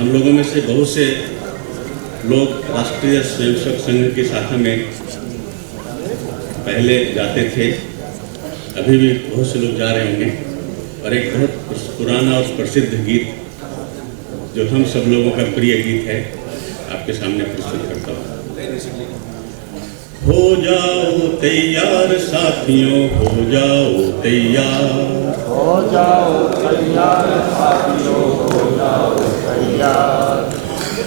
हम लोगों में से बहुत से लोग राष्ट्रीय स्वयंसेवक संघ की शाखा में पहले जाते थे, अभी भी बहुत से लोग जा रहे होंगे। और एक बहुत पुराना और प्रसिद्ध गीत जो हम सब लोगों का प्रिय गीत है, आपके सामने प्रस्तुत करता हूँ। हो जाओ तैयार साथियों, हो जाओ तैयार, हो जाओ तैयार साथियों, हो जाओ तैयार,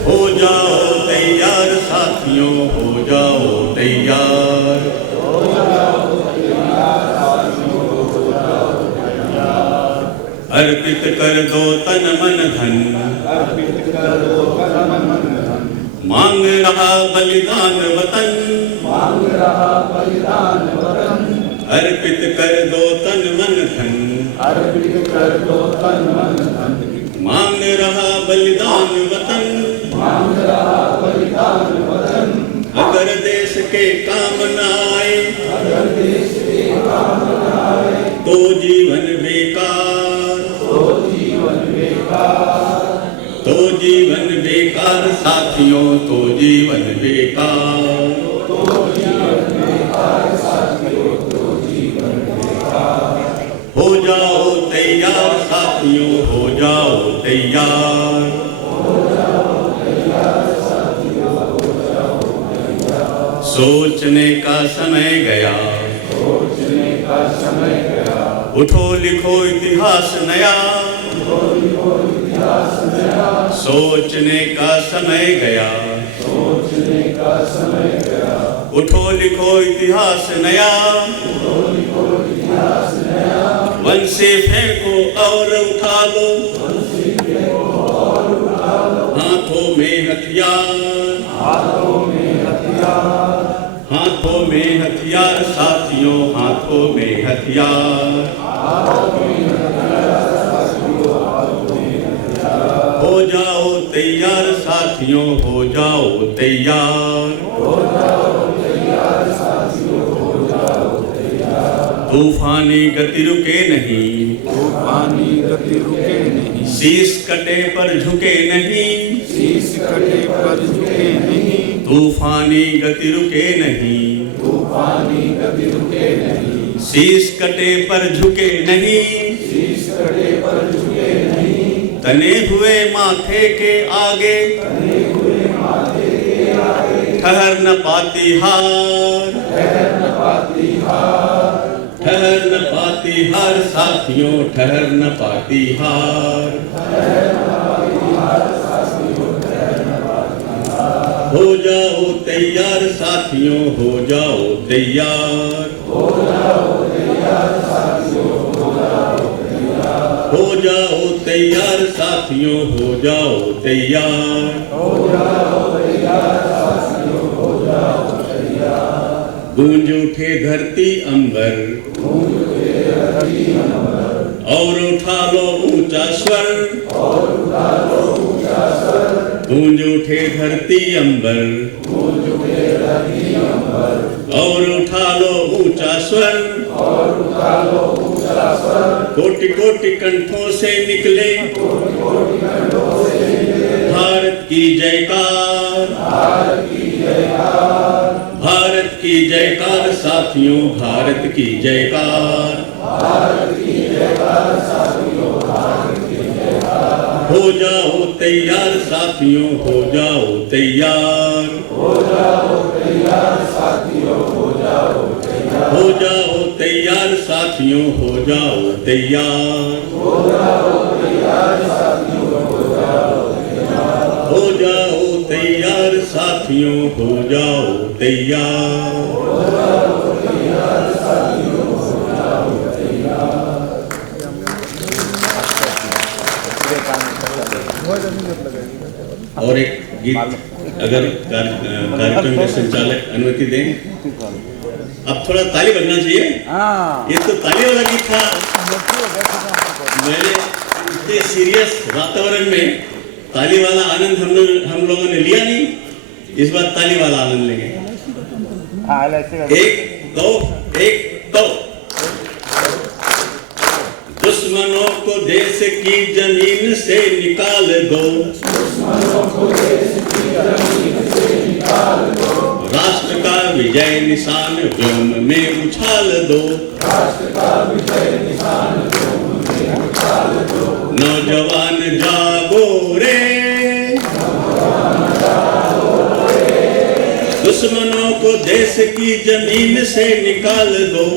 हो जाओ तैयार साथियों, हो जाओ तैयार, हो जाओ तैयार साथियों, हो जाओ तैयार। अर्पित कर दो तन मन धन, अर्पित कर दो तन मन धन, मांग रहा बलिदान वतन, मांग रहा बलिदान वतन। अर्पित कर दो तन मन धन, अर्पित कर दो तन मन धन, मांग रहा बलिदान वतन, मांग रहा बलिदान वतन। अगर देश के काम न आए, अगर देश के काम न आए, तो जीवन बेकार, तो जीवन बेकार, तो जीवन बेकार साथियों, तो जीवन बेकार, तो जीवन बेकार साथियों, तो जीवन बेकार। हो जाओ तैयार साथियों, हो जाओ तैयार, हो जाओ तैयार साथियों, हो जाओ तैयार। सोचने का समय गया, सोचने का समय गया, उठो लिखो इतिहास नया, उठो लिखो इतिहास नया। सोचने का समय गया, सोचने का समय गया, उठो लिखो इतिहास नया, उठो लिखो इतिहास नया। वन से फेंको और उठा लो, बंसी फेंको और उठा लो, हाथों में हथियार, हाथों में हथियार, हाथों में हथियार साथियों, हाथों में हथियार, हाथों में हथियार साथियों, हाथों में हथियार। हो जाओ तैयार साथियों, हो जाओ तैयार, हो जाओ तैयार साथियों, हो जाओ तैयार। तूफानी गति रुके नहीं, तूफानी गति रुके नहीं, शीश कटे पर झुके नहीं, शीश कटे पर झुके नहीं, तूफानी गति रुके नहीं, तूफानी गति रुके नहीं, शीश कटे पर झुके नहीं, शीश कटे पर झुके नहीं। तने हुए माथे के आगे, तने हुए माथे के आगे, ठहर न पाती हार, ठहर न पाती हार, ठहर न पाती हार साथियों, ठहर न पाती हार, ठहर न पाती हार साथियों, ठहर न पाती हार। हो जाओ तैयार साथियों, हो जाओ तैयार, हो जाओ तैयार साथियों, हो जाओ तैयार, हो जाओ तैयार साथियों, हो जाओ तैयार, हो जाओ तैयार साथियों, हो जाओ तैयार। गूंज उठे धरती अंबर, गूंज उठे धरती अंबर, और उठा लो ऊंचा स्वर, और उठा लो ऊंचा स्वर। गूंज उठे धरती अंबर, गूंज उठे धरती अंबर, और उठा लो ऊंचा स्वर, और उठा लो ऊंचा स्वर। कोटि कोटि कंठों से निकले, कोटि कोटि कंठों से निकले, भारत की जयकार, भारत की जयकार, भारत की जयकार साथियों, भारत की जयकार, भारत की जयकार साथियों, भारत की जयकार। हो जाओ तैयार साथियों, हो जाओ तैयार, हो जाओ तैयार साथियों, हो जाओ तैयार, हो जाओ तैयार साथियों, हो जाओ तैयार, हो जाओ तैयार साथियों, हो जाओ तैयार, हो जाओ तैयार साथियों, हो जाओ तैयार। हो जाओ तैयार साथियों, हो जाओ तैयार। और एक गीत अगर कार्यक्रम के संचालक अनुमति दें, अब थोड़ा ताली बजना चाहिए। ये तो ताली वाला गीत था। मैंने इतने सीरियस वातावरण में ताली वाला आनंद हम लोगों ने लिया नहीं, इस बार ताली वाला आनंद लेंगे। एक दो, दुश्मनों को को देश की जमीन से निकाल दो, राष्ट्र का विजय निशान व्योम में उछाल दो, नौजवान जागो रे, दुश्मनों को देश की जमीन से निकाल दो,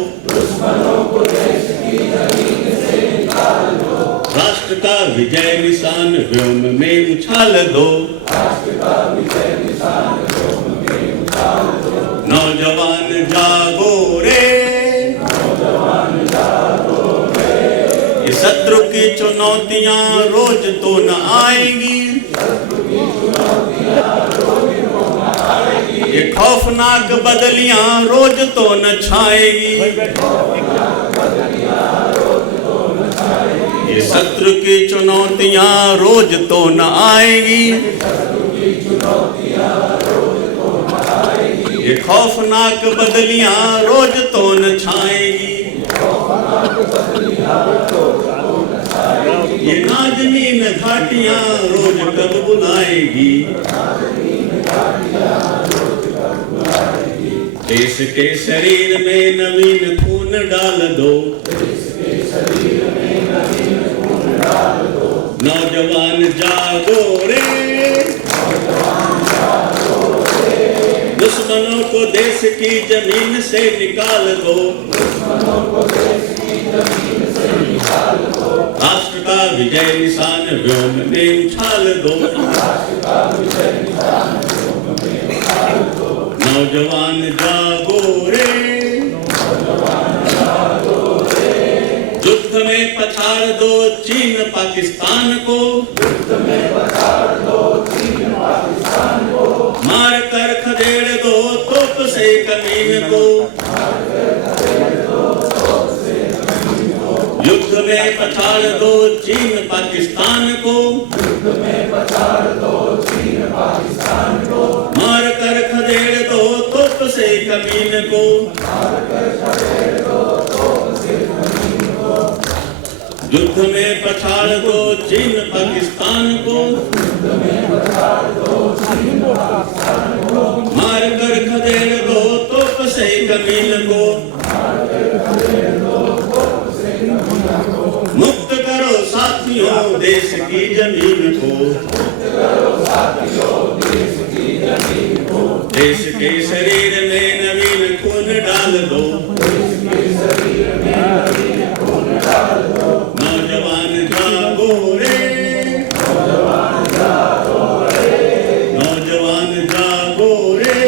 राष्ट्र का विजय निशान व्योम में उछाल दो, नौजवान जागो रे, ये शत्रु की चुनौतियां रोज तो न आएंगी, ये खौफनाक बदलियां रोज तो न छाएगी, ये शत्रु की चुनौतियां रोज तो न आएगी, ये खौफनाक बदलियां रोज तो न छाएगी, ये नाज़नीन घाटियां रोज कब बुलाएगी, देश के शरीर में नवीन खून डाल दो, नौजवान जागो रे, दुश्मनों को देश की जमीन से निकाल दो, राष्ट्र का विजय निशान व्योम में उछाल दो, नौजवान जागो रे, युद्ध में पछाड़ दो चीन पाकिस्तान को, मार कर खदेड़ दो तोप से कमीन को, युद्ध में पछाड़ दो चीन पाकिस्तान को, मार कर खदेड़ दो तोप से कमीन को, युद्ध में पछाड़ दो चीन पाकिस्तान को, मार कर खदेड़ दो तोप से कमीन को, मुक्त करो साथियों देश की जमीन को, देश के शरीर में नवीन खून डाल दो, नौजवान जागो रे, नौजवान जागो रे,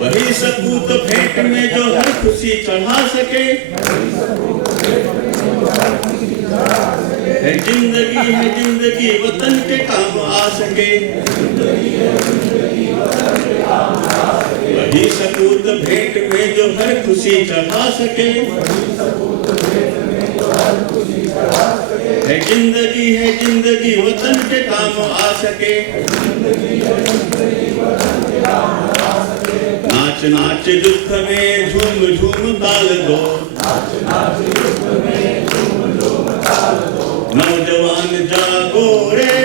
वही सपूत भेंट में जो हर खुशी चढ़ा सके, है जिंदगी वतन के काम आ सके, वही सपूत भेंट में जो हर खुशी चढ़ा सके, है जिंदगी वतन के काम आ सके, नाच नाच युद्ध में झूम झूम ताल दो, नौजवान जागो रे,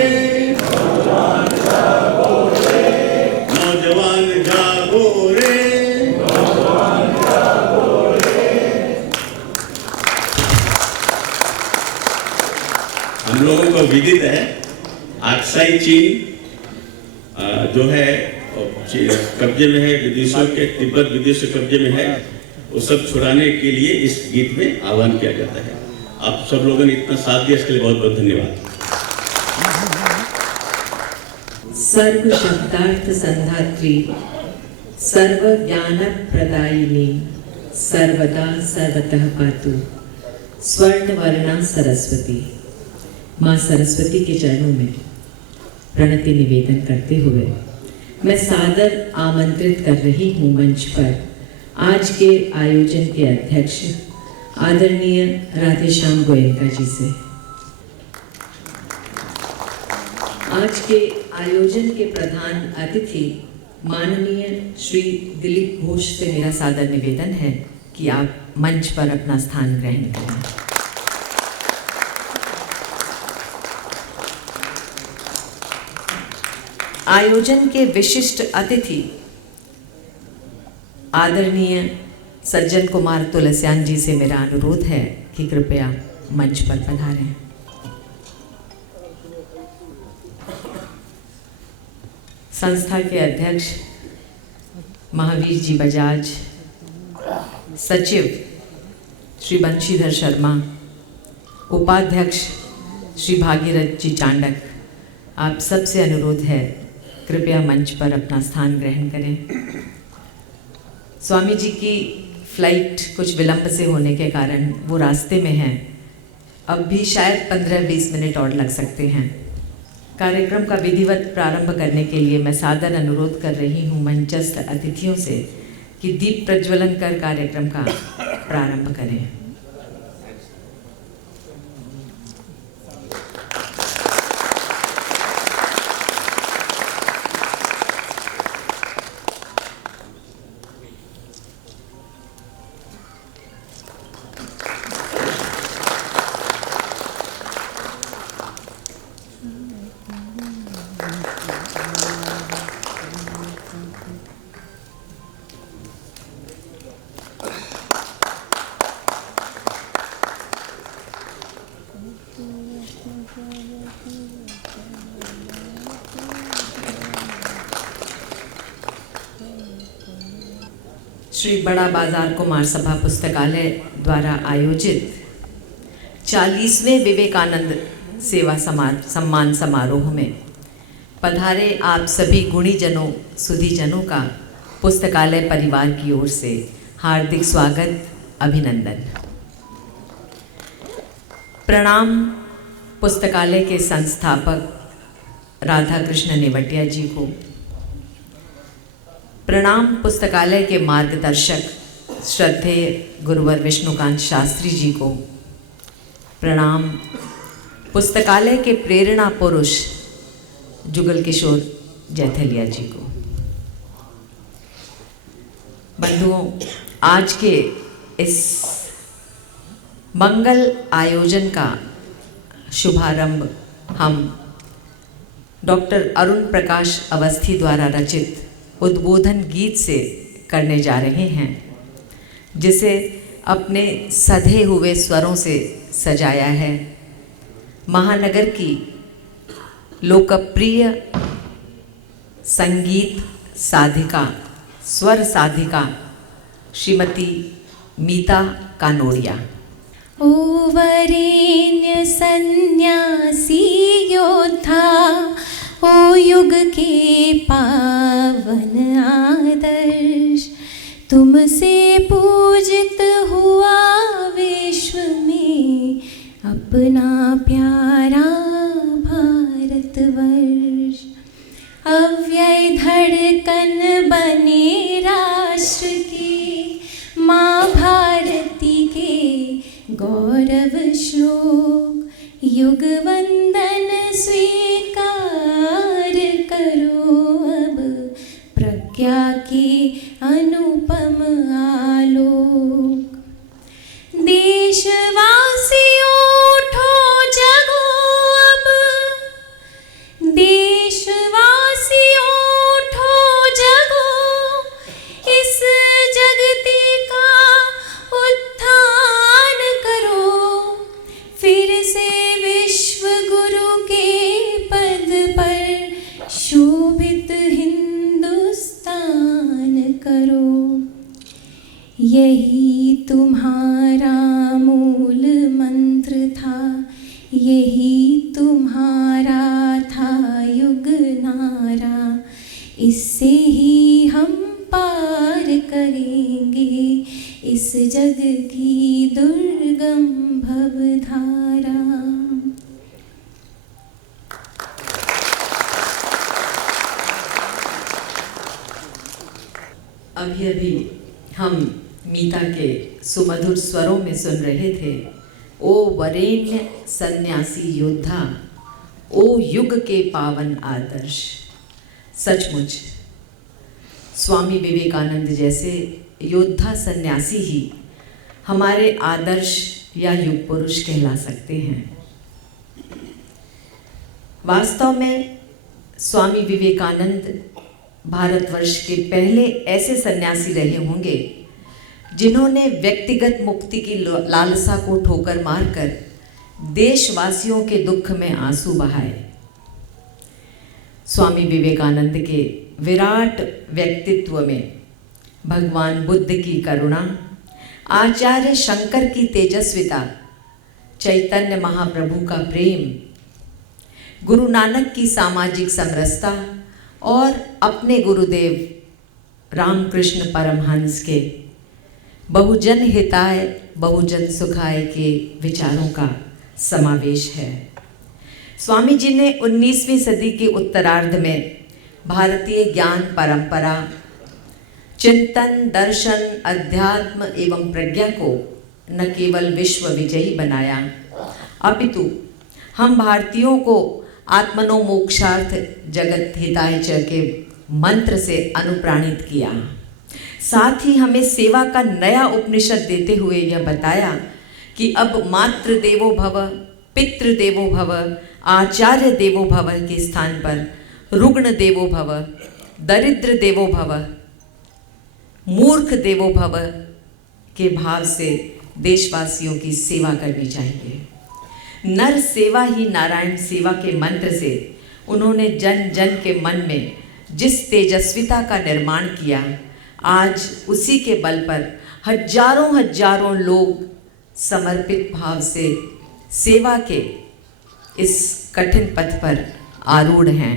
नौजवान जागो रे, हम लोगों को विदित है आक्साई चीन जो है कब्जे में है, विदेशों के तिब्बत विदेश कब्जे में है, वो सब छुड़ाने के लिए इस गीत में आह्वान किया जाता है। आप सब लोगों ने इतना साथ दिया, इसके लिए बहुत बहुत धन्यवाद। सर्व शब्दार्थ संधात्री, सर्व ज्ञान प्रदायिनी, सर्वदा सर्वतः पातु स्वर्ण वर्णा सरस्वती। माँ सरस्वती के चरणों में प्रणति निवेदन करते हुए मैं सादर आमंत्रित कर रही हूँ मंच पर आज के आयोजन के अध्यक्ष आदरणीय राधेश्याम गोयनका जी से। आज के आयोजन के प्रधान अतिथि माननीय श्री दिलीप घोष से मेरा सादर निवेदन है कि आप मंच पर अपना स्थान ग्रहण करें। आयोजन के विशिष्ट अतिथि आदरणीय सज्जन कुमार तुलसियान जी से मेरा अनुरोध है कि कृपया मंच पर पधारें। संस्था के अध्यक्ष महावीर जी बजाज, सचिव श्री बंशीधर शर्मा, उपाध्यक्ष श्री भागीरथ जी चांडक, आप सबसे अनुरोध है कृपया मंच पर अपना स्थान ग्रहण करें। स्वामी जी की फ्लाइट कुछ विलंब से होने के कारण वो रास्ते में हैं, अब भी शायद 15-20 मिनट और लग सकते हैं। कार्यक्रम का विधिवत प्रारंभ करने के लिए मैं सादर अनुरोध कर रही हूँ मंचस्थ अतिथियों से कि दीप प्रज्वलन कर कार्यक्रम का प्रारंभ करें। श्री बड़ा बाजार कुमार सभा पुस्तकालय द्वारा आयोजित 40वें विवेकानंद सेवा सम्मान समारोह में पधारे आप सभी गुणीजनों सुधीजनों का पुस्तकालय परिवार की ओर से हार्दिक स्वागत, अभिनंदन। प्रणाम पुस्तकालय के संस्थापक राधा कृष्ण नेवटिया जी को, प्रणाम पुस्तकालय के मार्गदर्शक श्रद्धेय गुरुवर विष्णुकांत शास्त्री जी को, प्रणाम पुस्तकालय के प्रेरणा पुरुष जुगल किशोर जैथलिया जी को। बंधुओं, आज के इस मंगल आयोजन का शुभारंभ हम डॉक्टर अरुण प्रकाश अवस्थी द्वारा रचित उद्बोधन गीत से करने जा रहे हैं, जिसे अपने सधे हुए स्वरों से सजाया है महानगर की लोकप्रिय संगीत साधिका, स्वर साधिका श्रीमती मीता कानोड़िया। ओ वरेण्य सन्यासी योद्धा, ओ युग के पावन आदर्श, तुमसे पूजित हुआ विश्व में अपना प्यारा भारतवर्ष। अव्यय धड़कन बने राष्ट्र की, माँ भारती के गौरव श्लोक। युग वंदन स्वीकार करो अब, प्रज्ञा के अनुपम आलोक। देशवासियों उठो जगो अब, देशवासियों उठो जगो, इस जगती का उत्थान करो। फिर से विश्व गुरु के पद पर शोभित हिंदुस्तान करो। यही तुम्हारा मूल मंत्र था, यही तुम्हारा था युग नारा। इससे ही हम पार करेंगे इस जग की दुर्गम भवधारा। अभी अभी हम मीता के सुमधुर स्वरों में सुन रहे थे, ओ वरेण्य सन्यासी योद्धा, ओ युग के पावन आदर्श। सचमुच स्वामी विवेकानंद जैसे योद्धा सन्यासी ही हमारे आदर्श या युग पुरुष कहला सकते हैं। वास्तव में स्वामी विवेकानंद भारतवर्ष के पहले ऐसे सन्यासी रहे होंगे जिन्होंने व्यक्तिगत मुक्ति की लालसा को ठोकर मारकर देशवासियों के दुख में आंसू बहाए। स्वामी विवेकानंद के विराट व्यक्तित्व में भगवान बुद्ध की करुणा, आचार्य शंकर की तेजस्विता, चैतन्य महाप्रभु का प्रेम, गुरु नानक की सामाजिक समरसता और अपने गुरुदेव रामकृष्ण परमहंस के बहुजन हिताय बहुजन सुखाय के विचारों का समावेश है। स्वामी जी ने 19वीं सदी के उत्तरार्ध में भारतीय ज्ञान परंपरा, चिंतन, दर्शन, अध्यात्म एवं प्रज्ञा को न केवल विश्व विजयी बनाया, अपितु हम भारतीयों को आत्मनो मोक्षार्थ जगत हिताय च के मंत्र से अनुप्राणित किया। साथ ही हमें सेवा का नया उपनिषद देते हुए यह बताया कि अब मातृ देवो भव, पितृ देवो भव, आचार्य देवो भव के स्थान पर रुग्ण देवो भव, दरिद्र देवो भव, मूर्ख देवो भव के भाव से देशवासियों की सेवा करनी चाहिए। नर सेवा ही नारायण सेवा के मंत्र से उन्होंने जन जन के मन में जिस तेजस्विता का निर्माण किया, आज उसी के बल पर हजारों हजारों लोग समर्पित भाव से सेवा के इस कठिन पथ पर आरूढ़ हैं।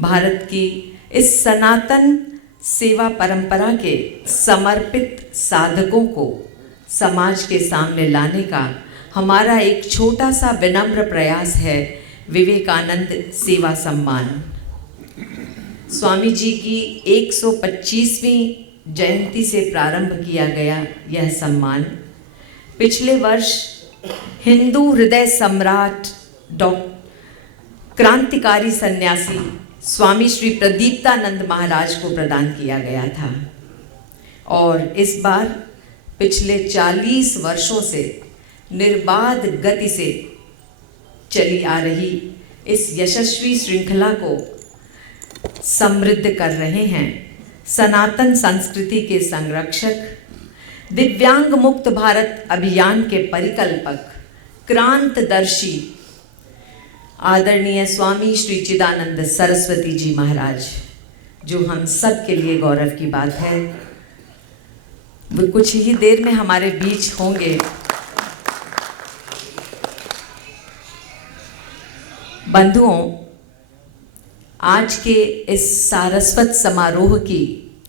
भारत की इस सनातन सेवा परंपरा के समर्पित साधकों को समाज के सामने लाने का हमारा एक छोटा सा विनम्र प्रयास है विवेकानंद सेवा सम्मान। स्वामी जी की 125वीं जयंती से प्रारंभ किया गया यह सम्मान पिछले वर्ष हिंदू हृदय सम्राट क्रांतिकारी सन्यासी स्वामी श्री प्रदीप्तानंद महाराज को प्रदान किया गया था और इस बार पिछले 40 वर्षों से निर्बाध गति से चली आ रही इस यशस्वी श्रृंखला को समृद्ध कर रहे हैं सनातन संस्कृति के संरक्षक, दिव्यांग मुक्त भारत अभियान के परिकल्पक, क्रांतदर्शी आदरणीय स्वामी श्री चिदानंद सरस्वती जी महाराज, जो हम सब के लिए गौरव की बात है। वो कुछ ही देर में हमारे बीच होंगे। बंधुओं, आज के इस सारस्वत समारोह की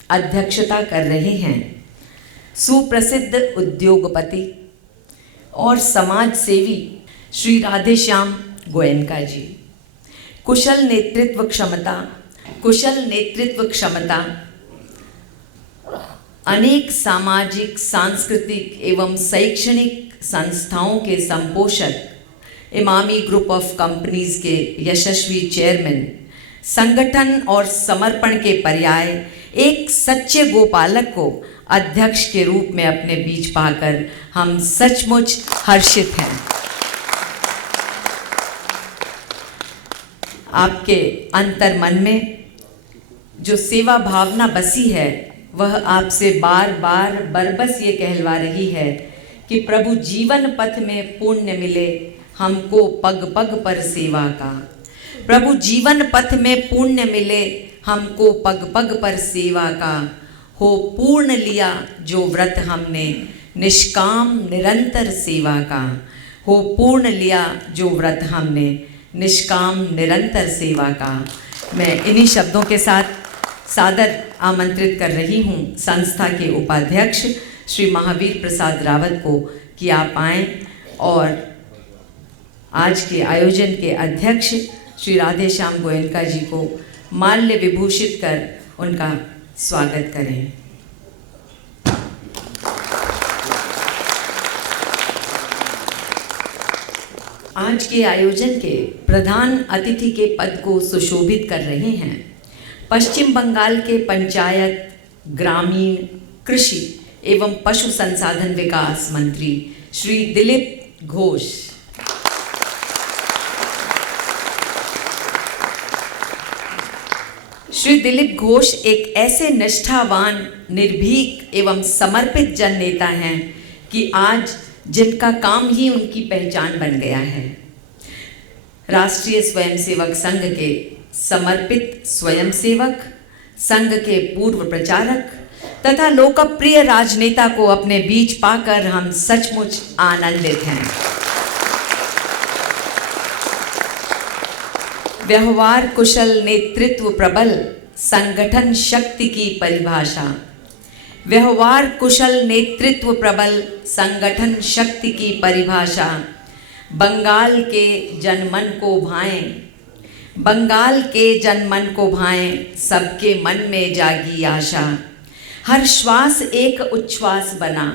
अध्यक्षता कर रहे हैं सुप्रसिद्ध उद्योगपति और समाज सेवी श्री राधेश्याम गोयनका जी। कुशल नेतृत्व क्षमता अनेक सामाजिक, सांस्कृतिक एवं शैक्षणिक संस्थाओं के संपोषक, इमामी ग्रुप ऑफ कंपनीज के यशस्वी चेयरमैन, संगठन और समर्पण के पर्याय, एक सच्चे गोपालक को अध्यक्ष के रूप में अपने बीच पाकर हम सचमुच हर्षित हैं। आपके अंतर मन में जो सेवा भावना बसी है वह आपसे बार बार बरबस ये कहलवा रही है कि प्रभु जीवन पथ में पुण्य मिले हमको पग पग पर सेवा का। प्रभु जीवन पथ में पुण्य मिले हमको पग पग पर सेवा का। हो पूर्ण लिया जो व्रत हमने निष्काम निरंतर सेवा का। हो पूर्ण लिया जो व्रत हमने निष्काम निरंतर सेवा का। मैं इन्हीं शब्दों के साथ सादर आमंत्रित कर रही हूँ संस्था के उपाध्यक्ष श्री महावीर प्रसाद रावत को कि आप आएँ और आज के आयोजन के अध्यक्ष श्री राधेश्याम गोयनका जी को माल्य विभूषित कर उनका स्वागत करें। आज के आयोजन के प्रधान अतिथि के पद को सुशोभित कर रहे हैं पश्चिम बंगाल के पंचायत, ग्रामीण, कृषि एवं पशु संसाधन विकास मंत्री श्री दिलीप घोष। श्री दिलीप घोष एक ऐसे निष्ठावान, निर्भीक एवं समर्पित जन नेता हैं कि आज जिनका काम ही उनकी पहचान बन गया है। राष्ट्रीय स्वयंसेवक संघ के समर्पित स्वयंसेवक, संघ के पूर्व प्रचारक तथा लोकप्रिय राजनेता को अपने बीच पाकर हम सचमुच आनंदित हैं। व्यवहार कुशल, नेतृत्व प्रबल, संगठन शक्ति की परिभाषा। व्यवहार कुशल, नेतृत्व प्रबल, संगठन शक्ति की परिभाषा बंगाल के जनमन को भाएं, बंगाल के जनमन को भाएं, सबके मन में जागी आशा। हर श्वास एक उच्छ्वास बना,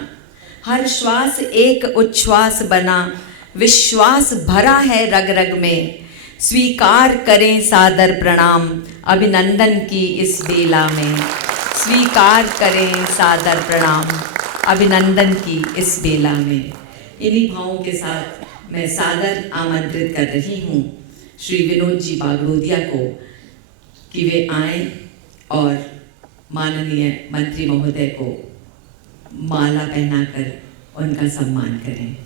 हर श्वास एक उच्छ्वास बना, विश्वास भरा है रग रग में, स्वीकार करें सादर प्रणाम अभिनंदन की इस बेला में। स्वीकार करें सादर प्रणाम अभिनंदन की इस बेला में। इन्हीं भावों के साथ मैं सादर आमंत्रित कर रही हूँ श्री विनोद जी बागड़ोदिया को कि वे आएं और माननीय मंत्री महोदय को माला पहनाकर उनका सम्मान करें।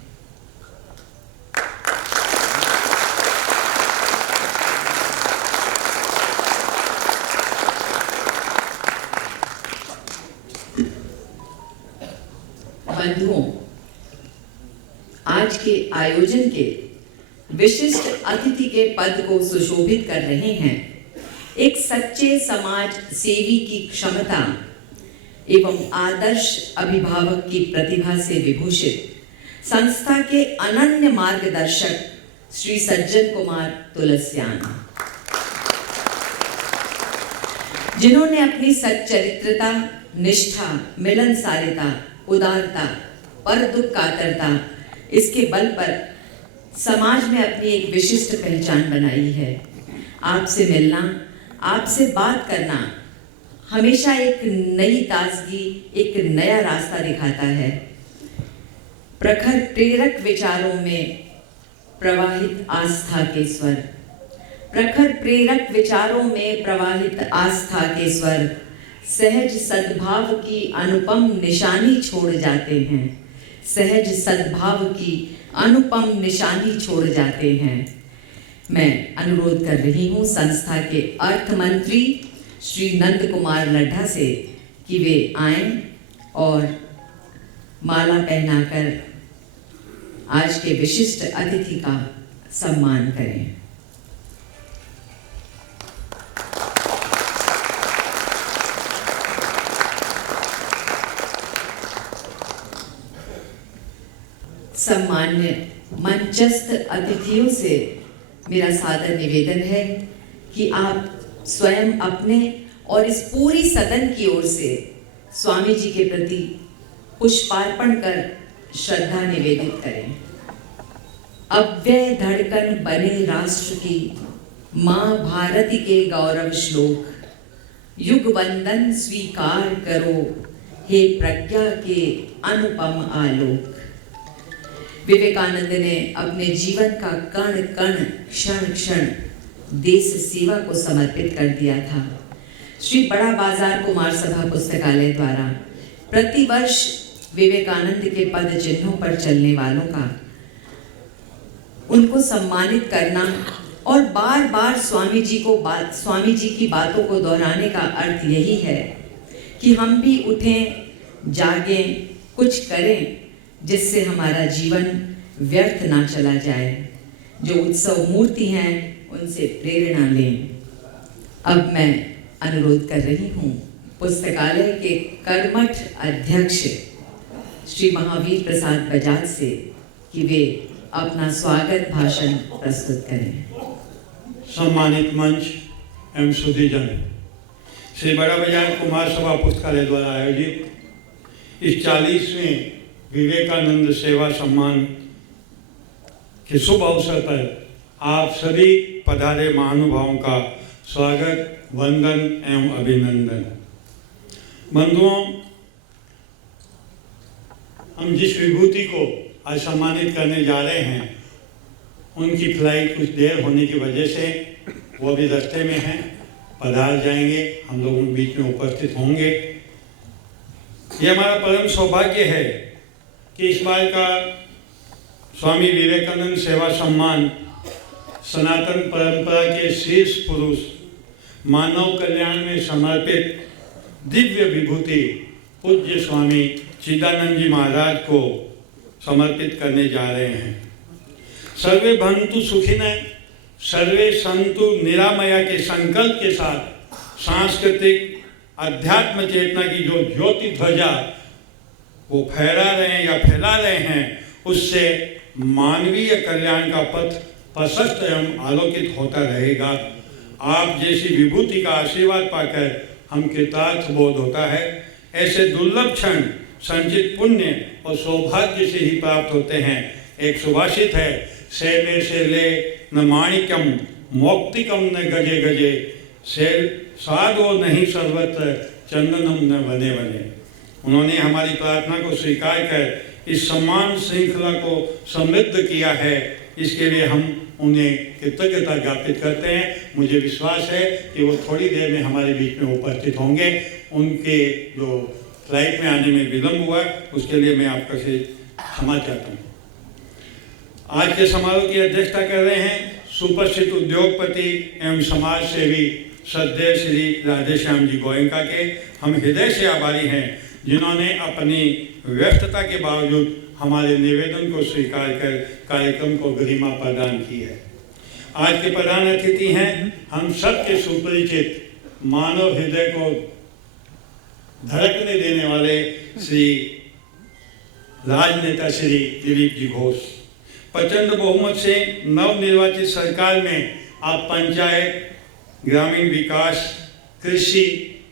बंधुओं, आज के आयोजन के विशिष्ट अतिथि के पद को सुशोभित कर रहे हैं एक सच्चे समाज सेवी की क्षमता एवं आदर्श अभिभावक की प्रतिभा से विभूषित संस्था के अनन्य मार्गदर्शक श्री सज्जन कुमार तुलसियान, जिन्होंने अपनी सच्चरित्रता, निष्ठा, मिलनसारिता, उदारता, पर दुख कातरता, इसके बल पर समाज में अपनी एक विशिष्ट पहचान बनाई है। आपसे मिलना, आपसे बात करना हमेशा एक नई ताजगी, एक नया रास्ता दिखाता है। प्रखर प्रेरक विचारों में प्रवाहित आस्था के स्वर, प्रखर प्रेरक विचारों में प्रवाहित आस्था के स्वर सहज सद्भाव की अनुपम निशानी छोड़ जाते हैं, सहज सद्भाव की अनुपम निशानी छोड़ जाते हैं। मैं अनुरोध कर रही हूँ संस्था के अर्थ मंत्री श्री नंद कुमार लड्ढा से कि वे आएं और माला पहनाकर आज के विशिष्ट अतिथि का सम्मान करें। सम्मान्य मंचस्थ अतिथियों से मेरा सादर निवेदन है कि आप स्वयं अपने और इस पूरी सदन की ओर से स्वामी जी के प्रति पुष्पार्पण कर श्रद्धा निवेदित करें। अव्यय धड़कन बने राष्ट्र की माँ भारती के गौरव श्लोक, युग वंदन स्वीकार करो हे प्रज्ञा के अनुपम आलोक। विवेकानंद ने अपने जीवन का कण कण, क्षण क्षण देश सेवा को समर्पित कर दिया था। श्री बड़ा बाजार कुमार सभा पुस्तकालय द्वारा प्रतिवर्ष विवेकानंद के पद चिन्हों पर चलने वालों का उनको सम्मानित करना और बार बार स्वामी जी की बातों को दोहराने का अर्थ यही है कि हम भी उठें, जागें, कुछ करें जिससे हमारा जीवन व्यर्थ ना चला जाए। जो उत्सव मूर्ति हैं उनसे प्रेरणा लें। अब मैं अनुरोध कर रही हूँ पुस्तकालय के कर्मठ अध्यक्ष श्री महावीर प्रसाद बजाज से कि वे अपना स्वागत भाषण प्रस्तुत करें। सम्मानित मंच एवं सुधीजन, श्री बड़ा बाजार कुमार सभा पुस्तकालय द्वारा आयोजित इस 40वें विवेकानंद सेवा सम्मान के शुभ अवसर पर आप सभी पधारे महानुभावों का स्वागत, वंदन एवं अभिनंदन। बंधुओं, हम जिस विभूति को आज सम्मानित करने जा रहे हैं, उनकी फ्लाइट कुछ देर होने की वजह से वो अभी रास्ते में हैं, पधार जाएंगे, हम लोग उन बीच में उपस्थित होंगे। ये हमारा परम सौभाग्य है कि इस बार का स्वामी विवेकानंद सेवा सम्मान सनातन परंपरा के शीर्ष पुरुष, मानव कल्याण में समर्पित दिव्य विभूति पूज्य स्वामी चिदानंद जी महाराज को समर्पित करने जा रहे हैं। सर्वे भवन्तु सुखिनः, सर्वे सन्तु निरामया के संकल्प के साथ सांस्कृतिक अध्यात्म चेतना की जो ज्योति ध्वजा वो फहरा रहे हैं या फैला रहे हैं, उससे मानवीय कल्याण का पथ प्रशस्त एवं आलोकित होता रहेगा। आप जैसी विभूति का आशीर्वाद पाकर हम कृतार्थ बोध होता है। ऐसे दुर्लभ क्षण संचित पुण्य और सौभाग्य से ही प्राप्त होते हैं। एक सुभाषित है, शैले शैले न माणिक्यम मौक्तिकम न गजे गजे, साधो नहीं सर्वत्र चंदनम न बने बने। उन्होंने हमारी प्रार्थना को स्वीकार कर इस सम्मान श्रृंखला को समृद्ध किया है, इसके लिए हम उन्हें कृतज्ञता ज्ञापित करते हैं। मुझे विश्वास है कि वो थोड़ी देर में हमारे बीच में उपस्थित होंगे। उनके जो फ्लाइट में आने में विलम्ब हुआ, उसके लिए मैं आपका से क्षमा चाहता हूँ। आज के समारोह की अध्यक्षता कर रहे हैं सुप्रसिद्ध उद्योगपति एवं समाज सेवी श्रद्धेय श्री राधेश्याम जी गोयनका के। हम हृदय से आभारी हैं जिन्होंने अपनी व्यस्तता के बावजूद हमारे निवेदन को स्वीकार कर कार्यक्रम को गरिमा प्रदान की है। आज के प्रधान अतिथि हैं हम सबके सुपरिचित मानव हृदय को धड़कने देने वाले श्री राजनेता श्री दिलीप जी घोष। प्रचंड बहुमत से नवनिर्वाचित सरकार में आप पंचायत, ग्रामीण विकास, कृषि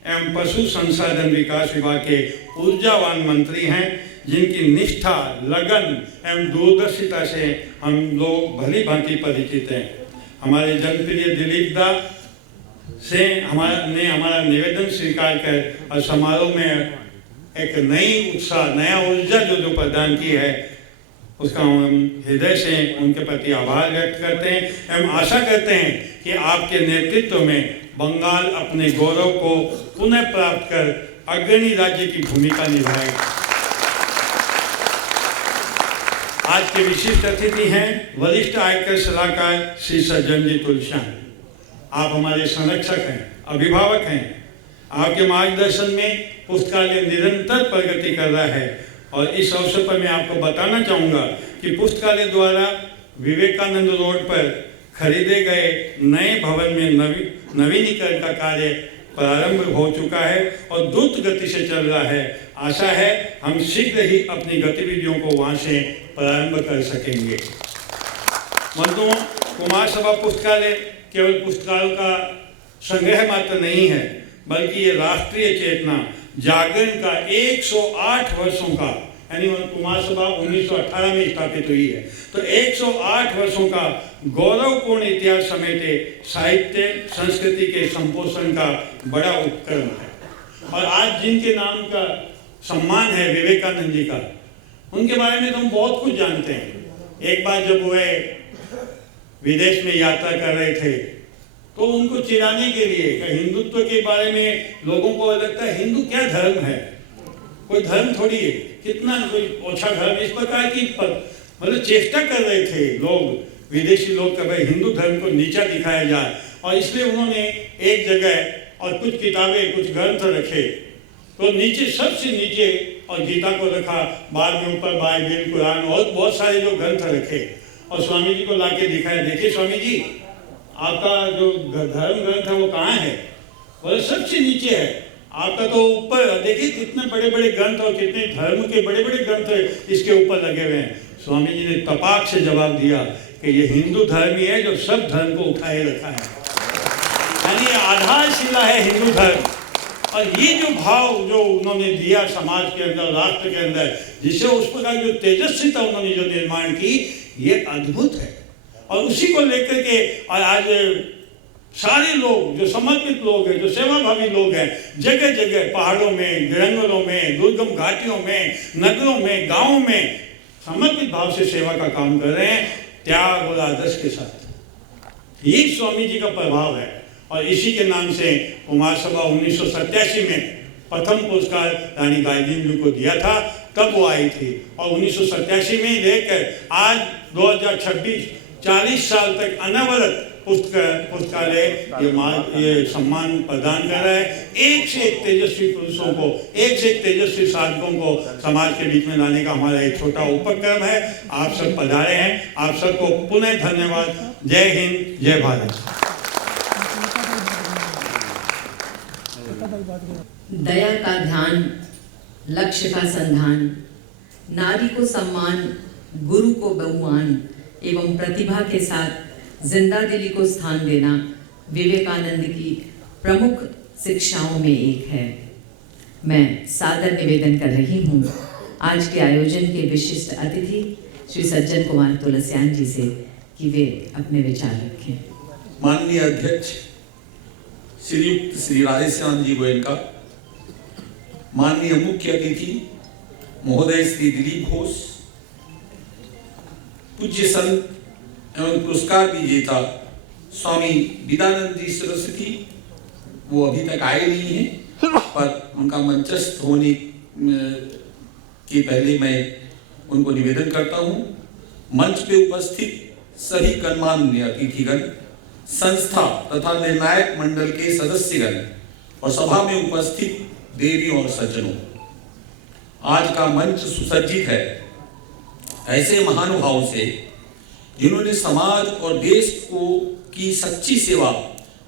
एवं पशु संसाधन विकास विभाग के ऊर्जावान मंत्री हैं, जिनकी निष्ठा, लगन एवं दूरदर्शिता से हम लोग भली भांति परिचित हैं। हमारे जनप्रिय दिलीप दा से हमारा निवेदन स्वीकार कर और समारोह में एक नई उत्साह, नया ऊर्जा जो प्रदान की है, उसका हम हृदय से उनके प्रति आभार व्यक्त करते हैं एवं आशा करते हैं कि आपके नेतृत्व में बंगाल अपने गौरव को पुनः प्राप्त कर अग्रणी राज्य की भूमिका निभाएगा। आज के विशिष्ट अतिथि हैं वरिष्ठ आयकर सलाहकार श्री सज्जन जी तुलसियान। आप हमारे संरक्षक हैं, अभिभावक हैं। आपके मार्गदर्शन में पुस्तकालय निरंतर प्रगति कर रहा है और इस अवसर पर मैं आपको बताना चाहूँगा कि पुस्तकालय द्वारा विवेकानंद रोड पर खरीदे गए नए भवन में नवीनीकरण का कार्य प्रारंभ हो चुका है और द्रुत गति से चल रहा है। आशा है हम शीघ्र ही अपनी गतिविधियों को वहाँ से प्रारंभ कर सकेंगे। बंधुओं, कुमार सभा पुस्तकालय केवल पुस्तकालयों का संग्रह मात्र नहीं है, बल्कि ये राष्ट्रीय चेतना जागरण का 108 वर्षों का, यानी कुमार सभा 1918 में स्थापित हुई है, तो 108 वर्षों का गौरवपूर्ण इतिहास समेटे साहित्य संस्कृति के संपोषण का बड़ा उपक्रम है। और आज जिनके नाम का सम्मान है विवेकानंद जी का, उनके बारे में तो हम बहुत कुछ जानते हैं। एक बार जब वे विदेश में यात्रा कर रहे थे तो उनको चिढ़ाने के लिए हिंदुत्व के बारे में लोगों को लगता है हिंदू क्या धर्म है, कोई धर्म थोड़ी है, कितना कोई ओछा धर्म, इस प्रकार की मतलब चेष्टा कर रहे थे लोग, विदेशी लोग, कि भाई हिंदू धर्म को नीचा दिखाया जाए। और इसलिए उन्होंने एक जगह और कुछ किताबें, कुछ ग्रंथ रखे, तो नीचे सबसे नीचे और गीता को रखा, बाद में ऊपर बाइबिल, कुरान और बहुत सारे जो ग्रंथ रखे और स्वामी जी को लाके दिखाया, देखिए स्वामी जी आपका जो धर्म ग्रंथ है वो कहाँ है? बोले सबसे नीचे है, आपका तो ऊपर, देखिए कितने बड़े बड़े ग्रंथ और कितने धर्म के बड़े बड़े ग्रंथ इसके ऊपर लगे हुए हैं। स्वामी जी ने तपाक से जवाब दिया कि ये हिंदू धर्म ही है जो सब धर्म को उठाए रखा है, यानी आधारशिला है हिंदू धर्म। और ये जो भाव जो उन्होंने दिया समाज के अंदर, राष्ट्र के अंदर, जिससे उस प्रकार जो तेजस्विता उन्होंने जो निर्माण की, ये अद्भुत है। और उसी को लेकर के और आज सारे लोग जो समर्पित लोग हैं, जो सेवाभावी लोग हैं, जगह जगह पहाड़ों में, जंगलों में, दुर्गम घाटियों में, नगरों में, गांवों में समर्पित भाव से सेवा का काम कर रहे हैं, त्याग और आदर्श के साथ। यही स्वामी जी का प्रभाव है। और इसी के नाम से कुमार सभा 1987 में प्रथम पुरस्कार रानी गायदीन जी को दिया था, तब वो आई थी। और 1987 में लेकर आज 2026 40 साल तक अनवरत पुस्तकालय ये सम्मान प्रदान कर रहा है। एक से एक तेजस्वी पुरुषों को, एक से एक तेजस्वी साधकों को समाज के बीच में लाने का हमारा एक छोटा उपक्रम है। आप सब पधारे हैं, आप सबको पुनः धन्यवाद। जय हिंद, जय भारत। दया का ध्यान, लक्ष्य का संधान, नारी को सम्मान, गुरु को बहुमान एवं प्रतिभा के साथ जिंदा दिली को स्थान देना विवेकानंद की प्रमुख शिक्षाओं में एक है। मैं सादर निवेदन कर रही हूँ आज के आयोजन के विशिष्ट अतिथि श्री सज्जन कुमार तुलसियान जी से कि वे अपने विचार रखें। माननीय अध्यक्ष श्रीयुक्त श्री राधेश्याम जी गोयल का, माननीय मुख्य अतिथि महोदय श्री दिलीप घोष, पूज्य संत एवं पुरस्कार विजेता स्वामी विदानंद जी सरस्वती, वो अभी तक आए नहीं हैं, पर उनका मंचस्थ होने के पहले मैं उनको निवेदन करता हूँ। मंच पे उपस्थित सभी गणमान्य अतिथिगण, संस्था तथा निर्णायक मंडल के सदस्यगण और सभा में उपस्थित देवी और सज्जनों, आज का मंच सुसज्जित है ऐसे महानुभावों से जिन्होंने समाज और देश को की सच्ची सेवा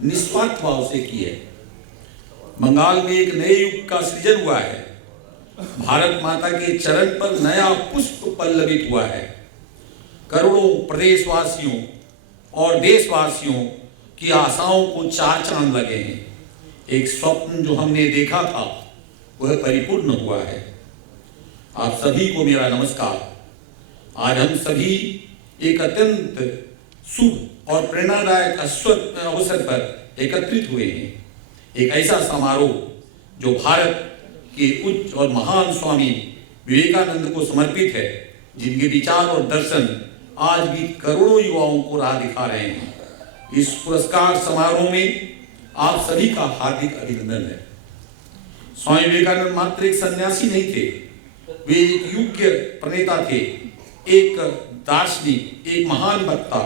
निस्वार्थ भाव से की है। बंगाल में एक नए युग का सृजन हुआ है। भारत माता के चरण पर नया पुष्प पल्लवित हुआ है। करोड़ों प्रदेशवासियों और देशवासियों की आशाओं को चार चांद लगे हैं। एक स्वप्न जो हमने देखा था वह परिपूर्ण हुआ है। आप सभी को मेरा नमस्कार। आज हम सभी एक अत्यंत शुभ और प्रेरणादायक अवसर पर एकत्रित हुए हैं। एक ऐसा समारोह जो भारत के उच्च और महान स्वामी विवेकानंद को समर्पित है, जिनके विचार और दर्शन आज भी करोड़ों युवाओं को राह दिखा रहे हैं। इस पुरस्कार समारोह में आप सभी का हार्दिक अभिनंदन है। स्वामी विवेकानंद मात्र एक सन्यासी नहीं थे, वे एक योग्य प्रणेता थे, एक दार्शनिक, एक महान वक्ता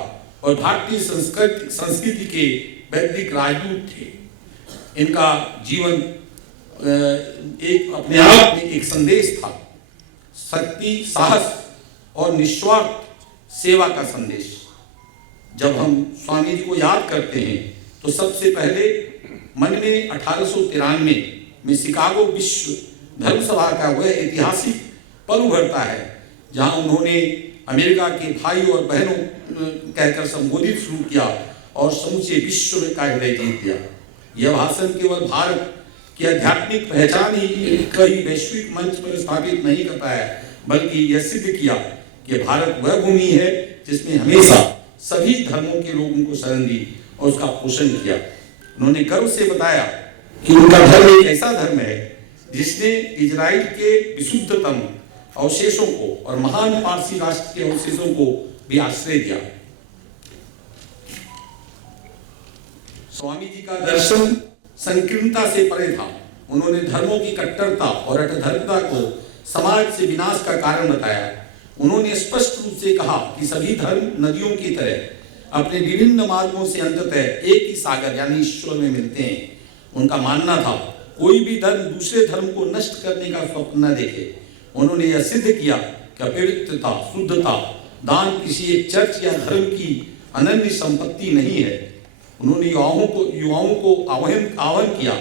और भारतीय संस्कृति के वैदिक राजदूत थे। इनका जीवन एक अपने आप में एक संदेश था, शक्ति, साहस और निस्वार्थ सेवा का संदेश। जब हम स्वामी जी को याद करते हैं तो सबसे पहले मन में 1893 में शिकागो विश्व धर्म सभा का वह ऐतिहासिक पल उभरता है जहां उन्होंने अमेरिका के भाई और बहनों कहकर संबोधित शुरू किया और समूचे विश्व में का हृदय जीत लिया। यह भाषण केवल भारत की आध्यात्मिक पहचान ही कहीं वैश्विक मंच पर स्थापित नहीं कर पाया, बल्कि यह सिद्ध किया कि भारत वह भूमि है जिसमें हमेशा सभी धर्मों के लोगों को शरण दी और उसका पोषण किया। उन्होंने गर्व से बताया कि उनका धर्म एक ऐसा धर्म है जिसने इजराइल के विशुद्धतम अवशेषों को और महान पारसी राष्ट्र के अवशेषों को भी आश्रय दिया। स्वामी जी का दर्शन संकीर्णता से परे था। उन्होंने धर्मों की कट्टरता और अटधर्मता को समाज से विनाश का कारण बताया। उन्होंने स्पष्ट रूप से कहा कि सभी धर्म नदियों की तरह अपने विभिन्न मार्गों से अंततः एक ही सागर यानी ईश्वर में मिलते हैं। उनका मानना था कोई भी धर्म दूसरे धर्म को नष्ट करने का स्वप्न न देखे। उन्होंने यह सिद्ध किया कि पवित्रता, शुद्धता, दान किसी एक चर्च या धर्म की अनन्य संपत्ति नहीं है। उन्होंने युवाओं को आह्वान किया,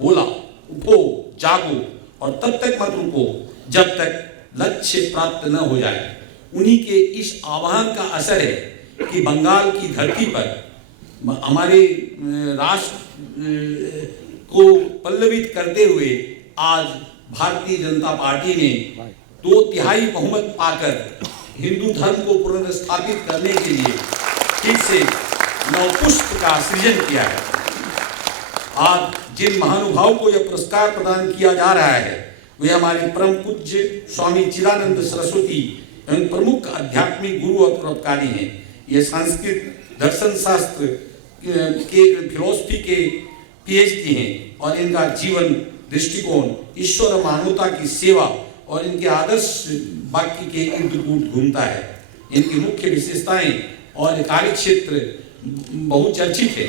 बोला, उठो, जागो और तब तक मत रुको जब तक लक्ष्य प्राप्त न हो जाए। उन्हीं के इस आह्वान का असर है कि बंगाल की धरती पर हमारे राष्ट्र को पल्लवित करते हुए आज भारतीय जनता पार्टी ने 2/3 बहुमत पाकर हिंदू धर्म को पुनर्स्थापित करने के लिए फिर से नवपुष्प का सृजन किया है। आज जिन महानुभाव को यह पुरस्कार प्रदान किया जा रहा है वे हमारे परम पूज्य स्वामी चिदानंद सरस्वती एवं प्रमुख आध्यात्मिक गुरु और परोपकारी हैं। ये संस्कृत दर्शन शास्त्र के फिलोसफी के PhD हैं और इनका जीवन दृष्टिकोण ईश्वर और मानवता की सेवा और इनके आदर्श वाक्य के इर्द-गिर्द घूमता है। इनकी मुख्य विशेषताएं और कार्य क्षेत्र बहुचर्चित है।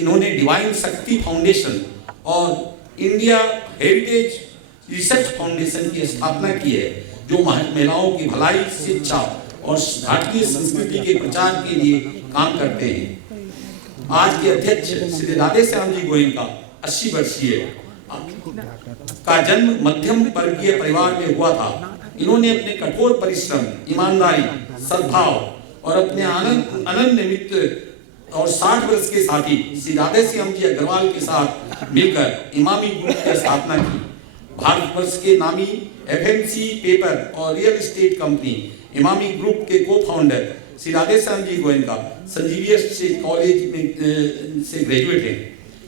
इन्होंने डिवाइन शक्ति फाउंडेशन और इंडिया हेरिटेज रिसर्च फाउंडेशन की स्थापना की है, जो महिलाओं की भलाई, शिक्षा और भारतीय संस्कृति के प्रचार के लिए काम करते हैं। आज के अध्यक्ष श्री राधे श्याम जी गोयनका 80 वर्षीय का जन्म मध्यम वर्गीय परिवार में हुआ था। इन्होंने अपने कठोर परिश्रम, ईमानदारी, सद्भाव और अपने अनन्य मित्र और 60 वर्ष के साथी श्री राधे श्याम जी अग्रवाल के साथ मिलकर इमामी ग्रुप की स्थापना की। भारतवर्ष के नामी FMC पेपर और real estate company Emami group के को-फाउंडर श्री राधे श्याम जी गोयनका संजीवियत कॉलेज में से ग्रेजुएट हैं।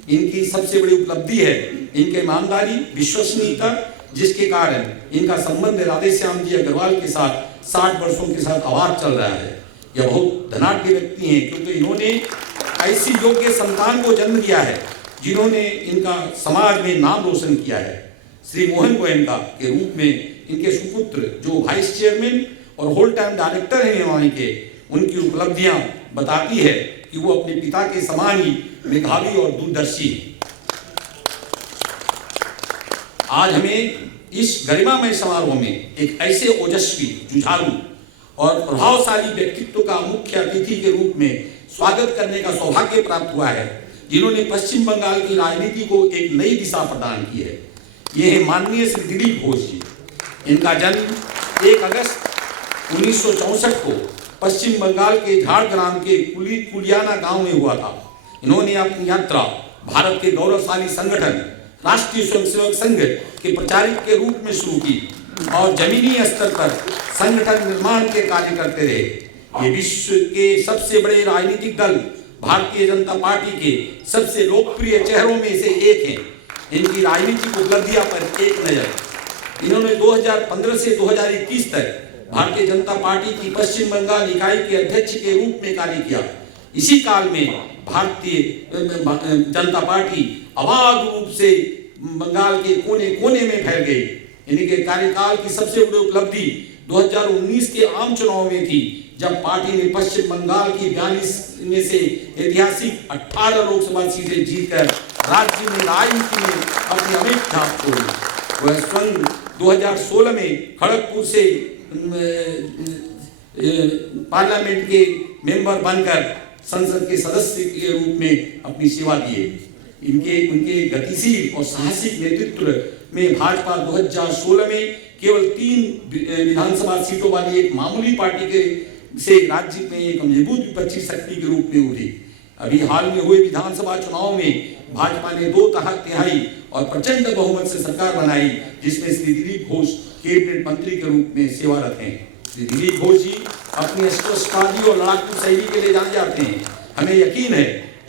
इनकी सबसे बड़ी उपलब्धि है इनके ईमानदारी, विश्वसनीयता, जिसके कारण इनका संबंध राधे श्याम जी अग्रवाल के साथ 60 वर्षों के साथ आवाज चल रहा है। यह बहुत धनाढ्य व्यक्ति हैं क्योंकि इन्होंने ऐसी योग्य संतान को जन्म दिया है जिन्होंने इनका समाज में नाम रोशन किया है। श्री मोहन गोयनका के रूप में इनके सुपुत्र जो वाइस चेयरमैन और होल टाइम डायरेक्टर हैं इमामी के, उनकी उपलब्धियां बताती है कि वो अपने पिता के समान ही मेधावी और दूरदर्शी हैं। आज हमें इस गरिमामय समारोह में एक ऐसे ओजस्वी, जुझारू और प्रभावशाली व्यक्तित्व का मुख्य अतिथि के रूप में स्वागत करने का सौभाग्य प्राप्त हुआ है, जिन्होंने पश्चिम बंगाल की राजनीति को एक नई दिशा प्रदान की है। ये है माननीय श्री दिलीप घोष जी। इनका जन्म 1 अगस्त 1964 को पश्चिम बंगाल के झाड़ग्राम के कुलियाना गांव में हुआ था। इन्होंने अपनी यात्रा भारत के गौरवशाली संगठन राष्ट्रीय स्वयंसेवक संघ के प्रचारक के रूप में शुरू की और जमीनी स्तर पर संगठन निर्माण के कार्य करते रहे। ये विश्व के सबसे बड़े राजनीतिक दल भारतीय जनता पार्टी के सबसे लोकप्रिय चेहरों में से एक हैं। इनकी राजनीतिक उपलब्धियां पर एक नजर। इन्होंने 2015 से 2021 तक भारतीय जनता पार्टी की पश्चिम बंगाल इकाई के अध्यक्ष के रूप में कार्य किया। इसी काल में भारतीय जनता पार्टी अबाध रूप से बंगाल के कोने कोने में फैल गई। इनके कार्यकाल की सबसे बड़ी उपलब्धि 2019 के आम चुनाव में थी, जब पार्टी ने पश्चिम बंगाल की 42 में से ऐतिहासिक 18 लोकसभा सीटें जीतकर राज्य में राजनीति में अपनी अमिट छाप छोड़ी। वह स्वयं 2016 में खड़गपुर से पार्लियामेंट के मेंबर बनकर संसद के सदस्य के रूप में अपनी सेवा दिए। उनके गतिशील और साहसिक नेतृत्व में भाजपा 2016 में केवल 3 विधानसभा सीटों वाली एक मामूली पार्टी के से राज्य में एक मजबूत विपक्षी शक्ति के रूप में उभरी। अभी हाल में हुए विधानसभा चुनाव में भाजपा ने 2/3 और प्रचंड बहुमत से सरकार बनाई, जिसमें श्री दिलीप घोष कैबिनेट मंत्री के रूप में सेवारत हैं। श्री दिलीप घोष जी अपनी स्पष्टवादी और लड़ाकू शैली के लिए जाने जाते हैं। हमें यकीन है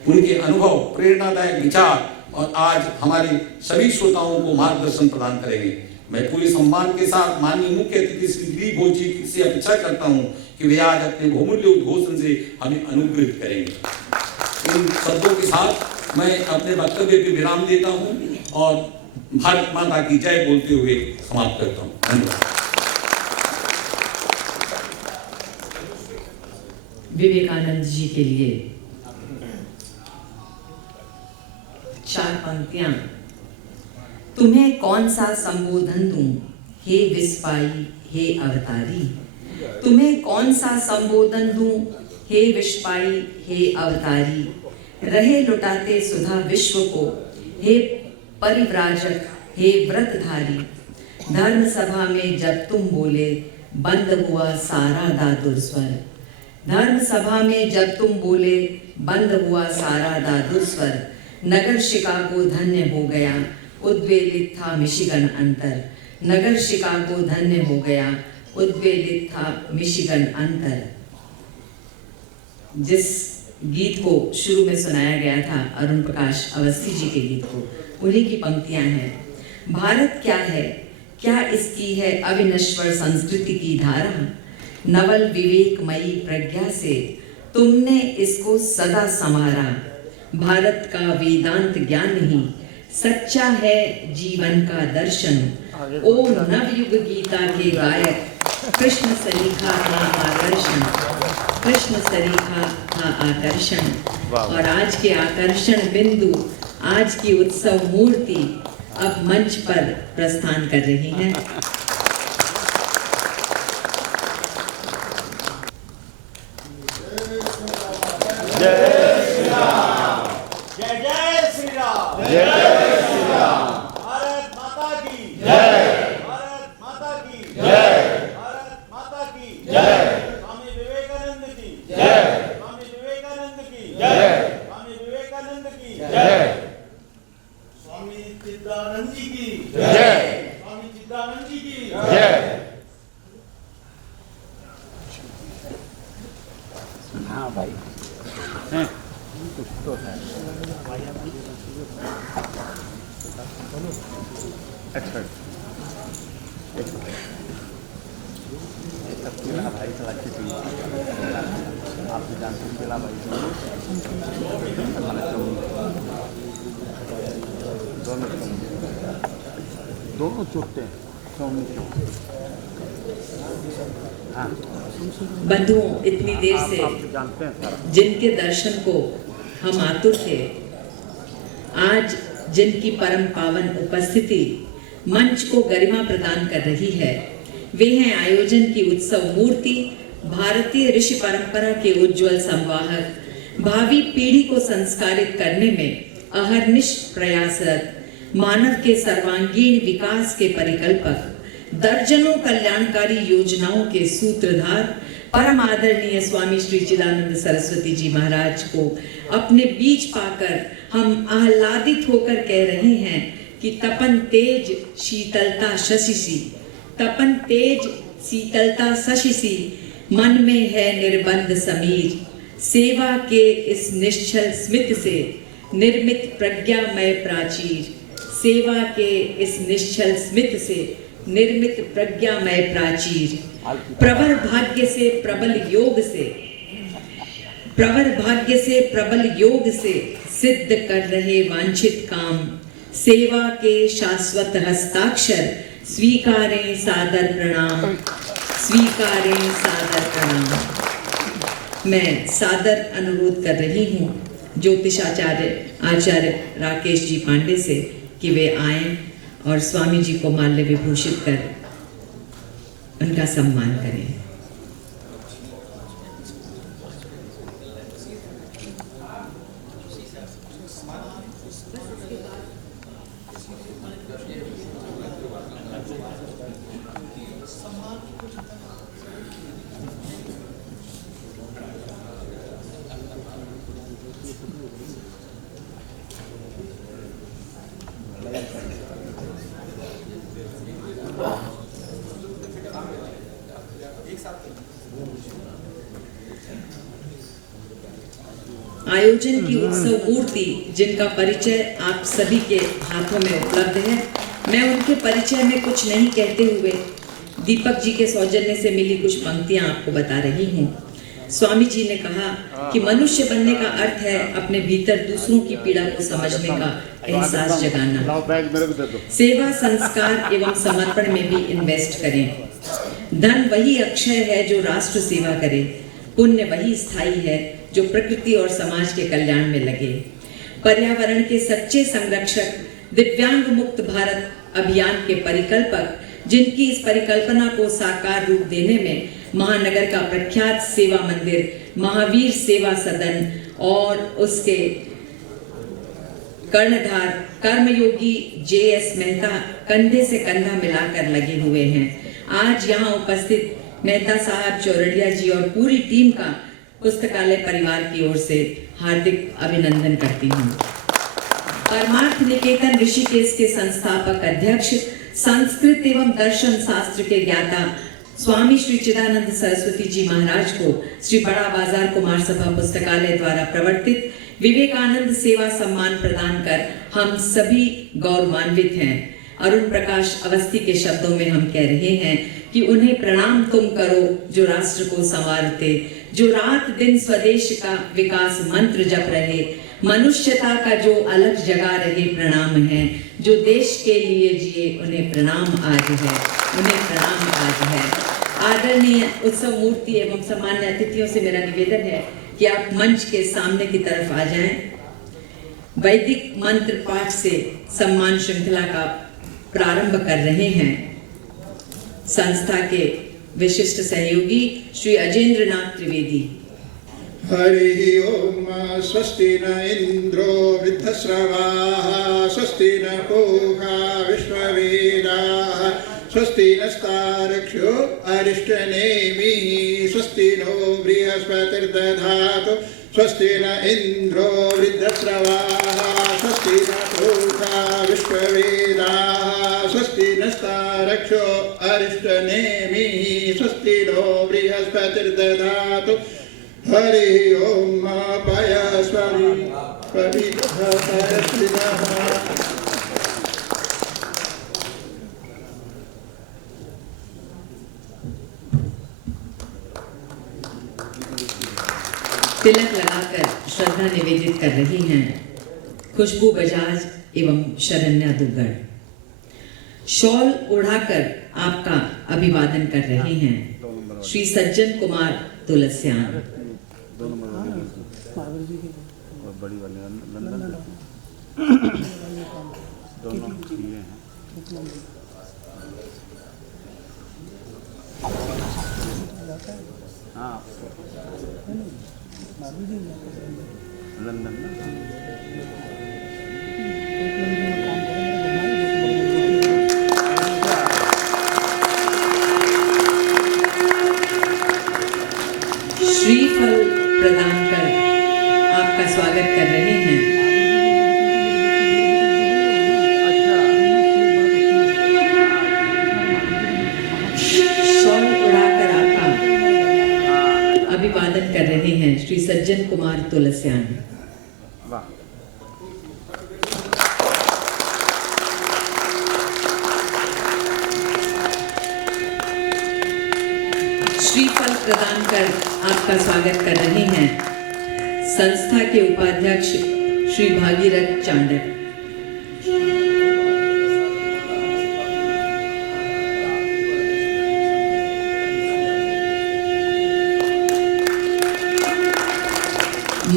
उनके अनुभव, प्रेरणादायक विचार और आज हमारे सभी श्रोताओं को मार्गदर्शन प्रदान करेंगे। मैं पूरे सम्मान के साथ माननीय मुख्य अतिथि श्री दिलीप घोष जी से अपेक्षा करता हूं कि वे आज अपने बहुमूल्य उद्घोषण से हमें अनुग्रहित करेंगे। इन शब्दों के साथ मैं अपने वक्तव्य पे विराम देता हूं और भारत माता की जय बोलते हुए समाप्त करता हूं। धन्यवाद। विवेकानंद जी के लिए 4 पंक्तियां। तुम्हें कौन सा संबोधन दूं, हे विस्पाई, हे अवतारी। तुम्हें कौन सा संबोधन दूं, हे विस्पाई, हे अवतारी। रहे लुटाते सुधा विश्व को, हे परिव्राजक, हे व्रतधारी। धर्म सभा में जब तुम बोले, बंद हुआ सारा दादुर स्वर। धर्म सभा में जब तुम बोले, बंद हुआ सारा दादुर स्वर। नगर शिकागो धन्य हो गया, उद्वेलित था मिशिगन अंतर। नगर शिकागो धन्य हो गया, उद्वेलित था मिशिगन अंतर। जिस गीत को शुरू में सुनाया गया था, अरुण प्रकाश अवस्थी जी के गीत को, उन्हीं की पंक्तियां हैं। भारत क्या है, क्या इसकी है अविनश्वर संस्कृति की धारा, नवल विवेकमयी प्रज्ञा से तुमने इसको सदा संवारा। भारत का वेदांत ज्ञान ही सच्चा है जीवन का दर्शन। ओ नवयुग गीता के गायक, कृष्ण सरीखा था आकर्षण, कृष्ण सरीखा था आकर्षण। और आज के आकर्षण बिंदु, आज की उत्सव मूर्ति अब मंच पर प्रस्थान कर रही है। दोनों चुटते हैं। बंधुओं, इतनी देर से जानते हैं सारा। जिनके दर्शन को हम आतुर थे, आज जिनकी परम पावन उपस्थिति मंच को गरिमा प्रदान कर रही है, वे हैं आयोजन की उत्सव मूर्ति, भारतीय ऋषि परंपरा के उज्जवल संवाहक, भावी पीढ़ी को संस्कारित करने में अहर्निश प्रयासरत, मानव के सर्वांगीण विकास के परिकल्पक, दर्जनों कल्याणकारी योजनाओं के सूत्रधार, परम आदरणीय स्वामी श्री चिदानंद सरस्वती जी महाराज को अपने बीच पाकर हम आह्लादित होकर कह रहे हैं कि तपन तेज शीतलता शशिसी, तपन तेज शीतलता शशिसी, मन में है निर्बंध समीर। सेवा के इस निश्चल स्मित से निर्मित प्रज्ञामय प्राचीर, सेवा के इस निश्चल स्मित से निर्मित प्रज्ञामय प्राचीर। प्रबल भाग्य से प्रबल योग से, प्रबल भाग्य से प्रबल योग से सिद्ध कर रहे वांछित काम, सेवा के शाश्वत हस्ताक्षर स्वीकारें सादर प्रणाम, स्वीकारें सादर प्रणाम। मैं सादर अनुरोध कर रही हूँ ज्योतिषाचार्य आचार्य राकेश जी पांडे से कि वे आएं और स्वामी जी को माल्य विभूषित कर उनका सम्मान करें। आयोजन की उत्सव मूर्ति जिनका परिचय आप सभी के हाथों में उपलब्ध है, मैं उनके परिचय में कुछ नहीं कहते हुए दीपक जी के सौजन्य से मिली कुछ पंक्तियां आपको बता रही हूँ। स्वामी जी ने कहा कि मनुष्य बनने का अर्थ है अपने भीतर दूसरों की पीड़ा को समझने का एहसास जगाना। सेवा, संस्कार एवं समर्पण में भी इन्वेस्ट करें। धन वही अक्षय है जो राष्ट्र सेवा करे, पुण्य वही स्थायी है जो प्रकृति और समाज के कल्याण में लगे। पर्यावरण के सच्चे संरक्षक, दिव्यांग मुक्त भारत अभियान के परिकल्पक, जिनकी इस परिकल्पना को साकार रूप देने में महानगर का प्रख्यात सेवा मंदिर महावीर सेवा सदन और उसके कर्णधार कर्मयोगी JS मेहता कंधे से कंधा मिलाकर लगे हुए हैं। आज यहाँ उपस्थित मेहता साहब, चौरड़िया जी और पूरी टीम का पुस्तकालय परिवार की ओर से हार्दिक अभिनंदन करती हूँ। परमार्थ निकेतन ऋषिकेश के संस्थापक अध्यक्ष, संस्कृत एवं दर्शन शास्त्र के ज्ञाता स्वामी श्री चिदानंद सरस्वती जी महाराज को श्री बड़ा बाजार कुमार सभा पुस्तकालय द्वारा प्रवर्तित विवेकानंद सेवा सम्मान प्रदान कर हम सभी गौरवान्वित हैं। अरुण प्रकाश अवस्थी के शब्दों में हम कह रहे हैं कि उन्हें प्रणाम तुम करो जो राष्ट्र को संवारते, जो रात दिन स्वदेश का विकास मंत्र जप रहे, मनुष्यता का जो अलग जगा रहे प्रणाम है, जो देश के लिए जिए उन्हें प्रणाम आज है, उन्हें प्रणाम आज है। आदरणीय उत्सव मूर्ति एवं सम्मान्य अतिथियों से मेरा निवेदन है कि आप मंच के सामने की तरफ आ जाएं। वैदिक मंत्र पाठ से सम्मान श्रृंखला का प्रारंभ कर रहे हैं संस्था के विशिष्ट सहयोगी श्री अजेंद्र नाथ त्रिवेदी। हरि ओम स्वस्ति न इंद्रो वृद्धश्रवाः स्वस्ति न पूषा विश्ववेदाः स्वस्ति नस्तारक्षो अरिष्टनेमिः स्वस्ति नो बृहस्पतिर्दधातु स्वस्ति न इंद्रो वृद्धश्रवाः स्वस्ति न पूषा विश्ववेदाः स्वस्ति नस्तारक्षो अरिष्टनेमिः स्वस्ति नो बृहस्पतिर्दधातु। हरि ओम पयस्वरि परिधतरस्विनः। तिलक लगाकर श्रद्धा निवेदित कर रही हैं खुशबू बजाज एवं शरण्या दुग्गड़। शॉल ओढ़ाकर आपका अभिवादन कर रहे हैं श्री सज्जन कुमार तुलसियान। बड़ी वाली लंदन दोनों ये हैं। हाँ लंदन श्रीफल प्रदान कर आपका स्वागत कर रहे हैं शॉल उड़ाकर आपका अभिवादन कर रहे हैं श्री सज्जन कुमार तुलसियान। श्रीफल प्रदान कर आपका स्वागत कर रहे हैं संस्था के उपाध्यक्ष श्री भागीरथ चांडक।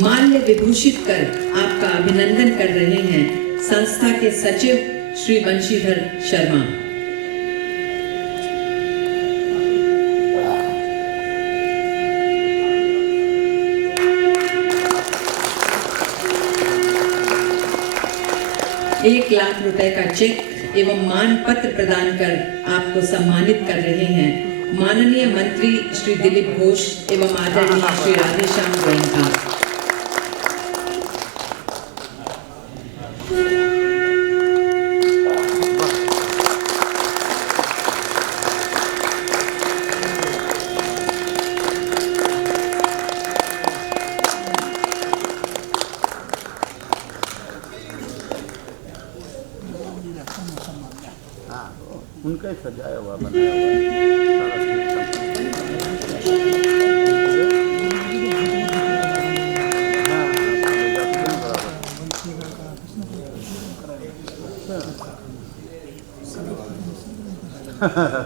माल्य विभूषित कर आपका अभिनंदन कर रहे हैं संस्था के सचिव श्री बंशीधर शर्मा। ₹1,00,000 का चेक एवं मान पत्र प्रदान कर आपको सम्मानित कर रहे हैं माननीय मंत्री श्री दिलीप घोष एवं आदरणीय श्री राधेश्याम गोयनका। उनका ही सजाया हुआ बनाया हुआ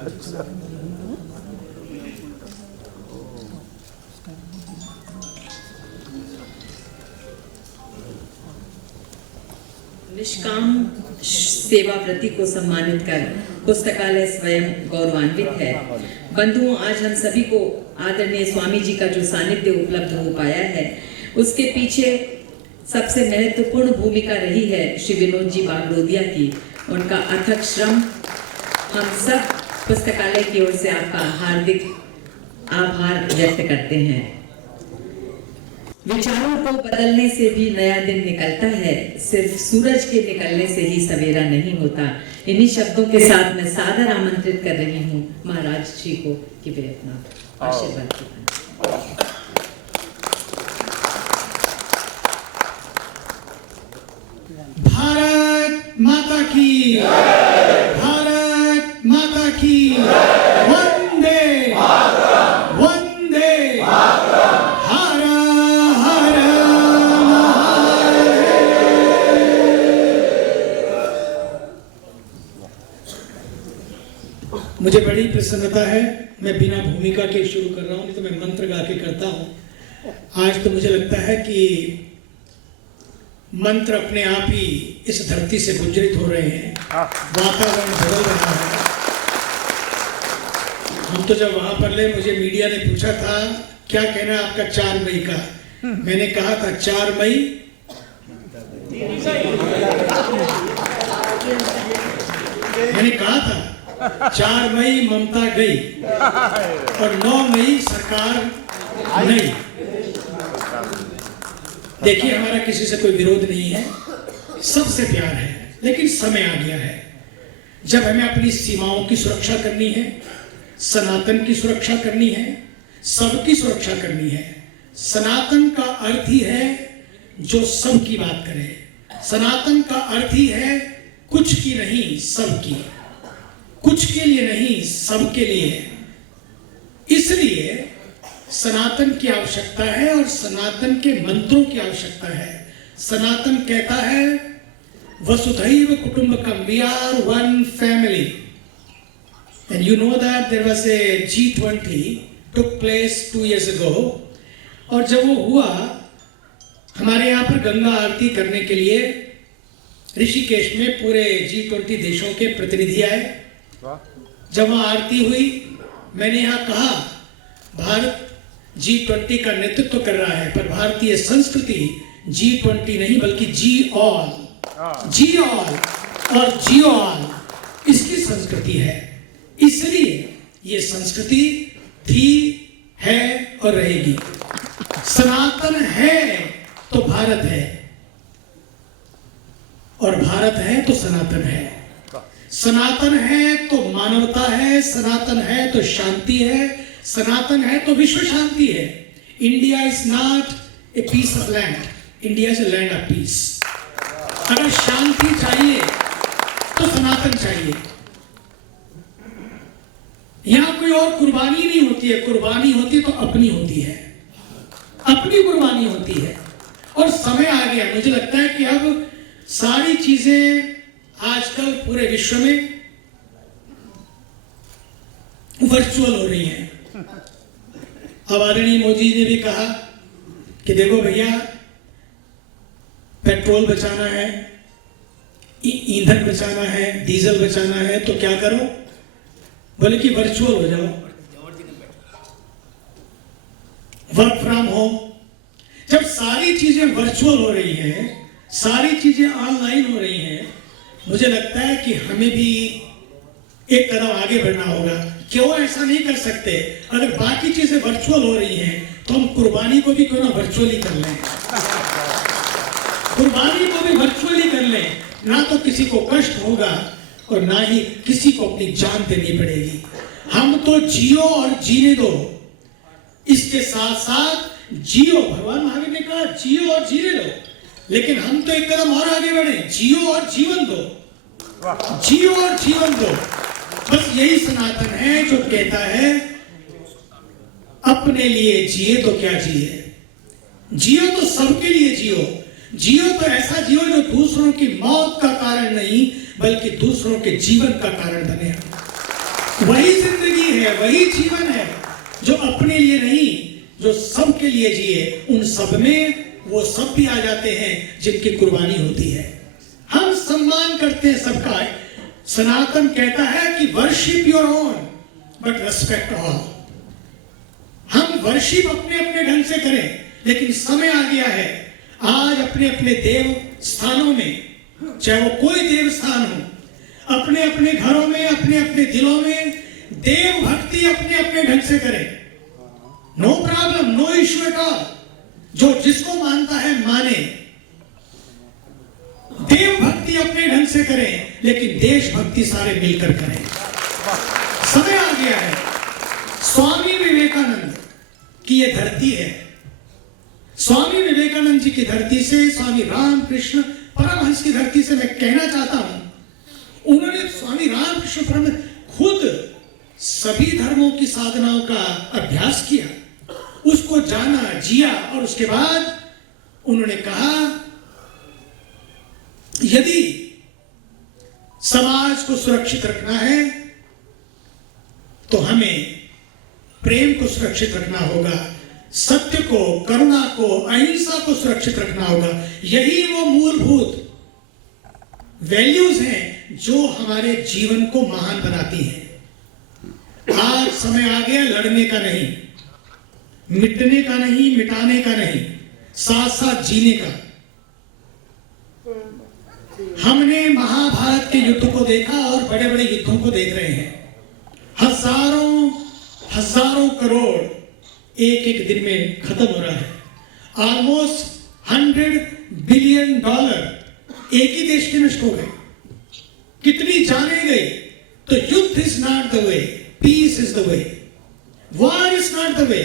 अच्छा निष्काम सेवाव्रति को सम्मानित कर पुस्तकालय स्वयं गौरवान्वित है। बंधुओं, आज हम सभी को आदरणीय स्वामी जी का जो सानिध्य उपलब्ध हो पाया है उसके पीछे सबसे महत्वपूर्ण भूमिका रही है श्री विनोद जी बागडोदिया की। उनका अथक श्रम हम सब पुस्तकालय की ओर से आपका हार्दिक आभार व्यक्त करते हैं। विचारों को बदलने से भी नया दिन निकलता है, सिर्फ सूरज के निकलने से ही सवेरा नहीं होता। इन्हीं शब्दों के साथ मैं सादर आमंत्रित कर रही हूँ महाराज जी को कि वे अपना आशीर्वाद दें। भारत माता की, भारत माता की, वंदे वंदे, हर हर मुझे बड़ी प्रसन्नता है। मैं बिना भूमिका के शुरू कर रहा हूँ, नहीं तो मैं मंत्र गा के करता हूँ। आज तो मुझे लगता है कि मंत्र अपने आप ही इस धरती से गुंजरित हो रहे हैं, वातावरण बदल रहा है। हम तो जब वहां पर ले, मुझे मीडिया ने पूछा था क्या कहना है आपका 4 मई का, मैंने कहा था 4 मई मैंने कहा था 4 मई ममता गई और 9 मई सरकार नहीं। देखिए, हमारा किसी से कोई विरोध नहीं है, सबसे प्यार है, लेकिन समय आ गया है जब हमें अपनी सीमाओं की सुरक्षा करनी है, सनातन की सुरक्षा करनी है, सबकी सुरक्षा करनी है। सनातन का अर्थ ही है जो सबकी बात करे। सनातन का अर्थ ही है कुछ की नहीं, सबकी, कुछ के लिए नहीं, सबके लिए। इसलिए सनातन की आवश्यकता है और सनातन के मंत्रों की आवश्यकता है। सनातन कहता है वसुधैव कुटुंबकम, we are one family. And you know that there was a G20 took place 2 years ago, और जब वो हुआ, हमारे यहाँ पर गंगा आरती करने के लिए ऋषिकेश में पूरे G20 देशों के प्रतिनिधि आए। जब वहाँ आरती हुई, मैंने यहाँ कहा भारत G20 का नेतृत्व कर रहा है, पर भारतीय संस्कृति G20 नहीं बल्कि जी ऑल और जियो ऑल इसकी संस्कृति है। इसलिए ये संस्कृति थी, है और रहेगी। सनातन है तो भारत है, और भारत है तो सनातन है। सनातन है तो मानवता है, सनातन है तो शांति है, सनातन है तो विश्व शांति है। India is not a piece of land, India is a land of peace. अगर शांति चाहिए तो सनातन चाहिए। यहां कोई और कुर्बानी नहीं होती है, कुर्बानी होती तो अपनी होती है, अपनी कुर्बानी होती है। और समय आ गया, मुझे लगता है कि अब सारी चीजें आजकल पूरे विश्व में वर्चुअल हो रही हैं। अब आदरणीय मोदी ने भी कहा कि देखो भैया, पेट्रोल बचाना है, ईंधन बचाना है, डीजल बचाना है, तो क्या करो? बोले कि वर्चुअल हो जाओ, वर्क फ्रॉम होम। जब सारी चीजें वर्चुअल हो रही हैं, सारी चीजें ऑनलाइन हो रही हैं, मुझे लगता है कि हमें भी एक कदम आगे बढ़ना होगा। क्यों ऐसा नहीं कर सकते? अगर बाकी चीजें वर्चुअल हो रही हैं तो हम कुर्बानी को भी क्यों ना वर्चुअली कर लें, कुर्बानी को भी वर्चुअली कर लें। ना तो किसी को कष्ट होगा और ना ही किसी को अपनी जान देनी पड़ेगी। हम तो जियो और जीने दो, इसके साथ साथ जियो, भगवान महावीर ने कहा जियो और जीने दो, लेकिन हम तो एक कदम और आगे बढ़े, जियो और जीवन दो, जियो और जीवन दो। बस यही सनातन है जो कहता है अपने लिए जिए तो क्या जिए, जियो तो सबके लिए जियो, जियो तो ऐसा जियो जो दूसरों की मौत का कारण नहीं बल्कि दूसरों के जीवन का कारण बने। वही जिंदगी है, वही जीवन है जो अपने लिए नहीं, जो सबके लिए जिए। उन सब में वो सब भी आ जाते हैं जिनकी कुर्बानी होती है। हम सम्मान करते हैं सबका। सनातन कहता है कि worship your own but respect all. हम वर्शिप अपने अपने ढंग से करें, लेकिन समय आ गया है आज अपने अपने देव स्थानों में, चाहे वो कोई देव स्थान हो, अपने अपने घरों में, अपने अपने दिलों में देव भक्ति अपने अपने ढंग से करें। No problem, no issue at all. जो जिसको मानता है माने, देव भक्ति अपने ढंग से करें, लेकिन देश भक्ति सारे मिलकर करें। समय आ गया है। स्वामी विवेकानंद की ये धरती है। स्वामी विवेकानंद जी की धरती से, स्वामी रामकृष्ण परमहंस की धरती से मैं कहना चाहता हूं, उन्होंने स्वामी रामकृष्ण परमहंस खुद सभी धर्मों की साधनाओं का अभ्यास किया, उसको जाना, जिया, और उसके बाद उन्होंने कहा यदि समाज को सुरक्षित रखना है तो हमें प्रेम को सुरक्षित रखना होगा, सत्य को, करुणा को, अहिंसा को सुरक्षित रखना होगा। यही वो मूलभूत वैल्यूज हैं जो हमारे जीवन को महान बनाती हैं। आज समय आ गया लड़ने का नहीं, मिटने का नहीं, मिटाने का नहीं, साथ साथ जीने का। हमने महाभारत के युद्ध को देखा और बड़े बड़े युद्धों को देख रहे हैं। हजारों करोड़ एक एक दिन में खत्म हो रहा है। ऑलमोस्ट $100 बिलियन एक ही देश के नष्ट हो गए। कितनी जाने गई। तो युद्ध is not the way, peace is the way, war is not the way.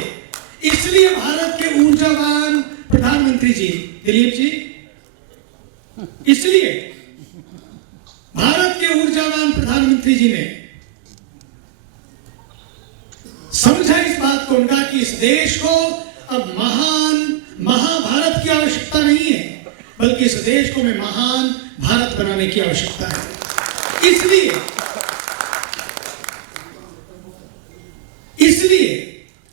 इसलिए भारत के ऊर्जावान प्रधानमंत्री जी, दिलीप जी, इसलिए भारत के ऊर्जावान प्रधानमंत्री जी ने समझा इस बात को उनका कि इस देश को अब महान महाभारत की आवश्यकता नहीं है, बल्कि इस देश को में महान भारत बनाने की आवश्यकता है। इसलिए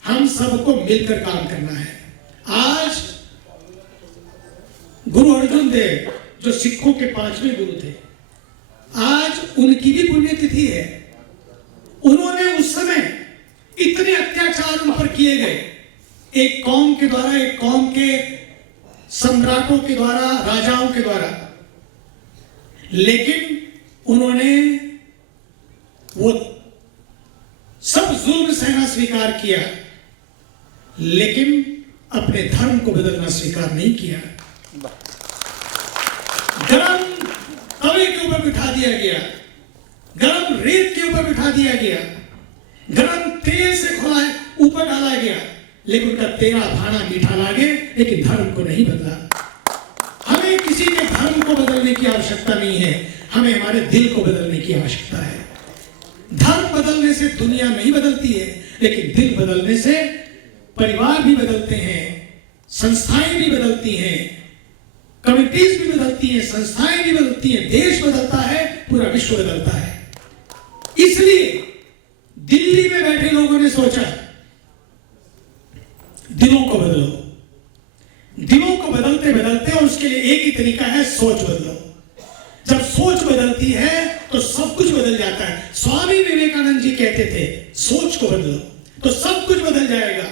हम सबको मिलकर काम करना है। आज गुरु अर्जुन देव जो सिखों के 5वें गुरु थे, आज उनकी भी पुण्यतिथि है। उन्होंने उस समय इतने अत्याचार उन पर किए गए, एक कौम के द्वारा, एक कौम के सम्राटों के द्वारा, राजाओं के द्वारा, लेकिन उन्होंने वो सब जुल्म सहना स्वीकार किया, लेकिन अपने धर्म को बदलना स्वीकार नहीं किया। गरम तवे के ऊपर बिठा दिया गया, गरम रेत के ऊपर बिठा दिया गया, गरम तेल से खुला ऊपर डाला गया, लेकिन उनका तेरा भाना मीठा लागे, लेकिन धर्म को नहीं बदला। हमें किसी के धर्म को बदलने की आवश्यकता नहीं है, हमें हमारे दिल को बदलने की आवश्यकता है। धर्म बदलने से दुनिया नहीं बदलती है, लेकिन दिल बदलने से परिवार भी बदलते हैं, संस्थाएं भी बदलती हैं, कमिटीज भी बदलती हैं, संस्थाएं भी बदलती हैं, देश बदलता है, पूरा विश्व बदलता है। इसलिए दिल्ली में बैठे लोगों ने सोचा दिलों को बदलो। दिलों को बदलते बदलते, और उसके लिए एक ही तरीका है, सोच बदलो। जब सोच बदलती है तो सब कुछ बदल जाता है। स्वामी विवेकानंद जी कहते थे सोच को बदलो तो सब कुछ बदल जाएगा।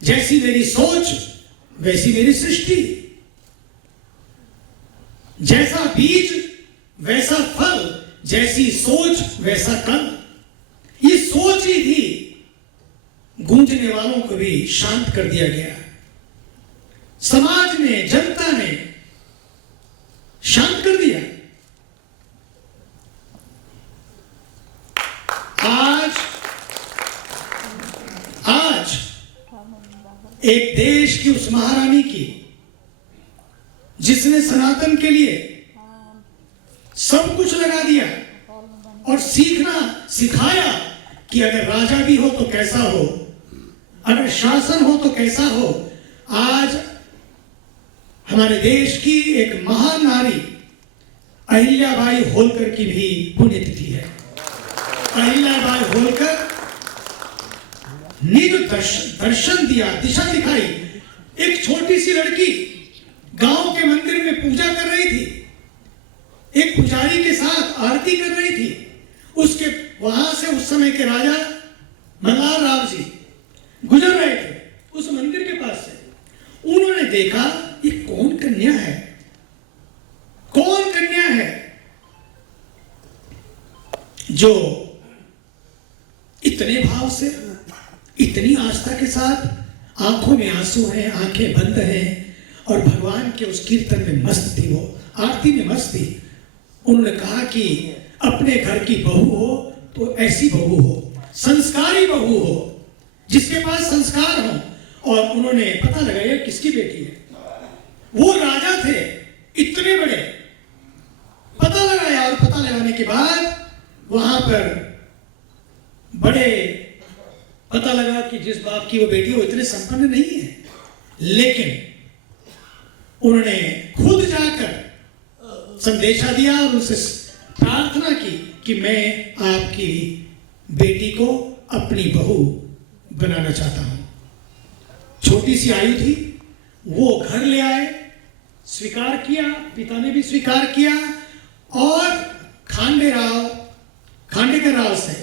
जैसी मेरी सोच वैसी मेरी सृष्टि, जैसा बीज वैसा फल, जैसी सोच वैसा कल। ये सोच ही थी, गूंजने वालों को भी शांत कर दिया गया। समाज ने, जनता ने शांत कर दिया। आज एक देश की उस महारानी की, जिसने सनातन के लिए सब कुछ लगा दिया और सीखना सिखाया कि अगर राजा भी हो तो कैसा हो, अगर शासन हो तो कैसा हो। आज हमारे देश की एक महान नारी अहिल्याबाई होलकर की भी पुण्यतिथि है। अहिल्याबाई होलकर ने जो दर्शन दिया, दिशा दिखाई। एक छोटी सी लड़की गांव के मंदिर में पूजा कर रही थी, एक पुजारी के साथ आरती कर रही थी। उसके वहां से उस समय के राजा मल्हार राव जी गुजर रहे थे उस मंदिर के पास से। उन्होंने देखा ये कौन कन्या है, कौन कन्या है जो इतने भाव से, इतनी आस्था के साथ, आंखों में आंसू हैं, आंखें बंद हैं, और भगवान के उस कीर्तन में मस्त थी, वो आरती में मस्त थी। उन्होंने कहा कि अपने घर की बहू हो तो ऐसी बहू हो, संस्कारी बहू हो, जिसके पास संस्कार हो। और उन्होंने पता लगाया किसकी बेटी है। वो राजा थे इतने बड़े, पता लगाया और पता लगाने के बाद वहां पर बड़े पता लगा कि जिस बाप की वो बेटी वो इतने संपन्न नहीं है, लेकिन उन्होंने खुद जाकर संदेशा दिया और उनसे प्रार्थना की कि मैं आपकी बेटी को अपनी बहू बनाना चाहता हूं। छोटी सी आयु थी, वो घर ले आए, स्वीकार किया, पिता ने भी स्वीकार किया और खांडेकर राव से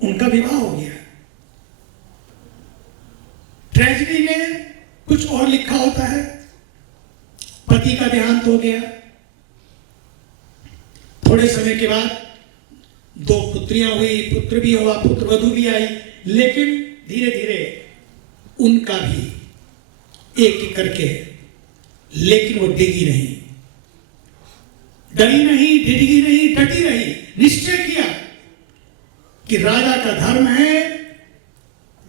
उनका विवाह हो गया। ट्रेजेडी में कुछ और लिखा होता है, पति का देहांत हो गया। थोड़े समय के बाद 2 पुत्रियां हुई, पुत्र भी हुआ, पुत्रवधू भी आई, लेकिन धीरे धीरे उनका भी एक एक करके, लेकिन वो डिगी नहीं, डरी नहीं, डिगी नहीं, डटी रही। निश्चय किया कि राजा का धर्म है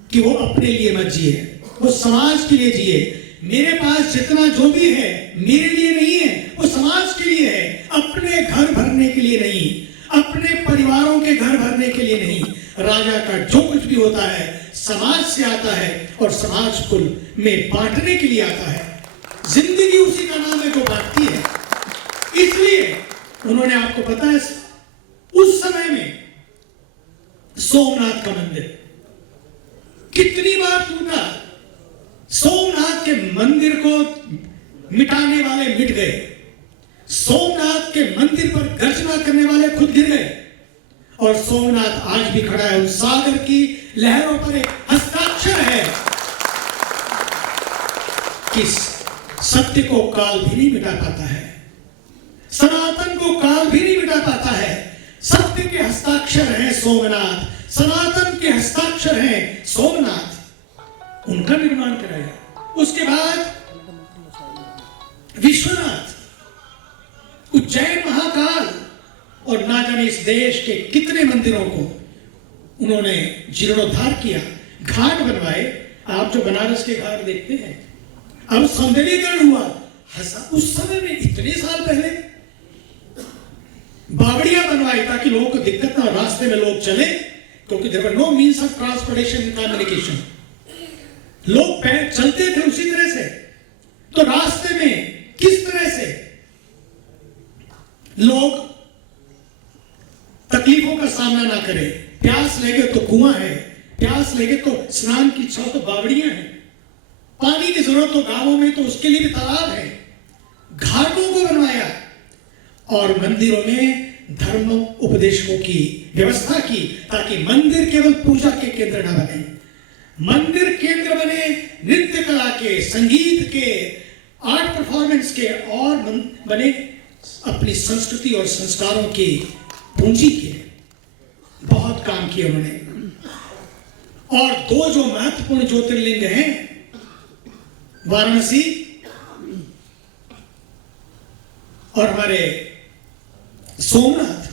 कि वो अपने लिए मत जिए, वो समाज के लिए जिए। मेरे पास जितना जो भी है मेरे लिए नहीं है, वो समाज के लिए है, अपने घर भरने के लिए नहीं, अपने परिवारों के घर भरने के लिए नहीं। राजा का जो कुछ भी होता है समाज से आता है और समाज कुल में बांटने के लिए आता है। जिंदगी उसी का नाम है जो बांटती है। इसलिए उन्होंने, आपको पता है, उस समय में सोमनाथ का मंदिर कितनी बार टूटा। सोमनाथ के मंदिर को मिटाने वाले मिट गए, सोमनाथ के मंदिर पर गर्जना करने वाले खुद गिर गए, और सोमनाथ आज भी खड़ा है। उस सागर की लहरों पर एक हस्ताक्षर है कि सत्य को काल भी नहीं मिटा पाता है, सनातन को काल भी नहीं मिटा पाता है। सत्य के हस्ताक्षर हैं सोमनाथ, सनातन के हस्ताक्षर हैं सोमनाथ। उनका निर्माण कराया। उसके बाद विश्वनाथ, उज्जैन महाकाल, और ना जाने इस देश के कितने मंदिरों को उन्होंने जीर्णोद्धार किया, घाट बनवाए। आप जो बनारस के घाट देखते हैं, अब सौंदर्यीकरण हुआ। उस समय में इतने साल पहले बावड़ियां बनवाई ताकि लोगों को दिक्कत ना हो, रास्ते में लोग चले, क्योंकि there were no means of transportation and communication. लोग पैर चलते थे उसी तरह से, तो रास्ते में किस तरह से लोग तकलीफों का सामना ना करें। प्यास लगे तो कुआं है, प्यास लगे तो स्नान की इच्छा तो बावड़ियां हैं, पानी की जरूरत हो गांवों में तो उसके लिए भी तालाब है। घाटों को बनवाया और मंदिरों में धर्म उपदेशकों की व्यवस्था की, ताकि मंदिर केवल पूजा के केंद्र न बने, मंदिर केंद्र बने नृत्य कला के, संगीत के, आर्ट परफॉर्मेंस के, और बने अपनी संस्कृति और संस्कारों की पूंजी के। बहुत काम किए उन्होंने। और 2 जो महत्वपूर्ण ज्योतिर्लिंग हैं, वाराणसी और हमारे सोमनाथ,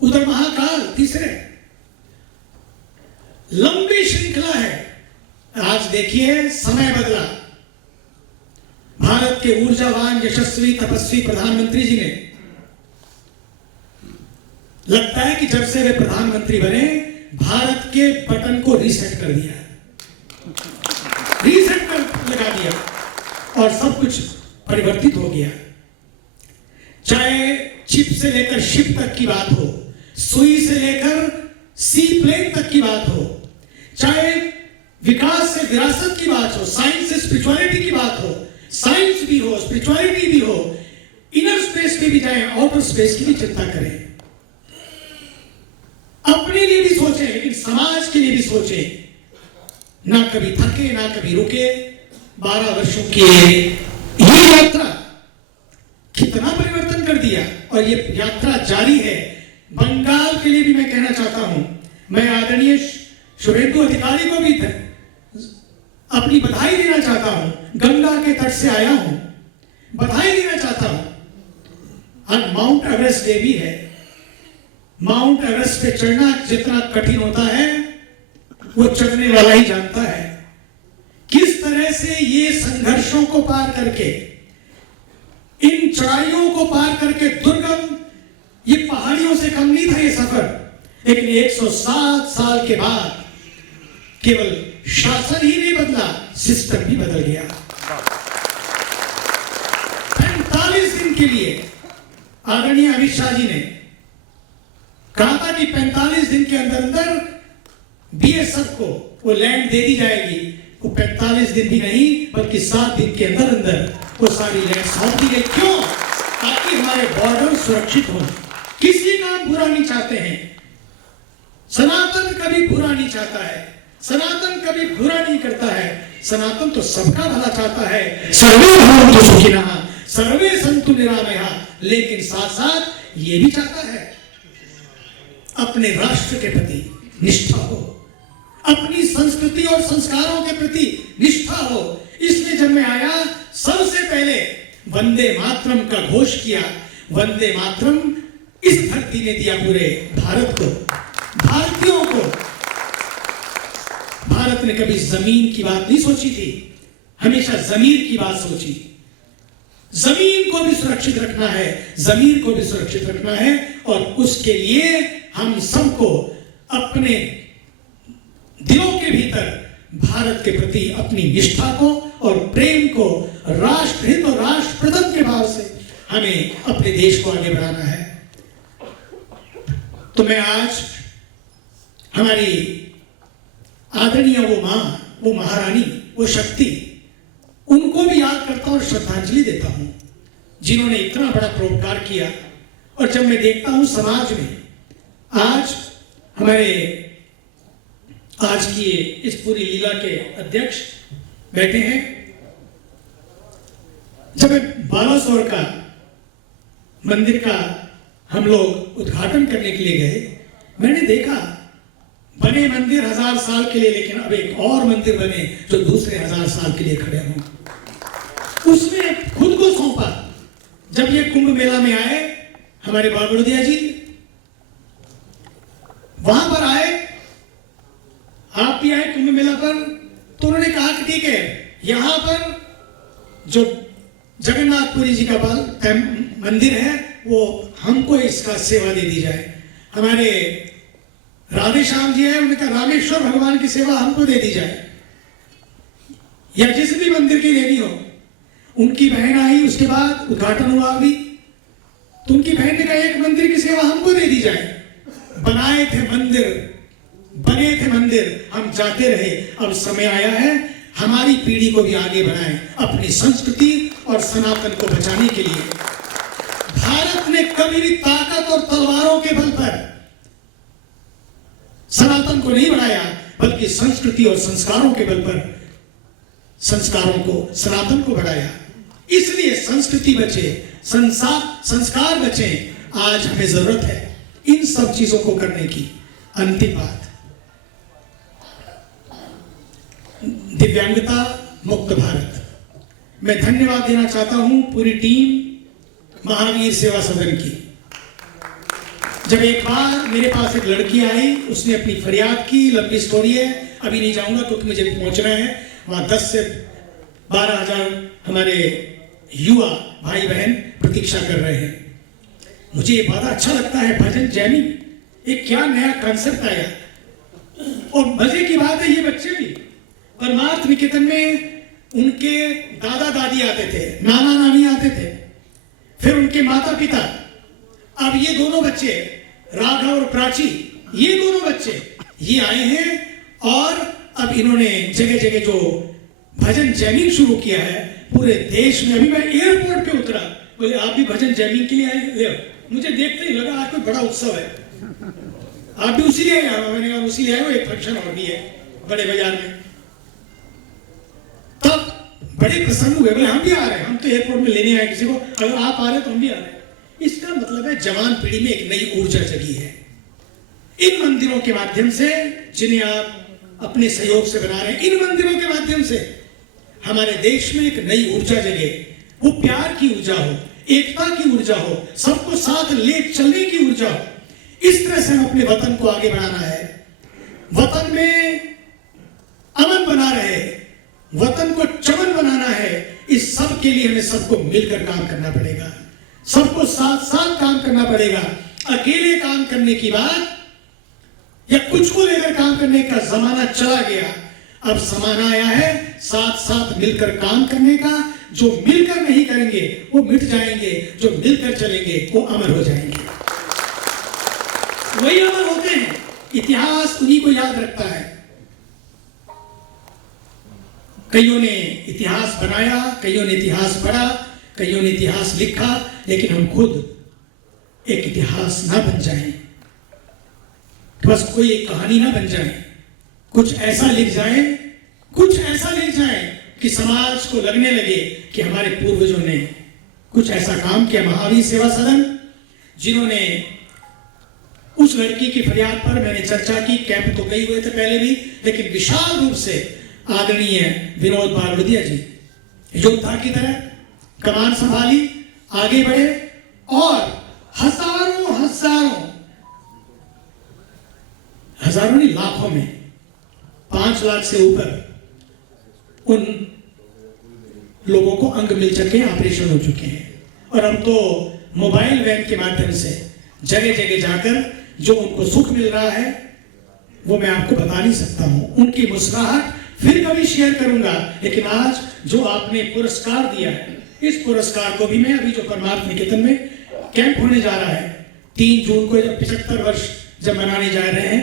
उधर महाकाल तीसरे, लंबी श्रृंखला है। आज देखिए समय बदला। भारत के ऊर्जावान, यशस्वी, तपस्वी प्रधानमंत्री जी ने, लगता है कि जब से वे प्रधानमंत्री बने, भारत के बटन को रीसेट कर दिया, रीसेट कर लगा दिया और सब कुछ परिवर्तित हो गया। चाहे चिप से लेकर शिप तक की बात हो, सुई से लेकर सी प्लेन तक की बात हो, चाहे विकास से विरासत की बात हो, साइंस से स्पिरिचुअलिटी की बात हो, साइंस भी हो, स्पिरिचुअलिटी भी हो, इनर स्पेस में भी जाए, आउटर स्पेस की भी चिंता करें। अपने लिए भी सोचें, लेकिन समाज के लिए भी सोचें। ना कभी थके, ना कभी रुके। 12 वर्षों की ये यात्रा कितना परिवर्तन कर दिया, और ये यात्रा जारी है। बंगाल के लिए भी मैं कहना चाहता हूं, मैं आदरणीय शुभेंदु अधिकारी को भी अपनी बधाई देना चाहता हूं, गंगा के तट से आया हूं, बधाई देना चाहता हूं। आज माउंट एवरेस्ट डे भी है। माउंट एवरेस्ट पे चढ़ना जितना कठिन होता है वो चढ़ने वाला ही जानता है। किस तरह से ये संघर्षों को पार करके, इन चढ़ाइयों को पार करके, दुर्गम, ये पहाड़ियों से कम नहीं था ये सफर, लेकिन 107 साल के बाद केवल शासन ही नहीं बदला, सिस्टम भी बदल गया। 45 दिन के लिए आदरणीय अमित शाह जी ने कहा था कि 45 दिन के अंदर अंदर बीएसएफ को वो लैंड दे दी जाएगी। वो 45 दिन भी नहीं बल्कि 7 दिन के अंदर अंदर वो सारी लैंड सौंप दी गई। क्यों? ताकि हमारे बॉर्डर सुरक्षित हो। किसी का बुरा नहीं चाहते हैं। सनातन कभी बुरा नहीं चाहता है, सनातन कभी बुरा नहीं करता है। सनातन तो सबका भला चाहता है। सर्वे भवन्तु सुखिनः, सर्वे सन्तु निरामयाः। लेकिन साथ साथ ये भी चाहता है अपने राष्ट्र के प्रति निष्ठा हो, अपनी संस्कृति और संस्कारों के प्रति निष्ठा हो। इसलिए जब मैं आया सबसे पहले वंदे मातरम का घोष किया। वंदे मातरम इस धरती ने दिया पूरे भारत को, भारतीयों को। भारत ने कभी जमीन की बात नहीं सोची थी, हमेशा जमीर की बात सोची। जमीन को भी सुरक्षित रखना है, जमीर को भी सुरक्षित रखना है, और उसके लिए हम सबको अपने दिलों के भीतर भारत के प्रति अपनी निष्ठा को और प्रेम को, राष्ट्रहित और राष्ट्र प्रथम के भाव से हमें अपने देश को आगे बढ़ाना है। तो मैं आज हमारी आदरणीय वो मां, वो महारानी, वो शक्ति, उनको भी याद करता हूं और श्रद्धांजलि देता हूं जिन्होंने इतना बड़ा परोपकार किया। और जब मैं देखता हूं समाज में आज हमारे आज की इस पूरी लीला के अध्यक्ष बैठे हैं, जब बालासोर का मंदिर का हम लोग उद्घाटन करने के लिए गए, मैंने देखा बने मंदिर 1000 साल के लिए, लेकिन अब एक और मंदिर बने जो दूसरे 1000 साल के लिए खड़े हों। उसमें खुद को सौंपा। जब ये कुंभ मेला में आए, हमारे बाबड़ोदिया जी वहां पर आए, आप भी आए कुंभ मेला पर, तो उन्होंने कहा कि ठीक है, यहां पर जो जगन्नाथपुरी जी का मंदिर है वो हमको इसका सेवा दे दी जाए। हमारे राधे श्याम जी है, उन्होंने कहा रामेश्वर भगवान की सेवा हमको दे दी जाए, या जिस भी मंदिर की देनी हो। उनकी बहन आई, उसके बाद उद्घाटन हुआ अभी, तो उनकी बहन ने कहा एक मंदिर की सेवा हमको दे दी जाए। बनाए थे मंदिर, बने थे मंदिर, हम जाते रहे। अब समय आया है हमारी पीढ़ी को भी आगे बढ़ाएं अपनी संस्कृति और सनातन को बचाने के लिए। भारत ने कभी भी ताकत और तलवारों के बल पर सनातन को नहीं बढ़ाया, बल्कि संस्कृति और संस्कारों के बल पर संस्कारों को, सनातन को बढ़ाया। इसलिए संस्कृति बचे, संस्कार बचे। आज हमें जरूरत है इन सब चीजों को करने की। अंतिम बात, दिव्यांगता मुक्त भारत। मैं धन्यवाद देना चाहता हूं पूरी टीम महावीर सेवा सदन की। जब एक बार मेरे पास एक लड़की आई, उसने अपनी फरियाद की, लंबी स्टोरी है, अभी नहीं जाऊंगा क्योंकि मुझे भी पहुंचना है। वहां 10 से 12 हजार हमारे युवा भाई बहन प्रतीक्षा कर रहे हैं। मुझे ये बड़ा अच्छा लगता है, भजन जैमिंग एक क्या नया कंसेप्ट आया। और मजे की बात है, ये बच्चे भी परमार्थ निकेतन में उनके दादा दादी आते थे, नाना नानी आते थे, फिर उनके माता पिता। अब ये दोनों बच्चे, राघव और प्राची, ये दोनों बच्चे ये आए हैं और अब इन्होंने जगह जगह जो भजन जैमिंग शुरू किया है पूरे देश में। अभी मैं एयरपोर्ट पे उतरा, बोले आप भी भजन जैमिंग के लिए आए? ले, मुझे देखते ही लगा आज कोई बड़ा उत्सव है। आप भी उसी लिए आए? मैंने कहा उसी लिए आए हो, एक फंक्शन और भी है बड़े बाजार में। तब बड़े प्रसन्न हुए, बोले हम भी आ रहे हैं, हम तो एयरपोर्ट में लेने आए किसी को, अगर आप आ रहे तो हम भी आ रहे हैं। इसका मतलब है जवान पीढ़ी में एक नई ऊर्जा जगी है। इन मंदिरों के माध्यम से जिन्हें आप अपने सहयोग से बना रहे हैं। इन मंदिरों के माध्यम से हमारे देश में एक नई ऊर्जा जगे, वो प्यार की ऊर्जा हो, एकता की ऊर्जा हो, सबको साथ ले चलने की ऊर्जा हो। इस तरह से हम अपने वतन को आगे बढ़ाना है, वतन में अमन बना रहे, वतन को चमन बनाना है। इस सब के लिए हमें सबको मिलकर काम करना पड़ेगा, सबको साथ साथ काम करना पड़ेगा। अकेले काम करने की बात या कुछ को लेकर काम करने का जमाना चला गया। अब जमाना आया है साथ साथ मिलकर काम करने का। जो मिलकर नहीं करेंगे वो मिट जाएंगे, जो मिलकर चलेंगे वो अमर हो जाएंगे। वही अमर होते हैं, इतिहास उन्हीं को याद रखता है। कईयों ने इतिहास बनाया, कईयों ने इतिहास पढ़ा, कईयों ने इतिहास लिखा, लेकिन हम खुद एक इतिहास ना बन जाएं, बस कोई एक कहानी ना बन जाए। कुछ ऐसा लिख जाए, कुछ ऐसा लिख जाए कि समाज को लगने लगे कि हमारे पूर्वजों ने कुछ ऐसा काम किया। महावीर सेवा सदन, जिन्होंने उस लड़की की फरियाद पर मैंने चर्चा की, कैंप तो गए हुए थे पहले भी, लेकिन विशाल रूप से आदरणीय विनोद बालवदिया जी योद्धा की तरह कमान संभाली, आगे बढ़े और हजारों हजारों हजारों नहीं लाखों में 5 लाख से ऊपर उन लोगों को अंग मिल चुके, ऑपरेशन हो चुके हैं। और अब तो मोबाइल वैन के माध्यम से जगह जगह जाकर जो उनको सुख मिल रहा है वो मैं आपको बता नहीं सकता हूं। उनकी मुस्कुराहट फिर कभी शेयर करूंगा, लेकिन आज जो आपने पुरस्कार दिया है, इस पुरस्कार को भी मैं अभी जो परमार्थ निकेतन में कैंप होने जा रहा है 3 जून को, जब 75 वर्ष जब मनाने जा रहे हैं,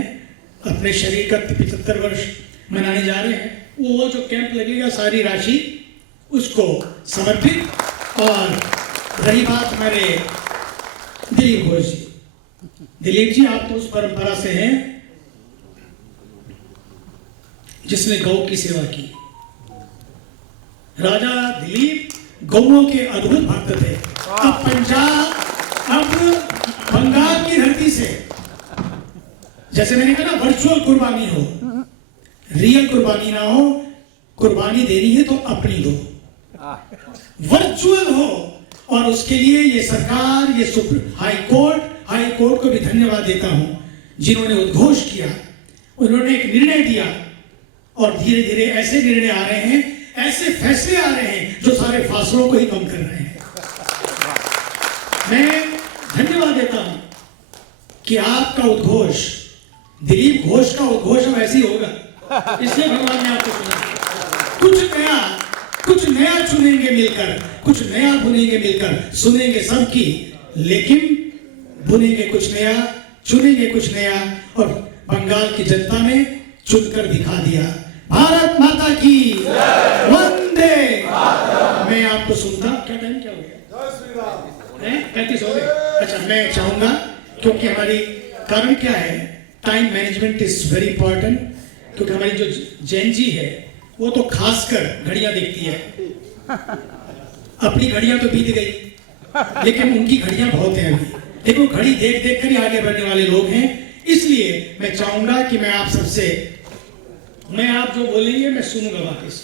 अपने शरीर का 75 वर्ष मनाने जा रहे हैं, वो जो कैंप लगेगा सारी राशि उसको समर्पित। और रही बात हमारे दिलीप घोष जी, दिलीप जी आप तो उस परंपरा से हैं जिसने गौ की सेवा की। राजा दिलीप गौओं के अद्भुत भक्त थे। अब पंजाब, अब बंगाल की धरती से, जैसे मैंने कहा ना, वर्चुअल कुर्बानी हो, रियल कुर्बानी ना हो। कुर्बानी देनी है तो अपनी दो, वर्चुअल हो। और उसके लिए ये सरकार, ये हाई कोर्ट को भी धन्यवाद देता हूं जिन्होंने उद्घोष किया, उन्होंने एक निर्णय दिया। और धीरे धीरे ऐसे निर्णय आ रहे हैं, ऐसे फैसले आ रहे हैं जो सारे फासलों को ही कम कर रहे हैं। मैं धन्यवाद देता हूं कि आपका उद्घोष, दिलीप घोष का उद्घोष अब ऐसे ही होगा, इसलिए भगवान ने आपको चुना। कुछ नया चुनेंगे मिलकर, कुछ नया बुनेंगे मिलकर, सुनेंगे सबकी, लेकिन बुनेंगे कुछ नया, चुनेंगे कुछ नया। और बंगाल की जनता ने चुनकर दिखा दिया। भारत माता की वंदे। मैं आपको सुनता, क्या टाइम क्या हो गया? 35 हो गए। अच्छा, मैं चाहूंगा, क्योंकि हमारी कारण क्या है, time management is very important. क्योंकि हमारी जो जैन जी है वो तो खासकर घड़ियां देखती है। अपनी घड़ियां तो बीत गई, लेकिन उनकी घड़ियां बहुत हैं अभी। लेकिन वो घड़ी देख देख कर ही आगे बढ़ने वाले लोग हैं। इसलिए मैं चाहूंगा कि मैं आप सबसे, मैं आप जो बोलेंगे मैं सुनूंगा वापस।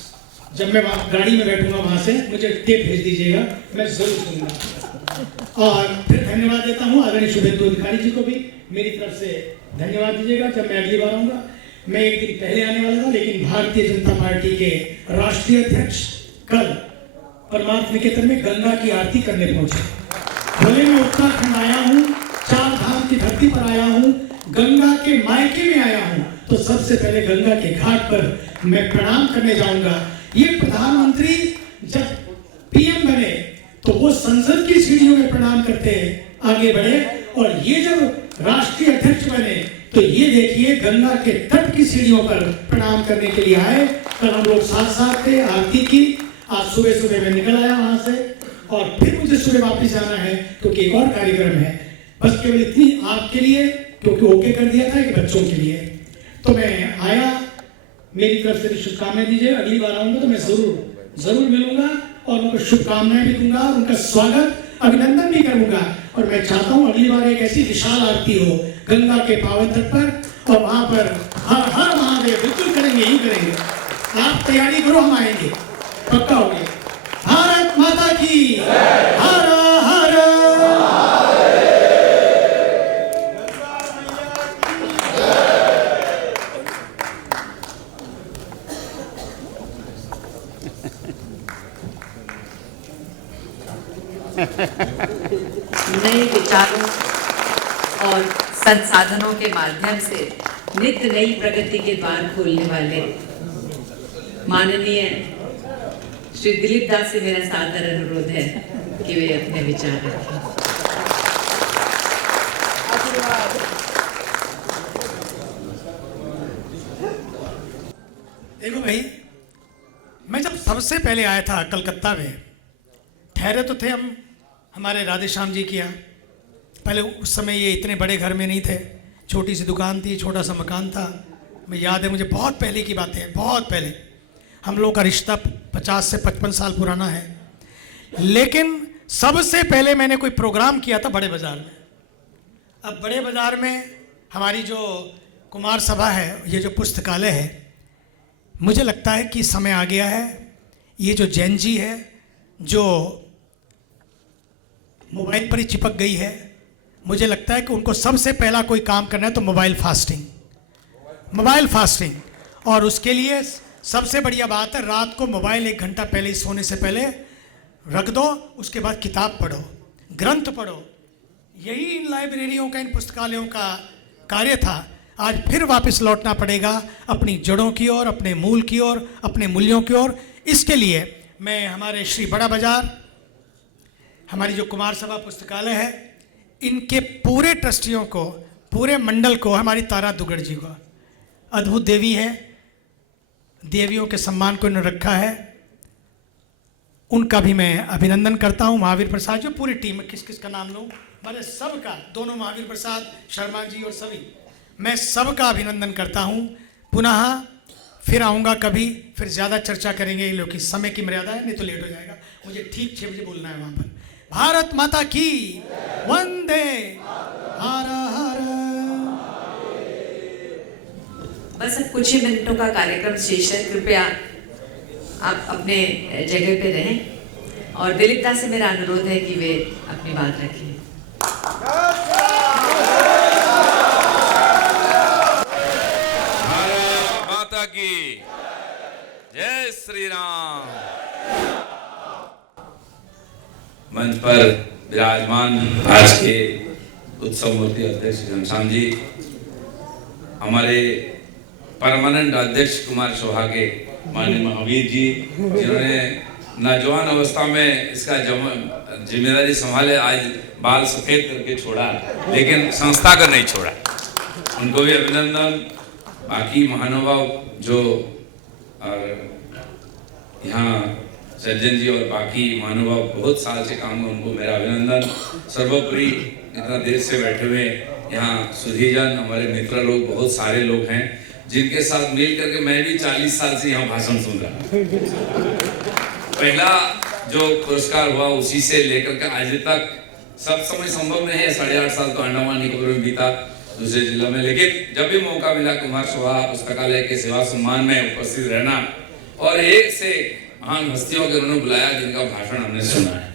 जब मैं गाड़ी में बैठूंगा वहां से मुझे टेप भेज दीजिएगा, मैं जरूर सुनूंगा। और फिर धन्यवाद देता हूं आदरणीय शुभेंदु अधिकारी जी को भी मेरी तरफ से धन्यवाद दीजिएगा। जब मैं अगली बार आऊंगा, मैं एक दिन पहले आने वाला था, लेकिन भारतीय जनता पार्टी के राष्ट्रीय अध्यक्ष कल परमार्थ निकेतन में गंगा की आरती करने पहुंचे। बोले मैं उत्तराखंड आया हूँ, 4 धाम की धरती पर आया हूँ, गंगा के मायके में आया हूँ, तो सबसे पहले गंगा के घाट पर मैं प्रणाम करने जाऊंगा। ये प्रधानमंत्री जब पीएम बने तो वो संसद की सीढ़ियों में प्रणाम करते आगे बढ़े, और ये जब राष्ट्रीय अध्यक्ष बने तो ये देखिए गंगा के तट की सीढ़ियों पर प्रणाम करने के लिए आए। कल हम लोग साथ साथ थे, आरती की। आज सुबह सुबह मैं निकल आया वहां से, और फिर मुझे सुबह वापस जाना है क्योंकि एक और कार्यक्रम है। बस केवल इतनी आपके लिए, क्योंकि ओके कर दिया था कि बच्चों के लिए, तो मैं आया। मेरी तरफ से शुभकामनाएं दीजिए। अगली बार आऊंगा तो मैं जरूर मिलूंगा और उनको शुभकामनाएं भी दूंगा, उनका स्वागत अभिनंदन भी करूंगा। और मैं चाहता हूं अगली बार एक ऐसी विशाल आरती हो गंगा के पावन तट पर, और वहां पर हर हर महादेव महोदय, बिल्कुल करेंगे, ही करेंगे। आप तैयारी करो, हम आएंगे, पक्का हो गया। भारत माता की हर हर। नए विचारों और संसाधनों के माध्यम से नित्य नई प्रगति के द्वार खोलने वाले माननीय श्री दिलीप दास से मेरा सादर अनुरोध है कि वे अपने विचार रखें। देखो भाई, मैं जब सबसे पहले आया था कलकत्ता में, ठहरे तो थे हम हमारे राधेश्याम जी किया। पहले उस समय ये इतने बड़े घर में नहीं थे, छोटी सी दुकान थी, छोटा सा मकान था। मैं याद है मुझे, बहुत पहले की बातें हैं, बहुत पहले। हम लोग का रिश्ता 50 से 55 साल पुराना है। लेकिन सबसे पहले मैंने कोई प्रोग्राम किया था बड़े बाज़ार में। अब बड़े बाज़ार में हमारी जो कुमार सभा है, ये जो पुस्तकालय है, मुझे लगता है कि समय आ गया है। ये जो जैन जी है, जो मोबाइल पर ही चिपक गई है, मुझे लगता है कि उनको सबसे पहला कोई काम करना है तो मोबाइल फास्टिंग। और उसके लिए सबसे बढ़िया बात है, रात को मोबाइल 1 घंटा पहले सोने से पहले रख दो, उसके बाद किताब पढ़ो, ग्रंथ पढ़ो। यही इन लाइब्रेरियों का, इन पुस्तकालयों का कार्य था। आज फिर वापस लौटना पड़ेगा अपनी जड़ों की ओर, अपने मूल की ओर, अपने मूल्यों की ओर। इसके लिए मैं हमारे श्री बड़ा बाजार, हमारी जो कुमार सभा पुस्तकालय है, इनके पूरे ट्रस्टियों को, पूरे मंडल को, हमारी तारा दुगड़ जी को, अद्भुत देवी है, देवियों के सम्मान को इन्होंने रखा है, उनका भी मैं अभिनंदन करता हूँ। महावीर प्रसाद जो पूरी टीम, किस किस का नाम लूँ, मैंने सबका, दोनों महावीर प्रसाद शर्मा जी और सभी, मैं सबका अभिनंदन करता हूँ। पुनः फिर आऊँगा कभी, फिर ज़्यादा चर्चा करेंगे, क्योंकि समय की मर्यादा है, नहीं तो लेट हो जाएगा। मुझे ठीक 6 बजे बोलना है वहाँ पर। भारत माता की वंदे, हर हर। बस अब कुछ ही मिनटों का कार्यक्रम शेष है, कृपया आप अपने जगह पे रहें। और दिलीप दास से मेरा अनुरोध है कि वे अपनी बात रखें। भारत माता की जय श्री राम। मंच पर विराजमान आज के उत्सव मूर्ति अध्यक्ष घनश्याम जी, हमारे परमानेंट अध्यक्ष कुमार सभा के माननीय महावीर जी, जिन्होंने नौजवान अवस्था में इसका जिम्मेदारी संभाले, आज बाल सफेद करके छोड़ा, लेकिन संस्था का नहीं छोड़ा, उनको भी अभिनंदन। बाकी महानुभाव जो यहाँ सज्जन जी और बाकी महानुभाव बहुत साल से काम है, उनको मेरा अभिनंदन। सर्वोपरि इतना देर से बैठे हुए यहाँ सुधीजन, हमारे मित्र लोग, बहुत सारे लोग हैं जिनके साथ मिल करके मैं भी 40 साल से यहाँ भाषण सुन रहा। पहला जो पुरस्कार हुआ उसी से लेकर के आज तक, सब समय संभव नहीं है, 8.5 साल तो अंडमान निकोबार में बीता दूसरे जिलों में, लेकिन जब भी मौका मिला कुमार सभा पुस्तकालय के सेवा सम्मान में उपस्थित रहना, और एक से महान हस्तियों के उन्होंने बुलाया जिनका भाषण हमने सुना है।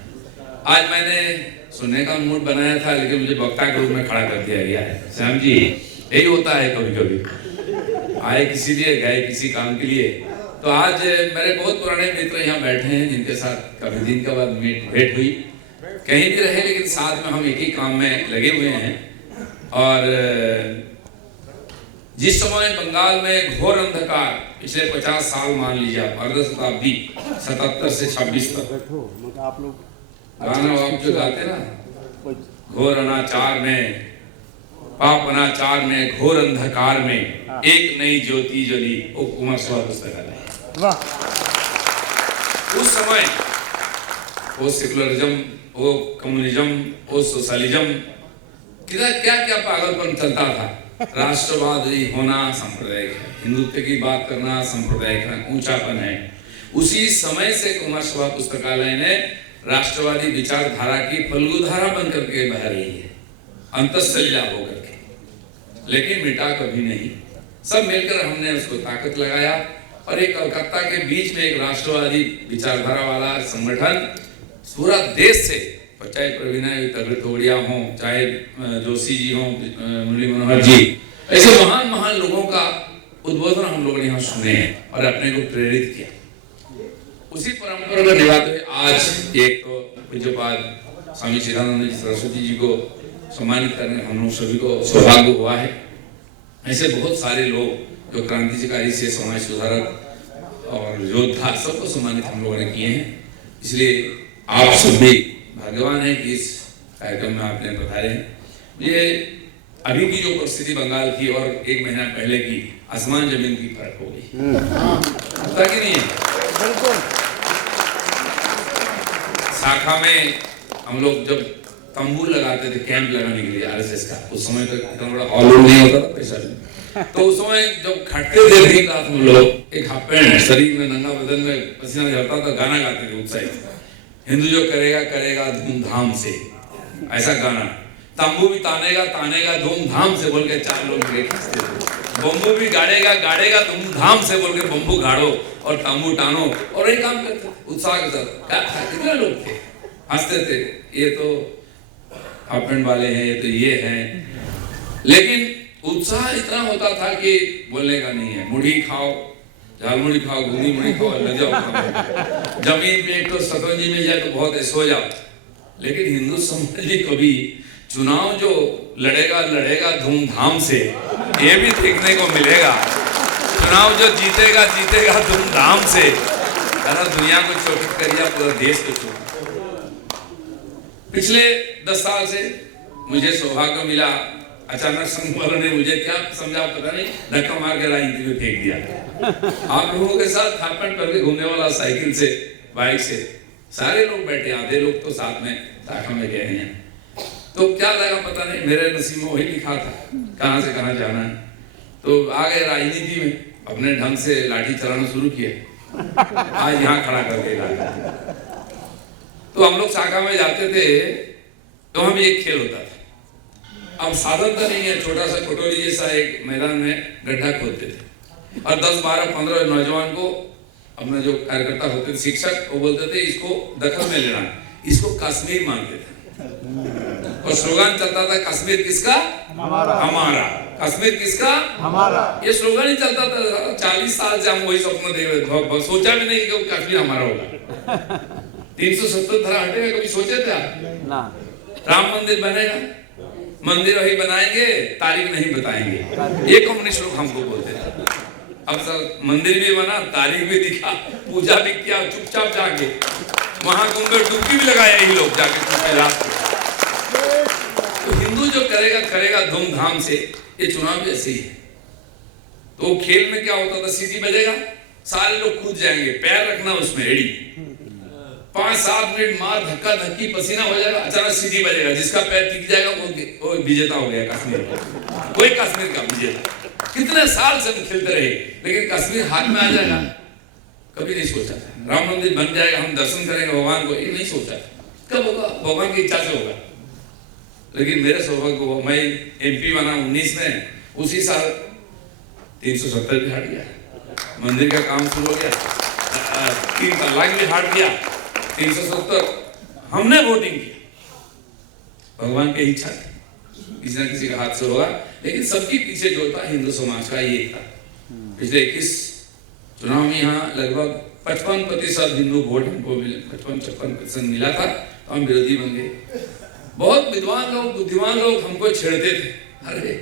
आज मैंने सुनने का मूड बनाया था, लेकिन मुझे वक्ता के रूप में खड़ा कर दिया गया है। श्याम जी, यही होता है कभी कभी, आए किसी लिए, गए किसी काम के लिए। तो आज मेरे बहुत पुराने मित्र यहाँ बैठे हैं जिनके साथ काफी दिन के बाद भेंट हुई, कहीं भी रहे लेकिन साथ में हम एक ही काम में लगे हुए हैं। और जिस समय बंगाल में घोर अंधकार, पिछले 50 साल मान लीजिए आप, अर्ध शताब्दी 77 से 26 तक, गाना आप जो गाते ना, घोर अनाचार में, पाप अनाचार में, घोर अंधकार में एक नई ज्योति जली, वो कुमार सभा पुस्तकालय। उस समय वो सेकुलरिज्म, वो कम्युनिज्म, वो सोशलिज्म, क्या क्या पागलपन चलता था। राष्ट्रवादी होना सांप्रदायिक है, हिंदुत्व की बात करना सांप्रदायिक है, ऊंचापन है। उसी समय से कुमार सभा पुस्तकालय ने राष्ट्रवादी विचारधारा की फल्गुधारा बनकर के बह रही है, अंतःसलीला होकर के, लेकिन मिटा कभी नहीं। सब मिलकर हमने उसको ताकत लगाया और एक कलकत्ता के बीच में एक राष्ट्रवादी विचारधारा वाला संगठन पूरा देश से, चाहे प्रवीणा तगड़िया हो, चाहे जोशी जी हो, मुरली मनोहर जी, ऐसे महान महान लोगों का उद्बोधन हम लोगों ने यहाँ सुने और अपने को प्रेरित किया। उसी परंपरा को निभाते हुए आज एक तो पूज्यपाद स्वामी चिदानंद सरस्वती जी को सम्मानित करने हम लोग सभी को सौभाग्य हुआ है। ऐसे बहुत सारे लोग जो क्रांतिकारी से समाज सुधारक और योद्धा सबको सम्मानित हम लोगों ने किए हैं। इसलिए आप सभी भाग्यवान हैं कि इस कार्यक्रम में आपने पधारे हैं। ये अभी की जो परिस्थिति बंगाल की और एक महीना पहले की आसमान जमीन की फर्क हो गई, पता कि नहीं है? शाखा में हम लोग जब तंबू लगाते थे कैंप लगाने के लिए आरएसएस का, उस समय तक इतना बड़ा हॉल नहीं होता था पैसा नहीं, तो उस समय जब खटते थे दिन रात हम लोग, एक हाफ पैंट शरीर में, नंगा बदन में पसीना झड़ता था, गाना गाते थे उत्साहित, हिंदू जो करेगा करेगा धूमधाम से, ऐसा गाना। तंबू भी तानेगा तानेगा धूमधाम से बोल के 4 लोग खींचते थे। बम्बू भी गाड़ेगा गाड़ेगा धूमधाम से बोल के बम्बू गाड़ो और तंबू टानो और यही काम करते उत्साह के साथ। कितने लोग थे, हंसते थे, ये तो हाफ पैंट वाले हैं, ये तो ये हैं, लेकिन उत्साह इतना होता था कि बोलने का नहीं है। मुढ़ी खाओ, झालमुड़ी खाओ, घूनी मुड़ी खाओ, लग जाओ। जमीन पे एक तो शतरंजी मिल जाए तो बहुत है, सो जाओ। लेकिन हिंदू समाज भी कभी चुनाव जो लड़ेगा लड़ेगा धूमधाम से, ये भी देखने को मिलेगा। चुनाव जो जीतेगा जीतेगा धूमधाम से, सारा दुनिया को चौकित करिए, पूरा देश को चौकित। पिछले 10 साल से मुझे सौभाग्य मिला, अचानक संघ वालों ने मुझे क्या समझा पता नहीं, धक्का मार के राजनीति में फेंक दिया। आप लोगों के साथ हाफ पैंट पहन के घूमने वाला, साइकिल से, बाइक से, सारे लोग बैठे, आधे लोग तो साथ में शाखा में गए हैं। तो क्या लगा पता नहीं, मेरे नसीब में वही लिखा था, कहां से कहां जाना है। तो आ गए राजनीति में, अपने ढंग से लाठी चलाना शुरू किया, आज यहाँ खड़ा करके लाठी। तो हम लोग शाखा में जाते थे तो हम एक खेल होता था। अब साधन तो नहीं है, छोटा सा कटोरी जैसा एक मैदान में गड्ढा खोदते थे और 10, 12, 15 नौजवान को, अपना जो कार्यकर्ता होते थे, शिक्षक, वो बोलते थे इसको दखल में लेना, इसको कश्मीर मानते थे और स्लोगन चलता था, कश्मीर किसका? हमारा। कश्मीर किसका? हमारा। ये स्लोगन ही चलता था। 40 साल से हम वही स्वप्न देख रहे थे, सोचा भी नहीं कि कश्मीर हमारा होगा। 370 धारा हटेगा, कभी सोचे थे आप? ना। राम मंदिर बनेगा, मंदिर वही बनाएंगे, तारीख नहीं बताएंगे, ये कम्युनिस्ट लोग हमको बोलते थे। अब सर मंदिर भी बना, तारीख भी दिखा, पूजा भी किया, चुपचाप जाके वहां घूमकर डुबकी भी लगाया यही लोग जाके रात को। तो हिंदू जो करेगा करेगा धूमधाम से, ये चुनाव भी ऐसे ही है। तो खेल में क्या होता था, सीटी बजेगा, सारे लोग कूद जाएंगे, पैर रखना उसमें एड़ी, 5-7 मिनट मार धक्का धक्की, पसीना हो जाएगा, अचानक सीटी बजेगा, जिसका पैर टिक जाएगा वो विजेता हो गया कश्मीर का, कोई कश्मीर का विजेता। कितने साल से हम खेलते रहे, लेकिन कश्मीर हाथ में आ जाएगा कभी नहीं सोचा था। राम मंदिर बन जाएगा, हम दर्शन करेंगे भगवान को, ये नहीं सोचा था। कब होगा? भगवान की इच्छा से होगा। लेकिन मेरे सौभाग्य को, मैं MP बना 19 में, उसी साल 370 भी हट गया, मंदिर का काम शुरू हो गया, 3 तलाक भी हट गया, 370 हमने वोटिंग किया, भगवान की इच्छा थी, किसी न किसी का हाथ से होगा। लेकिन सबके पीछे जो था हिंदू समाज का ये था। पिछले 21 चुनाव में यहाँ लगभग 55% हिंदू वोट हमको मिले, 55-56% मिला था, तो हम विरोधी बन गए। बहुत विद्वान लोग, बुद्धिमान लोग हमको छेड़ते थे, अरे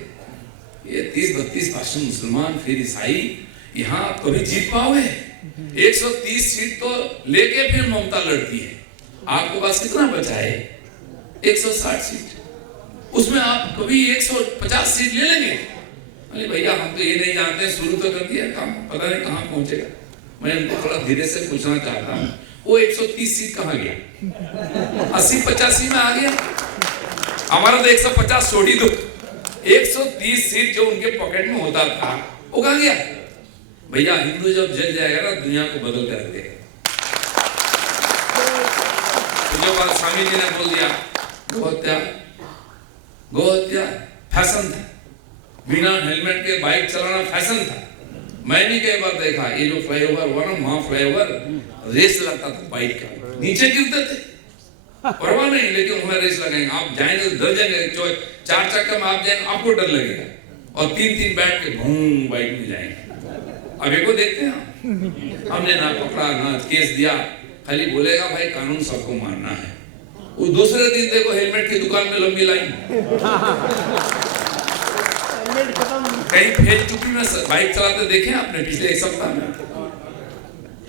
ये 30-32% मुसलमान, फिर ईसाई, यहाँ आप कभी जीत पाओगे? 130 सीट तो लेके फिर ममता लड़ती है, आपके पास कितना बचा है? 160 सीट, उसमें आप कभी 150 सीट ले लेंगे? अरे भैया हम तो ये नहीं जानते, शुरू तो कर दिया काम, पता नहीं कहाँ पहुंचेगा। मैं उनको थोड़ा धीरे से पूछना चाहता हूँ, वो 130 सीट कहाँ गया? 80-85 में आ गया, हमारा तो 150 छोड़ ही दो, 130 सीट जो उनके पॉकेट में होता था वो कहाँ गया? भैया हिंदू जब जल जाएगा ना, दुनिया को बदल कर देगा। तो जो बात स्वामी जी ने बोल दिया, गौ हत्या फैशन था, बिना हेलमेट के बाइक चलाना फैशन था। मैंने कई बार देखा ये जो फ्लाईओवर हुआ ना, वहां फ्लाईओवर रेस लगता था बाइक का, नीचे गिरते थे परवाह नहीं, लेकिन वहां रेस लगाएंगे। आप जाएंगे तो डर जाएंगे, 4 चक्कर में आप जाएंगे आपको डर लगेगा, और 3-3 बैठ के घूम बाइक में जाएंगे। अब एक को देखते हैं हमने ना पकड़ा ना केस दिया, खाली बोलेगा भाई कानून सबको मानना है। वो दूसरे दिन देखो हेलमेट की दुकान में लंबी लाइन, कहीं फेज चुकी में बाइक चलाते देखे आपने पिछले 1 सप्ताह में?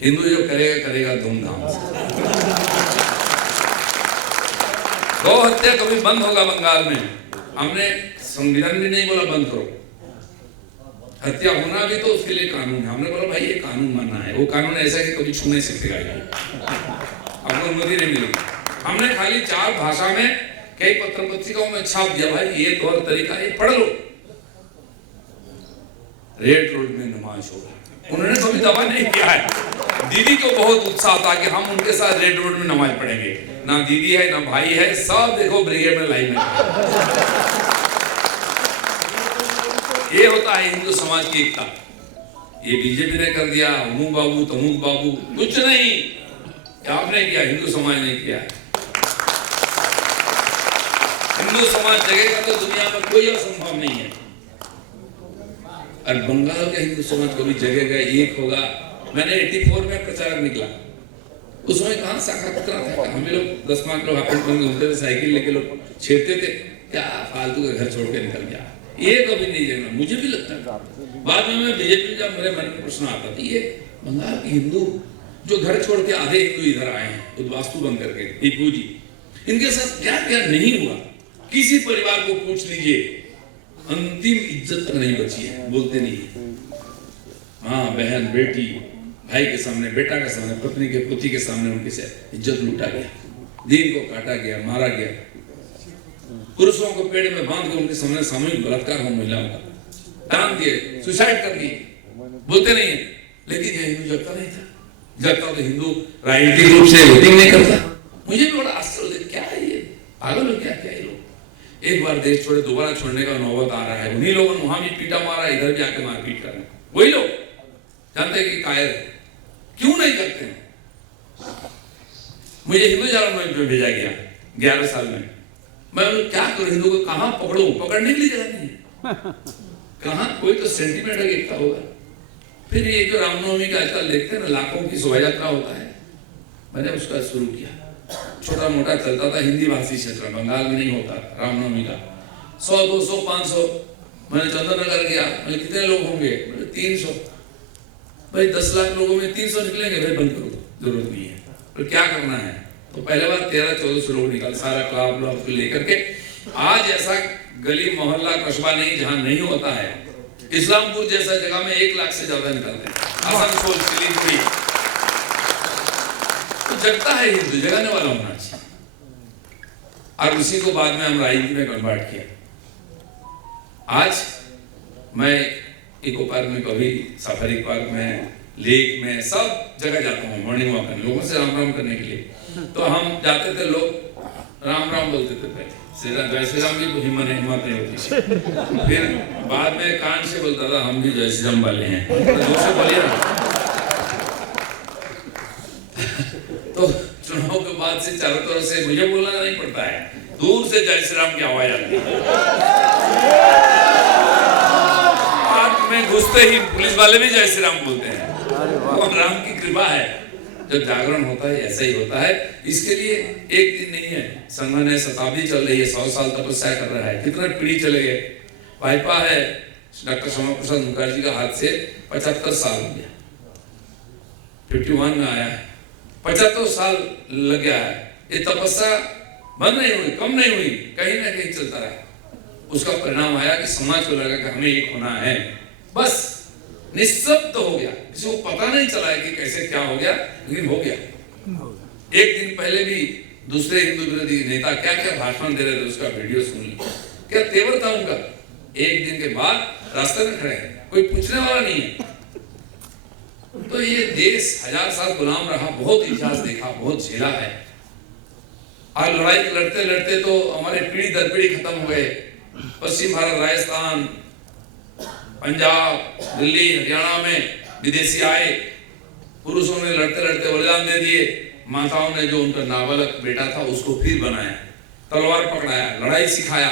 हिंदू जो करेगा करेगा धूमधाम से। गौ हत्या कभी बंद होगा बंगाल में? हमने संविधान भी नहीं बोला बंद करो, हत्या होना भी तो उसके लिए कानून है। हमने बोला भाई ये कानून मानना है, वो कानून ऐसा है कि कभी छूने से आपको अनुमति नहीं मिलेगी। हमने खाली 4 भाषा में कई पत्र पत्रिकाओं में छाप दिया भाई ये तौर तरीका ये पढ़ लो। रेड रोड में नमाज होगा, उन्होंने कभी दवा नहीं किया है। दीदी को बहुत उत्साह था कि हम उनके साथ रेड रोड में नमाज पढ़ेंगे। ना दीदी है ना भाई है, सब देखो ब्रिगेड में लाइन में। ये होता है हिंदू समाज की एकता। ये बीजेपी ने कर दिया, अमुक बाबू तमुक बाबू, कुछ नहीं, आपने किया, हिंदू समाज ने किया। हिंदू समाज जगेगा तो दुनिया में कोई असंभव नहीं है। और बंगाल का हिंदू समाज कभी जगेगा, एक होगा। मैंने 84 में प्रचार निकला, उसमें कहां शाखा पत्रा था, हम लोग 10 लोग अपन घूमते थे, साइकिल लेके लोग छेड़ते थे, क्या फालतू का घर छोड़ के निकल गया। ये कभी नहीं जगना, मुझे भी लगता है। बाद में मैं बीजेपी जब मेरे मन में प्रश्न आता था, ये बंगाल के हिंदू जो घर छोड़ के आधे हिंदू इधर आए हैं उद्वास्तु बन करके, टीपू जी, इनके साथ क्या क्या नहीं हुआ। किसी परिवार को पूछ लीजिए, अंतिम इज्जत तक नहीं बची है, बोलते नहीं। हाँ, बहन बेटी भाई के सामने, बेटा के सामने, पत्नी के पति के सामने उनकी से इज्जत लूटा गया, दीन को काटा गया, मारा गया। पुरुषों को पेड़ में बांध के उनके सामने सामूहिक बलात्कार हो महिलाओं का, टांग दिए, सुसाइड कर दिए, बोलते नहीं है। लेकिन यह हिंदू जगता नहीं था। जगता तो हिंदू राजनीतिक रूप से वोटिंग नहीं करता। मुझे भी बड़ा आश्चर्य, क्या है ये, पागल हो क्या ये लोग। एक बार देश छोड़े दोबारा छोड़ने का नौबत आ रहा है। उन्हीं लोगों ने वहां भी पीटा मारा, इधर भी आके मारपीट कर रहे हैं। वही लोग जानते हैं कि कायर क्यों नहीं करते हैं। मुझे हिंदू जागरण में भेजा गया 11 साल में। मैं क्या करूं, हिंदू को कहां पकड़ूं, पकड़ने के लिए जगह नहीं है। कहां कोई तो सेंटीमेंट एकता होगा। फिर ये जो रामनवमी का आजकल देखते हैं ना, लाखों की शोभा यात्रा होता है, मैंने उसका शुरू किया। छोटा मोटा चलता था हिंदी भाषी क्षेत्र, बंगाल में नहीं होता रामनवमी का। 100, 200, 500 मैंने चंद्रनगर गया, मैंने कितने लोग होंगे, 300। भाई 10 लाख लोगों में 300 निकलेंगे, भाई बंद करो, जरूरत नहीं है। तो क्या करना है, तो पहले बार 1300-1400 लोग निकाल, सारा क्लब लोग लेकर के। आज ऐसा गली मोहल्ला कस्बा नहीं जहां नहीं होता है। इस्लामपुर जैसा जगह में 1 लाख से ज्यादा निकलते हैं। आसनसोल, सिलीगुड़ी, तो जगता है हिंदू, जगाने वाला होना चाहिए। और उसी को बाद में हम राजनीति में कन्वर्ट किया। आज मैं इको पार्क में, कभी सफारी पार्क में, लेक में, सब जगह जाता हूँ मॉर्निंग वॉक करने, लोगों से राम राम करने के लिए। तो हम जाते थे, लोग राम राम बोलते थे पहले, जय श्री राम की तो हिम्मत नहीं होती थी। फिर बाद में कान से बोलता था, हम भी जय श्री राम वाले हैं, तो से बोलिए ना। तो चुनाव के बाद से चारों तरफ से मुझे बोलना नहीं पड़ता है, दूर से जय श्री राम की आवाज आती है। पार्क में घुसते ही पुलिस वाले भी जय श्री राम बोलते हैं। वो राम की कृपा है। जब जागरण होता है ऐसा ही होता है। इसके लिए एक दिन नहीं है, संघ ने शताब्दी चल रही है, 100 साल तपस्या कर रहा है, कितना पीढ़ी चले गए। भाजपा है डॉक्टर श्यामा प्रसाद मुखर्जी का हाथ से 75 साल हो गया, 51 में आया है, 75 साल लग गया है। ये तपस्या बंद नहीं हुई, कम नहीं हुई, कहीं ना कहीं चलता रहा। उसका परिणाम आया कि समाज को लगा कि हमें एक होना है। बस निःशब्द हो गया, किसी को पता नहीं चला है कि कैसे क्या हो गया, लेकिन हो गया। एक दिन पहले भी दूसरे हिंदू विरोधी नेता क्या क्या भाषण दे रहे थे, उसका वीडियो सुन लिया, क्या तेवर था उनका। एक दिन के बाद रास्ते में खड़े हैं, कोई पूछने वाला नहीं है। तो ये देश 1000 साल गुलाम रहा, बहुत इतिहास देखा, बहुत झेला है। और लड़ाई लड़ते लड़ते तो हमारे पीढ़ी दर पीढ़ी खत्म हो गए। पश्चिम भारत, राजस्थान, पंजाब, दिल्ली, हरियाणा में विदेशी आए, पुरुषों ने लड़ते लड़ते बलिदान दे दिए, माताओं ने जो उनका नाबालग बेटा था उसको फिर बनाया, तलवार पकड़ाया, लड़ाई सिखाया,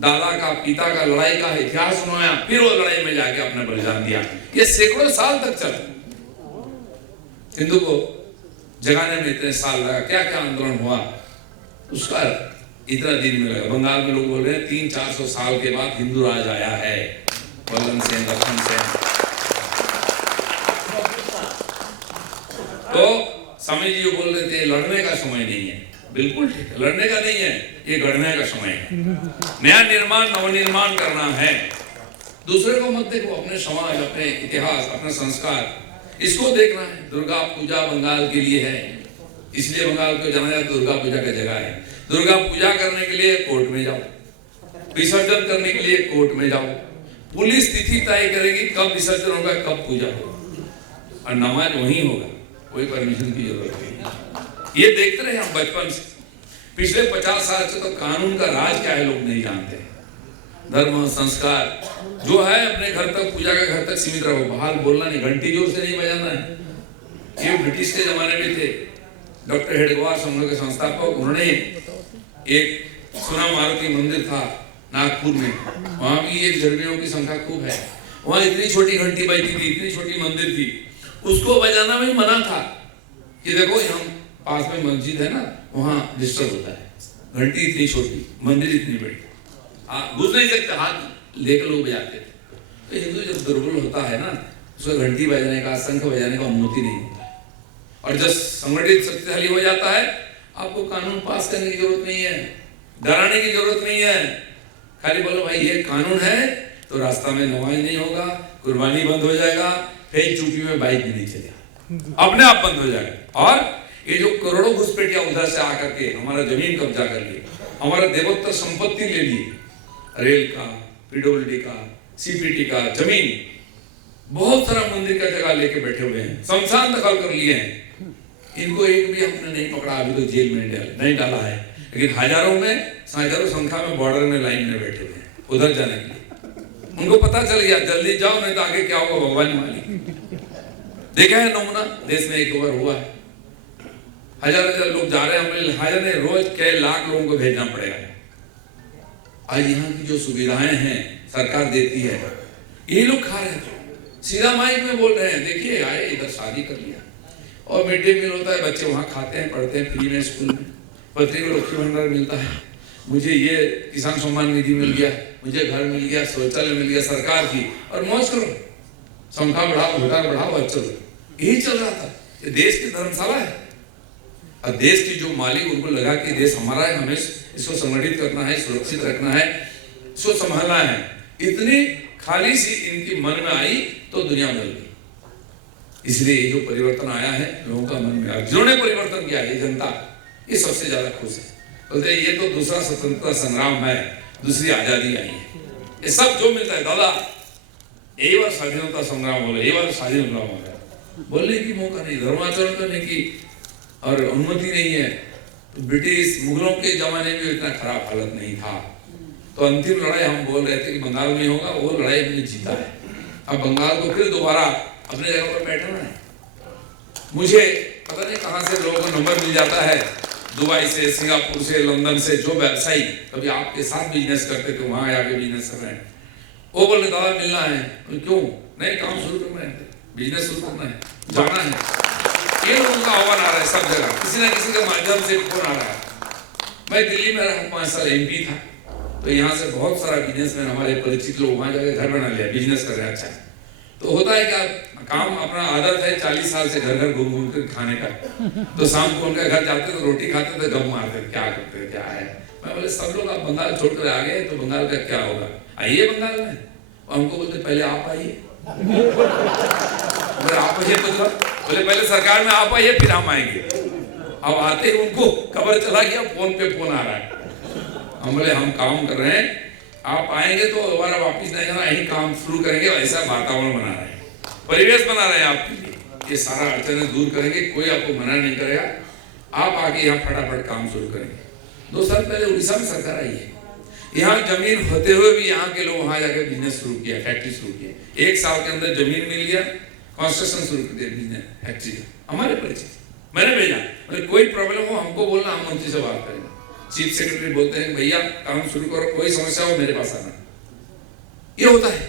दादा का पिता का लड़ाई का इतिहास सुनाया, फिर वो लड़ाई में जाके अपना बलिदान दिया। ये सैकड़ों साल तक चला। हिंदू को जगाने में इतने साल लगा, क्या क्या आंदोलन हुआ, उसका इतना दिन में लगा। बंगाल में लोग बोल रहे हैं 300-400 साल के बाद हिंदू राज आया है, वल्लभ सेन, लक्ष्मण सेन। तो स्वामी जी बोल रहे थे लड़ने का समय नहीं है, बिल्कुल ठीक है, लड़ने का नहीं है, ये गढ़ने का समय है। नया निर्माण, नवनिर्माण करना है। दूसरे को मत देखो, अपने समाज, अपने इतिहास, अपने संस्कार, इसको देखना है। दुर्गा पूजा बंगाल के लिए है, इसलिए बंगाल को जाना जाता दुर्गा पूजा का जगह है। दुर्गा पूजा करने के लिए कोर्ट में जाओ, विसर्जन करने के लिए कोर्ट में जाओ, पुलिस तिथि तय करेगी कब विसर्जन होगा, कब पूजा होगा, और नमाज वहीं होगा, कोई परमिशन की जरूरत नहीं। ये देखते रहे हम बचपन से, पिछले 50 साल से तो कानून का राज क्या है लोग नहीं जानते। धर्म संस्कार जो है अपने घर तक, पूजा के घर तक सीमित रहो, बाहर बोलना नहीं, घंटी जोर से नहीं बजाना है। ये ब्रिटिश के जमाने में थे। डॉक्टर हेडगेवार हम लोग के संस्थापक, उन्होंने एक सोना मारुति मंदिर था नागपुर में, वहां भी एक धर्मियों की संख्या खूब है, वहां इतनी छोटी घंटी बजती थी, इतनी छोटी मंदिर थी, उसको बजाना भी मना था कि देखो हम पास में मस्जिद है ना, वहां डिस्टर्ब होता है। घंटी इतनी छोटी, मंदिर इतनी बड़ी, घुस नहीं सकते, हाथ लेकर लोग बजाते थे। तो हिंदू जब दुर्बल होता है ना, उसको घंटी बजाने का, शंख बजाने का अनुमति नहीं होता। और जब संगठित शक्तिशाली हो जाता है, आपको कानून पास करने की जरूरत नहीं है, डराने की जरूरत नहीं है। खाली बोलो भाई ये कानून है, तो रास्ता में नमाज नहीं होगा, कुर्बानी बंद हो जाएगा, फिर चुपी में बाइक भी नहीं चलेगा, अपने आप बंद हो जाएगा। और ये जो करोड़ों घुसपैठिया उधर से आकर के हमारा जमीन कब्जा कर लिए, हमारा देवोत्तर संपत्ति ले लिए, रेल का, पीडब्ल्यूडी का, सीपीटी का, जमीन, बहुत सारा मंदिर का जगह लेके बैठे हुए हैं, शमशान दखल कर लिए हैं। इनको एक भी हमने नहीं पकड़ा, अभी तो जेल में नहीं डाला है, लेकिन हजारों संख्या में बॉर्डर में लाइन में बैठे हुए हैं उधर जाने के लिए। उनको पता चल गया जल्दी जाओ, नहीं तो आगे क्या होगा भगवान मालिक। देखा है नमूना, देश में एक बार हुआ है, हजार लोग जा रहे हैं, हमें हजार ने रोज कई लाख लोगों को भेजना पड़ेगा। आज यहाँ की जो सुविधाएं हैं सरकार देती है, ये लोग खा रहे हैं, सीधा माइक में बोल रहे हैं, देखिए आए इधर शादी कर लिया, और मिड डे मील होता है, बच्चे वहाँ खाते हैं, पढ़ते हैं फ्री में स्कूल में, पत्नी को लक्ष्मी भंडार मिलता है, मुझे ये किसान सम्मान निधि मिल गया, मुझे घर मिल गया, शौचालय मिल गया सरकार की, और मौज करो, संख्या बढ़ाओ, भुगतान बढ़ाओ, और चलो। यही चल रहा था। ये देश की धर्मशाला है, और देश की जो मालिक उनको लगा कि देश हमारा है, हमें इसको संगठित करना है, सुरक्षित रखना है, इसको संभालना है। इतनी खाली सी इनकी मन में आई तो दुनिया बदल गई। इसलिए ये जो परिवर्तन आया है लोगों का मन में आया, जिन्होंने परिवर्तन किया, ये जनता, ये सबसे ज्यादा खुश है। बोलते ये तो दूसरा स्वतंत्रता संग्राम है, दूसरी आजादी आई है, ये सब जो मिलता है दादा, यही बार स्वाधीनता संग्राम बोले, ये बार स्वाधीन संग्राम हो गया, बोलने की मौका नहीं, धर्माचरण करने की और अनुमति नहीं है। तो ब्रिटिश मुगलों के जमाने में इतना खराब हालत नहीं था। तो अंतिम लड़ाई हम बोल रहे थे कि बंगाल में होगा, वो लड़ाई हमने जीता है। अब बंगाल को फिर दोबारा अपने जगह पर बैठना है। मुझे पता नहीं कहाँ से लोगों को नंबर मिल जाता है, दुबई से, सिंगापुर से, लंदन से, जो व्यवसायी कभी आपके साथ बिजनेस करते थे, वहां आके बिजनेस कर रहे हैं, वो बोले दादा मिलना है। क्यों? नहीं, काम शुरू करना है, बिजनेस शुरू करना है, जाना है। ये लोगों का आह्वान आ रहा है सब जगह, किसी ना किसी के माध्यम से फोन आ रहा है। मैं दिल्ली में रहा 5 साल, MP था, तो यहाँ से बहुत सारा बिजनेसमैन हमारे परिचित लोग वहां जाके घर बना लिया, बिजनेस कर रहे हैं। अच्छा, तो होता है क्या, काम अपना आदत है 40 साल से घर घर घूम घूम कर खाने का, तो शाम को उनका घर जाते तो रोटी खाते थे, गप मारते, क्या करते थे, क्या है। मैं बोले सब लोग आप बंगाल छोड़कर आ गए तो बंगाल का क्या होगा, आइए बंगाल में। और हमको बोलते पहले आप आइए। आप आइए मतलब, बोले पहले सरकार में आप आइए फिर हम आएंगे। अब आते ही उनको खबर चला गया, फोन पे फोन आ रहा है। हम बोले हम काम कर रहे हैं, आप आएंगे तो दोबारा वापिस नहीं जाना, यही काम शुरू करेंगे, ऐसा वातावरण बना रहे हैं, परिवेश बना रहे हैं आपके लिए। ये सारा अड़चने दूर करेंगे, कोई आपको मना नहीं करेगा, आप आके यहाँ फटाफट काम शुरू करेंगे। 2 साल पहले उड़ीसा में सरकार आई है, यहाँ जमीन होते हुए भी यहाँ के लोग वहां जाकर बिजनेस शुरू किया, फैक्ट्री शुरू किया। 1 साल के अंदर जमीन मिल गया, कंस्ट्रक्शन शुरू कर दिया, बिजनेस फैक्ट्री का हमारे परिचय। मैंने भेजा, मतलब कोई प्रॉब्लम हो हमको बोलना, हम मंत्री से बात करेंगे। चीफ सेक्रेटरी बोलते हैं भैया काम शुरू करो, कोई समस्या हो मेरे पास आना। ये होता है।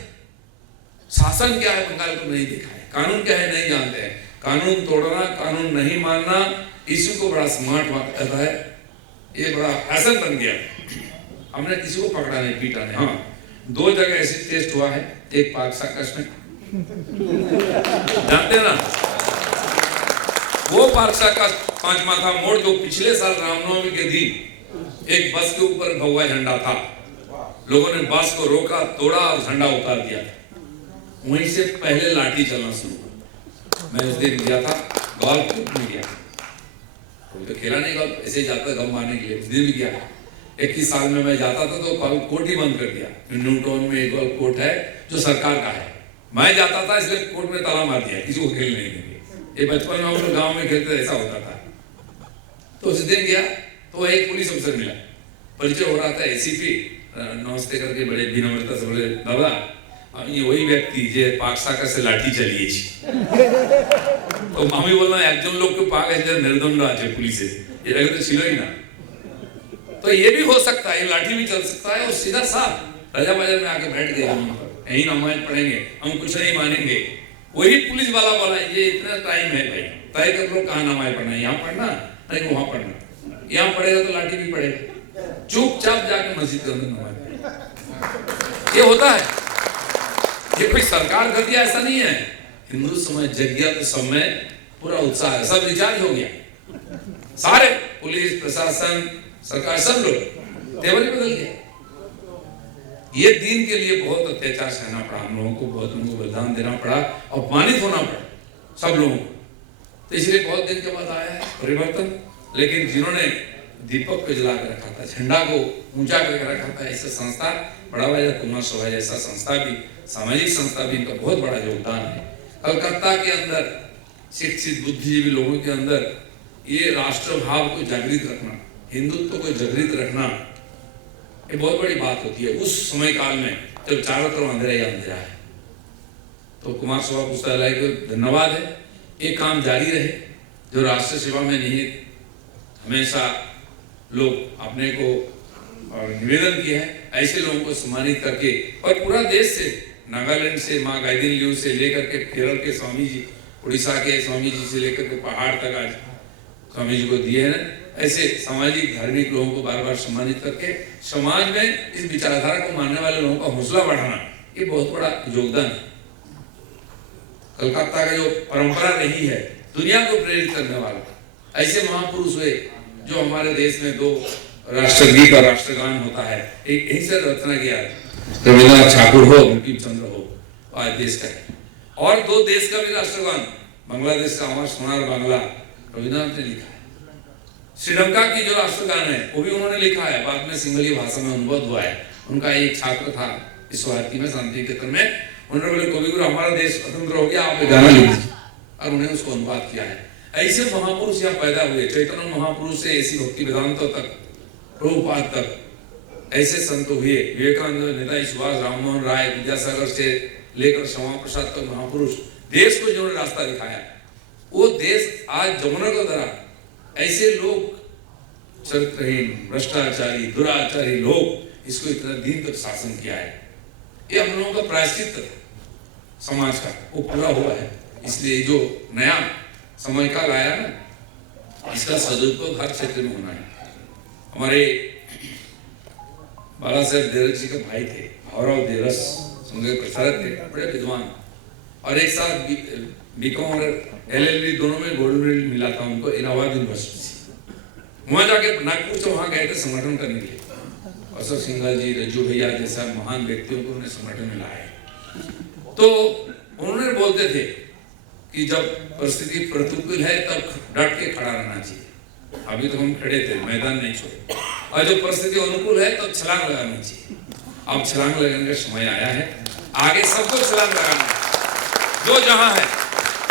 शासन क्या है बंगाल को नहीं देखा है, कानून क्या है नहीं जानते हैं। कानून तोड़ना, कानून नहीं मानना, इसी को बड़ा स्मार्ट कहता है। ये बड़ा फैशन बन गया। हमने किसी को पकड़ा नहीं, पीटा नहीं। हाँ 2 जगह ऐसे टेस्ट हुआ है, एक पाक साकस में जानते ना, वो पाक साकस 5 माथा मोड़ जो पिछले साल रामनवमी के दिन एक बस के ऊपर भगवा झंडा था, लोगों ने बस को रोका, तोड़ा और झंडा उतार दिया। वहीं से पहले लाठी चलना शुरू हुआ। मैं उस दिन गया था, गोल्फ कोर्ट में गया, तो खेला नहीं गोल्फ, ऐसे जाता गम मारने के लिए। उस दिन भी गया। 21 साल में मैं जाता था तो गोल्फ कोर्ट ही बंद कर दिया। न्यू टाउन में एक गोल्फ कोर्ट है जो सरकार का है, मैं जाता था इसलिए कोर्ट में ताला मार दिया, किसी को खेल नहीं देंगे। ये बचपन में हम लोग गाँव में खेलते ऐसा होता था। तो उस दिन गया तो एक पुलिस अफसर मिला, परिचय हो रहा था। एसीपी नमस्ते करके बड़े विनम्रता से बोले दादा ये वही व्यक्ति जे पाक साका से लाठी चलिए तो আমি বললাম একজন লোককে পাক আছে निर्दंड আছে পুলিশে, এটা তো ছিলই না। तो ये भी हो सकता है, ये लाठी भी चल सकता है। और सीधा साफ राजा बाजार में आके बैठ गए, यही नमाज पढ़ेंगे, हम कुछ नहीं मानेंगे। वही पुलिस वाला बोला ये इतना टाइम है भाई, तय कर लो कहाँ नमाज पढ़ना है, यहाँ पढ़ना नहीं वहां पढ़ना, यहाँ पढ़ेगा तो लाठी भी पड़ेगा। चुपचाप जाके मस्जिद के अंदर नमाज पढ़ेगा। ये होता है, ये कोई सरकार कर दिया ऐसा नहीं है। हिंदू समाज जग गया तो सब में पूरा उत्साह है, सब रिचार्ज हो गया। सारे पुलिस प्रशासन सरकार सब लोग तेवर ही बदल गए। ये दिन के लिए बहुत अत्याचार सहना पड़ा हम लोगों को, बहुत उनको बलिदान देना पड़ा, अपमानित होना पड़ा सब लोगों को। तो इसलिए बहुत दिन के बाद आया है परिवर्तन। लेकिन जिन्होंने दीपक को जला कर रखा था, झंडा को ऊंचा करके रखा था, ऐसा संस्था बड़ा भाई कुमार सभा जैसा संस्था भी, सामाजिक संस्था भी, इनका बहुत बड़ा योगदान है। कलकत्ता के अंदर शिक्षित बुद्धिजीवी लोगों के अंदर ये राष्ट्र भाव को जागृत रखना, हिंदुत्व को जागृत रखना, ये बहुत बड़ी बात होती है उस समय काल में जब चारों तरफ अंधेरा ही अंधेरा है। तो कुमार सभा पुस्तकालय को धन्यवाद है, ये काम जारी रहे। जो राष्ट्र सेवा में निहित हमेशा लोग अपने को और निवेदन किया है, ऐसे लोगों को सम्मानित करके, और पूरा देश से, नागालैंड से माँ गाइदिन लियू से लेकर के केरल के स्वामी जी, उड़ीसा के स्वामी जी से लेकर के पहाड़ तक आज स्वामी जी को दिए हैं। ऐसे सामाजिक धार्मिक लोगों को बार बार सम्मानित करके समाज में इस विचारधारा को मानने वाले लोगों का हौसला बढ़ाना, ये बहुत बड़ा योगदान है। कलकत्ता का जो परंपरा रही है दुनिया को प्रेरित करने वाला, ऐसे महापुरुष हुए जो हमारे देश में 2 राष्ट्रगीत और राष्ट्रगान होता है, एक यहीं से रचना किया रविंद्रनाथ ठाकुर हो, बंकिम चंद्र हो, आज देश का है। और 2 देश का भी राष्ट्रगान, बांग्लादेश का अमर सोनार बांग्ला रविंद्रनाथ ने लिखा है। श्रीलंका की जो राष्ट्रगान है वो भी उन्होंने लिखा है, बाद में सिंहली भाषा में अनुवाद हुआ है। उनका एक छात्र था विश्वभारती में शांति निकेतन में, उन्होंने बोले कविगुरु हमारा देश स्वतंत्र हो गया, आप गाना लिखिए, और उन्हें उसको अनुवाद किया है। ऐसे महापुरुष यहाँ पैदा हुए, चैतन्य महापुरुष से ऐसी भक्ति वेदांतों तक, प्रभुपाद तक ऐसे संत हुए। विवेकानंद, नेताजी सुभाष, राममोहन राय, विद्यासागर से लेकर श्यामा प्रसाद तक महापुरुष देश को जिन्होंने रास्ता दिखाया, वो देश आज जमुना को धरा। ऐसे लोग चरित्रहीन, भ्रष्टाचारी, दुराचारी लोग इसको इतना दिन तक शासन किया है। ये हम लोगों का प्रायश्चित समाज का वो पूरा हुआ है। इसलिए जो नया समय काल आया ना, इसका सदुपयोग हर क्षेत्र में होना है। हमारे बाला साहेब देरस जी के भाई थे, भावराव देरस प्रचारक थे, बड़े विद्वान, और एक साथ बीकॉम और LLB दोनों में गोल्ड मेडल मिला था उनको इलाहाबाद यूनिवर्सिटी से। वहां जाके नागपुर से वहां गए थे संगठन करने के लिए। अशोक सिंघल जी, रज्जू भैया जैसा महान व्यक्तियों को उन्हें संगठन में लाया। तो उन्होंने बोलते थे कि जब परिस्थिति प्रतिकूल है तब डट के खड़ा रहना चाहिए। अभी तो हम खड़े थे, मैदान नहीं छोड़े, और जब परिस्थिति अनुकूल है तब छलांग लगाना चाहिए। अब छलांग लगाने का समय आया है, आगे सबको छलांग लगाना है, जो जहां है।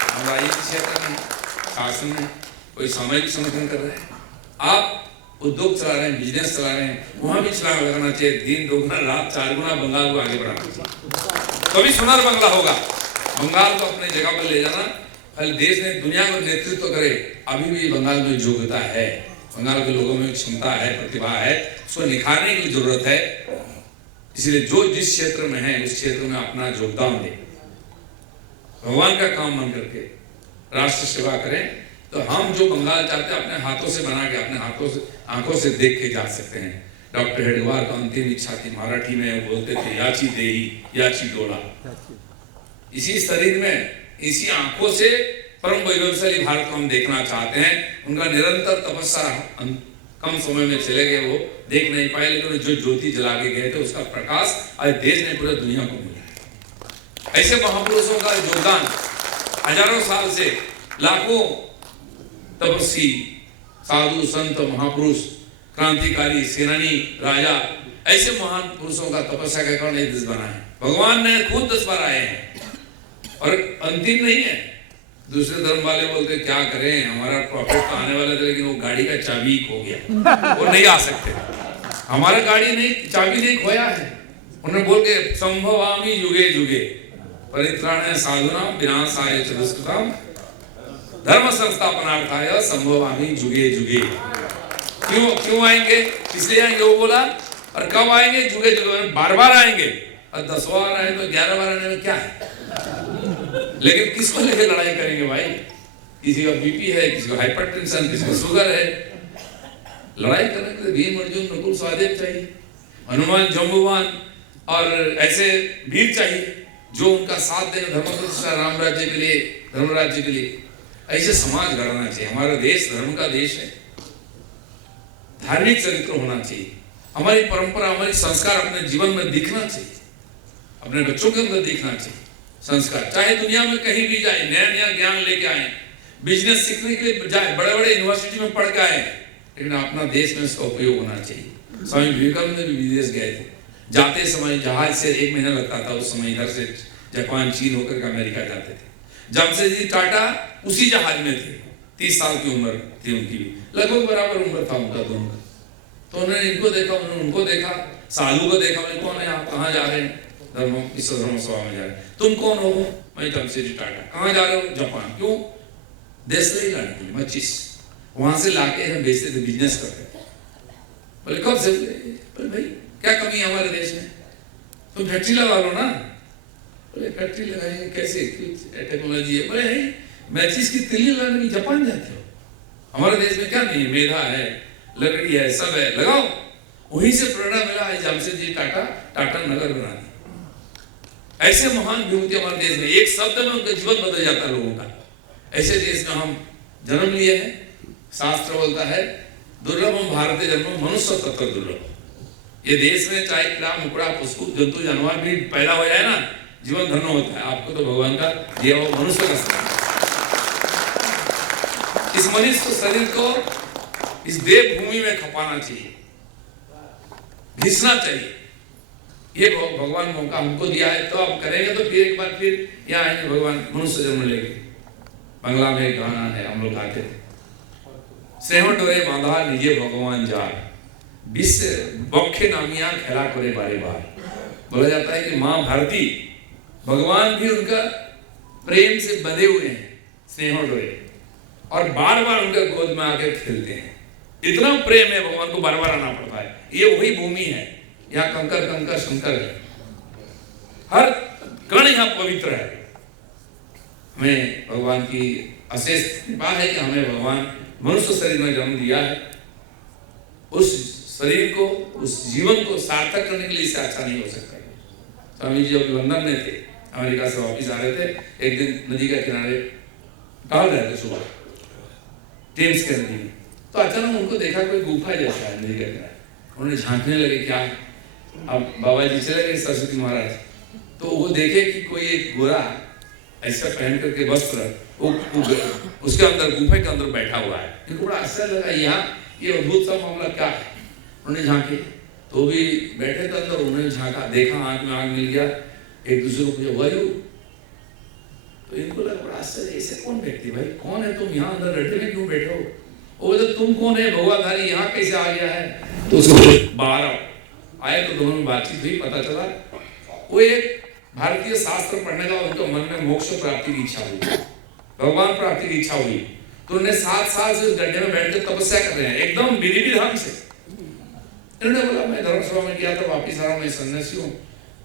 हम राजनीतिक क्षेत्र में, शासन में, कोई सामाजिक संगठन कर रहे हैं, आप उद्योग चला रहे हैं, बिजनेस चला रहे हैं, वहां भी छलांग लगाना चाहिए। दिन दोगुना रात चार गुना बंगाल को आगे बढ़ाना चाहिए, तभी सोनार बंगला होगा। बंगाल को अपने जगह पर ले जाना, खाली देश ने दुनिया को नेतृत्व करे। अभी भी बंगाल में योग्यता है, बंगाल के लोगों में क्षमता है, प्रतिभा है, उसको निखारने की जरूरत है। इसलिए जो जिस क्षेत्र में है उस क्षेत्र में अपना योगदान दे, भगवान का काम मान करके राष्ट्र सेवा करें। तो हम जो बंगाल चाहते हैं अपने हाथों से बना के, अपने हाथों से आंखों से देख के जा सकते हैं। डॉक्टर हेडगेवार का अंतिम इच्छा थी, मराठी में वो बोलते थे, याची देही याची डोला। इसी शरीर में, इसी आंखों से परम वैभवशाली भारत को हम देखना चाहते हैं। उनका निरंतर तपस्या कम समय में चले गए, वो देख नहीं पाए, लेकिन जो ज्योति जला के गए थे उसका प्रकाश आज देश ने पूरी दुनिया को मिला। ऐसे महापुरुषों का योगदान हजारों साल से, लाखों तपस्वी, साधु, संत, महापुरुष, क्रांतिकारी, सेनानी, राजा, ऐसे महान पुरुषों का तपस्या के कारण एक देश बना है। भगवान ने खुद 10 बार आए हैं और अंतिम नहीं है। दूसरे धर्म वाले बोलते क्या करें, हमारा प्रॉफिट तो आने वाला था, लेकिन वो गाड़ी का चाबी खो गया, वो नहीं आ सकते। हमारा गाड़ी नहीं, चाबी नहीं खोया है। उन्होंने बोल के संभवामि युगे युगे परित्राणाय साधुनां विनाशाय च दुष्कृताम् धर्म संस्थापनार्थाय संभवामि युगे युगे। क्यों आएंगे, इसलिए आएंगे वो बोला। और कब आएंगे, युगे युगे, बार बार आएंगे। और 10 बार आए तो 11 बार आने में क्या है। लेकिन किसको लेके लड़ाई करेंगे भाई? किसी का बीपी है, किसी को हाइपरटेंशन, किसी को शुगर है। लड़ाई करने के लिए भीम, अर्जुन, नकुल, सहदेव चाहिए, हनुमान, जम्बुवान और ऐसे वीर चाहिए जो उनका साथ दें धर्म प्रतिष्ठा, राम राज्य के लिए, धर्म राज्य के लिए। ऐसे समाज गढ़ना चाहिए। हमारा देश धर्म का देश है, धार्मिक चरित्र होना चाहिए। हमारी परंपरा, हमारी संस्कार अपने जीवन में दिखना चाहिए, अपने बच्चों के अंदर दिखना चाहिए संस्कार। चाहे दुनिया में कहीं भी जाए, नया नया ज्ञान लेके आए, बिजनेस सीखने के लिए जाए, बड़े बड़े यूनिवर्सिटी में पढ़ के आए, लेकिन अपना देश में इसका उपयोग होना चाहिए। स्वामी विवेकानंद भी विदेश गए थे, जाते समय जहाज से 1 महीना लगता था। उस समय इधर से जापान, चीन होकर के अमेरिका जाते थे। जमशेदजी टाटा उसी जहाज में थे, 30 साल की उम्र थी उनकी भी, लगभग बराबर उम्र था उनका दोनों का। तो उन्होंने इनको देखा, उन्होंने उनको देखा, साधु को देखा, मैं कौन है आप, कहाँ जा रहे हैं? विश्व धर्म सभा में जा रहे हैं। तुम कौन हो? मैं जमशेदजी टाटा। कहाँ जा रहे हो? जापान। क्यों? देश से ही लाने के लिए, 25 वहां से लाके हम बेचते थे, बिजनेस करते थे। बोले कब से? बोले भाई क्या कमी है हमारे देश में, तुम फैक्ट्री लगा लो ना। बोले फैक्ट्री लगाएंगे कैसे, टेक्नोलॉजी है। बोले मैचिस की तिल्ली लगाने में जापान जाते हो, हमारे देश में क्या नहीं है, मेधा है, लकड़ी है, सब है, लगाओ। वहीं से प्रेरणा मिला है जमशेदजी टाटा नगर बना दी। ऐसे महान विभूति हमारे देश में, एक शब्द में उनका जीवन बदल जाता है लोगों का। ऐसे देश में हम जन्म लिए हैं। शास्त्र बोलता है दुर्लभम भारतीय जन्म मनुष्य तत्व दुर्लभ। ये देश में चाहे कीड़ा मुकड़ा पशु जंतु जानवर भी पैदा हो जाए ना, जीवन धन्य होता है। आपको तो भगवान का दिया हुआ मनुष्य का इस मनुष्य शरीर को इस देव भूमि में खपाना चाहिए, घिसना चाहिए। ये भगवान मौका हमको दिया है, तो आप करेंगे तो फिर एक बार फिर यहाँ आएंगे भगवान मनुष्य जन्म लेके। बांग्ला में एक गाना है, हम लोग गाते थे, स्नेह डोरे बांधा निजे भगवान जा विश्व बौखे नामिया खेला करे बारे बार। बोला जाता है कि माँ भारती, भगवान भी उनका प्रेम से बंधे हुए हैं, स्नेह डोरे, और बार बार उनके गोद में आकर खेलते हैं। इतना प्रेम है, भगवान को बार बार आना पड़ता है। ये वही भूमि है, यहाँ कंकर कंकर शंकर है, हर कण यहाँ पवित्र है। हमें भगवान की अशेष कृपा है कि हमें भगवान मनुष्य शरीर में जन्म दिया है। उस शरीर को, उस जीवन को सार्थक करने के लिए इससे अच्छा नहीं हो सकता। स्वामी जी जब लंदन में थे, अमेरिका से वापिस आ रहे थे, एक दिन नदी के किनारे टहल रहे थे सुबह, टेम्स के नदी में। तो अचानक उनको देखा कोई गुफा जैसा है नदी के किनारे। उन्होंने झांकने लगे क्या है। अब बाबा जी चले गए सरस्वती महाराज, तो वो देखे कि कोई एक गोरा ऐसा पहन करके वस्त्र उसके अंदर गुफा के अंदर बैठा हुआ है। इनको बड़ा आश्चर्य लगा, यहाँ ये अद्भुत सा मामला क्या है। उन्होंने झांके, तो भी बैठे थे अंदर, उन्होंने झांका, देखा, आंख में आंख मिल गया, एक दूसरे को पूछा वायु। तो इनको लगा बड़ा आश्चर्य, ऐसे कौन व्यक्ति भाई, कौन है तुम, यहाँ अंदर लड़के में क्यों बैठे हो? वो बोले तुम कौन है भगवाधारी, यहाँ कैसे आ गया है? तो उसको बाहर आए तो दोनों में बातचीत हुई, पता चला वो एक भारतीय शास्त्र पढ़ने का उनके मन में मोक्ष प्राप्ति की इच्छा हुई, भगवान प्राप्ति की इच्छा हुई। तो उन्होंने 7 साल से उस गड्ढे में बैठ कर तपस्या कर रहे हैं एकदम विधि विधान से। इन्होंने बोला मैं धर्मसभा में गया था, वापिस आ रहा हूँ, मैं सन्यासी हूँ,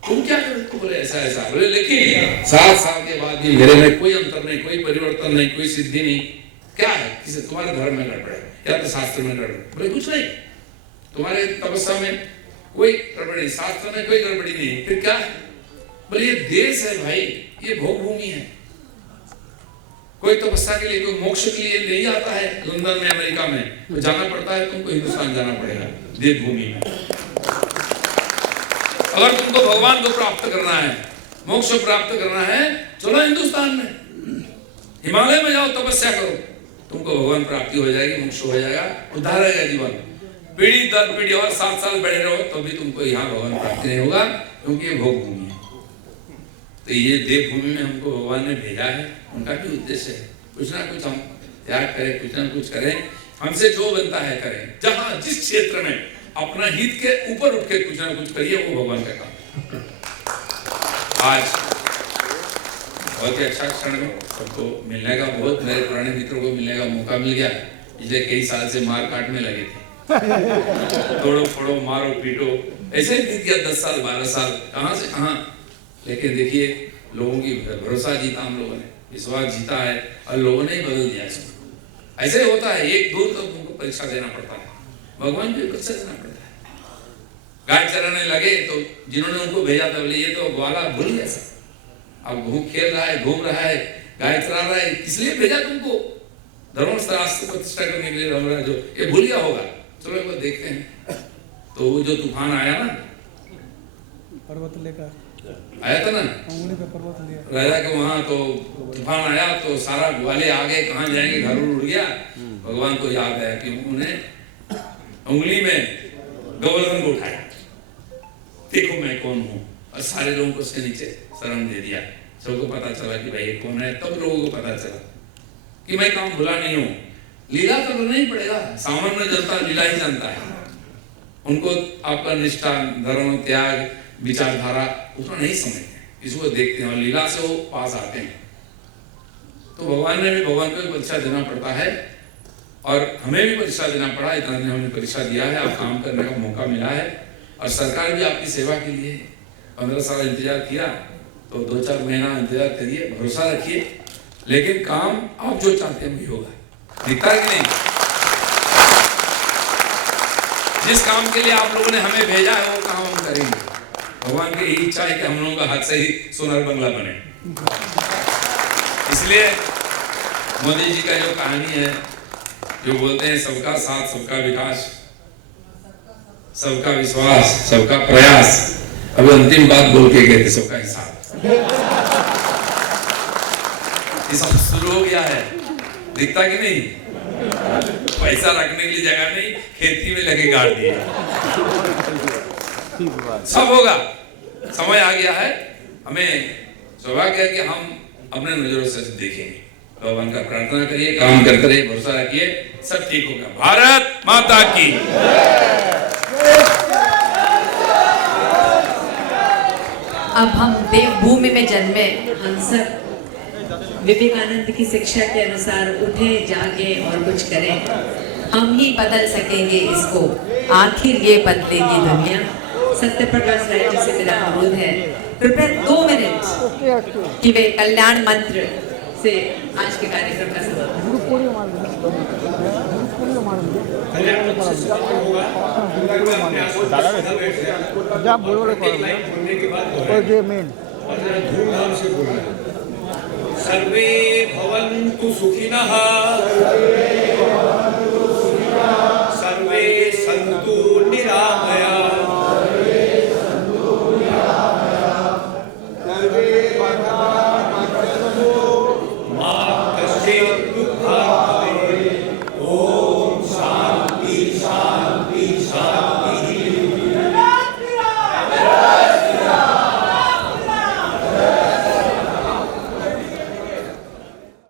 तुम क्या करो? तो बोले ऐसा ऐसा। बोले लेकिन 7 साल के बाद भी मेरे में कोई अंतर नहीं, कोई परिवर्तन नहीं, कोई सिद्धि नहीं। क्या है? किसी तुम्हारे धर्म में गड़बड़ है या तो शास्त्र में गड़बड़? बोले कुछ नहीं, तुम्हारे तपस्या में कोई गड़बड़ नहीं, शास्त्र में कोई गड़बड़ी नहीं, फिर क्या है? बोले ये देश है भाई, ये भोग भूमि है। कोई तपस्या के लिए, कोई मोक्ष के लिए नहीं आता है लंदन में, अमेरिका में, तो जाना पड़ता है तुमको हिंदुस्तान जाना पड़ेगा, देवभूमि में। अगर तुमको भगवान को प्राप्त करना है, मोक्ष प्राप्त करना है, चलो हिंदुस्तान में, हिमालय में जाओ, तपस्या करो, तुमको भगवान प्राप्ति हो जाएगी, मोक्ष हो जाएगा, उद्धार रहेगा जीवन। पीढ़ी दर पीढ़ी और 7 साल बैठे रहो तो भी तुमको यहाँ भगवान प्राप्ति नहीं होगा, क्योंकि ये भोग भूमि है। तो ये देवभूमि में हमको भगवान ने भेजा है, उनका भी उद्देश्य है कुछ ना कुछ हम त्याग करें, कुछ ना कुछ करें, हमसे जो बनता है करें। जहां जिस क्षेत्र में अपना हित के ऊपर उठ के कुछ ना कुछ करिए, वो भगवान का काम। आज बहुत ही अच्छा क्षण में सबको मिलने का, बहुत मेरे पुराने मित्रों को मिलने का मौका मिल गया। पिछले कई साल से मार काट में लगे थे, तोड़ो फोड़ो मारो पीटो, ऐसे ही बीत गया 10 साल 12 साल, कहां से कहां। लेकिन देखिए लोगों की भरोसा जीता, हम लोगों ने विश्वास जीता है और लोगों ने ही बदल दिया इसको। ऐसे होता है, एक दूर तक उनको परीक्षा देना पड़ता है, भगवान की परीक्षा देना पड़ता है। गाय चराने लगे तो जिन्होंने उनको भेजा था बोले ये तो ग्वाला भूल गया सर, अब खेल रहा है, घूम रहा है, गाय चरा रहा है, इसलिए भेजा तुमको धर्मशास्त्र प्रतिष्ठा करने के लिए, धर्मराज जो ये भूल गया होगा, चलो एक बार देखते हैं। तो वो जो तूफान आया ना, पर्वत लेकर आया था ना राजा के वहां, तो तूफान आया तो सारा ग्वाले आ गए, कहाँ जाएंगे, घर उड़ गया। भगवान को याद आया कि उन्हें उंगली में गोवर्धन को उठाया, देखो मैं कौन हूँ, और सारे लोगों को उसके नीचे शरण दे दिया। सबको पता चला कि भाई ये कौन है, तब लोगों को पता चला कि मैं काम भुला नहीं हूँ। लीला तो करना ही पड़ेगा, सामान्य जनता लीला ही जानता है, उनको आपका निष्ठा, धर्म, त्याग, विचारधारा उतना नहीं समझते, इसको देखते हैं और लीला से वो पास आते हैं। तो भगवान ने भी, भगवान को भी परीक्षा देना पड़ता है और हमें भी परीक्षा देना पड़ा। इतना हमने परीक्षा दिया है, आप काम करने का मौका मिला है और सरकार भी आपकी सेवा के लिए 15 साल इंतजार किया, तो 2-4 महीना इंतजार करिए, भरोसा रखिए, लेकिन काम आप जो चाहते हैं वही होगा। दिखता है कि नहीं? जिस काम के लिए आप लोगों ने हमें भेजा है वो काम हम करेंगे। भगवान की इच्छा है कि हम लोगों का हाथ से ही सोनार बंगला बने। इसलिए मोदी जी का जो कहानी है, जो बोलते हैं सबका साथ सबका विकास, सबका विश्वास, सबका प्रयास, अभी अंतिम बात बोल के गए थे सबका हिसाब। ये सब शुरू हो गया है, दिखता कि नहीं? पैसा रखने के लिए जगह नहीं, खेती में लगे गाड़ दिए, सब होगा, समय आ गया है। हमें सौभाग्य है कि हम अपने नजरों से देखेंगे। भगवान का प्रार्थना करिए, काम करते रहिए, भरोसा रखिए, सब ठीक होगा। भारत माता की। अब हम देवभूमि में जन्मे, हम सब विवेकानंद की शिक्षा के अनुसार उठे, जागे और कुछ करें। हम ही बदल सकेंगे इसको, आखिर ये बदलेगी दुनिया। सत्य प्रकाश राय जी से मेरा अनुरोध है, कृपया 2 मिनट कि वे कल्याण मंत्र से आज के कार्यक्रम का समापन। सर्वे भवन्तु सुखिनः।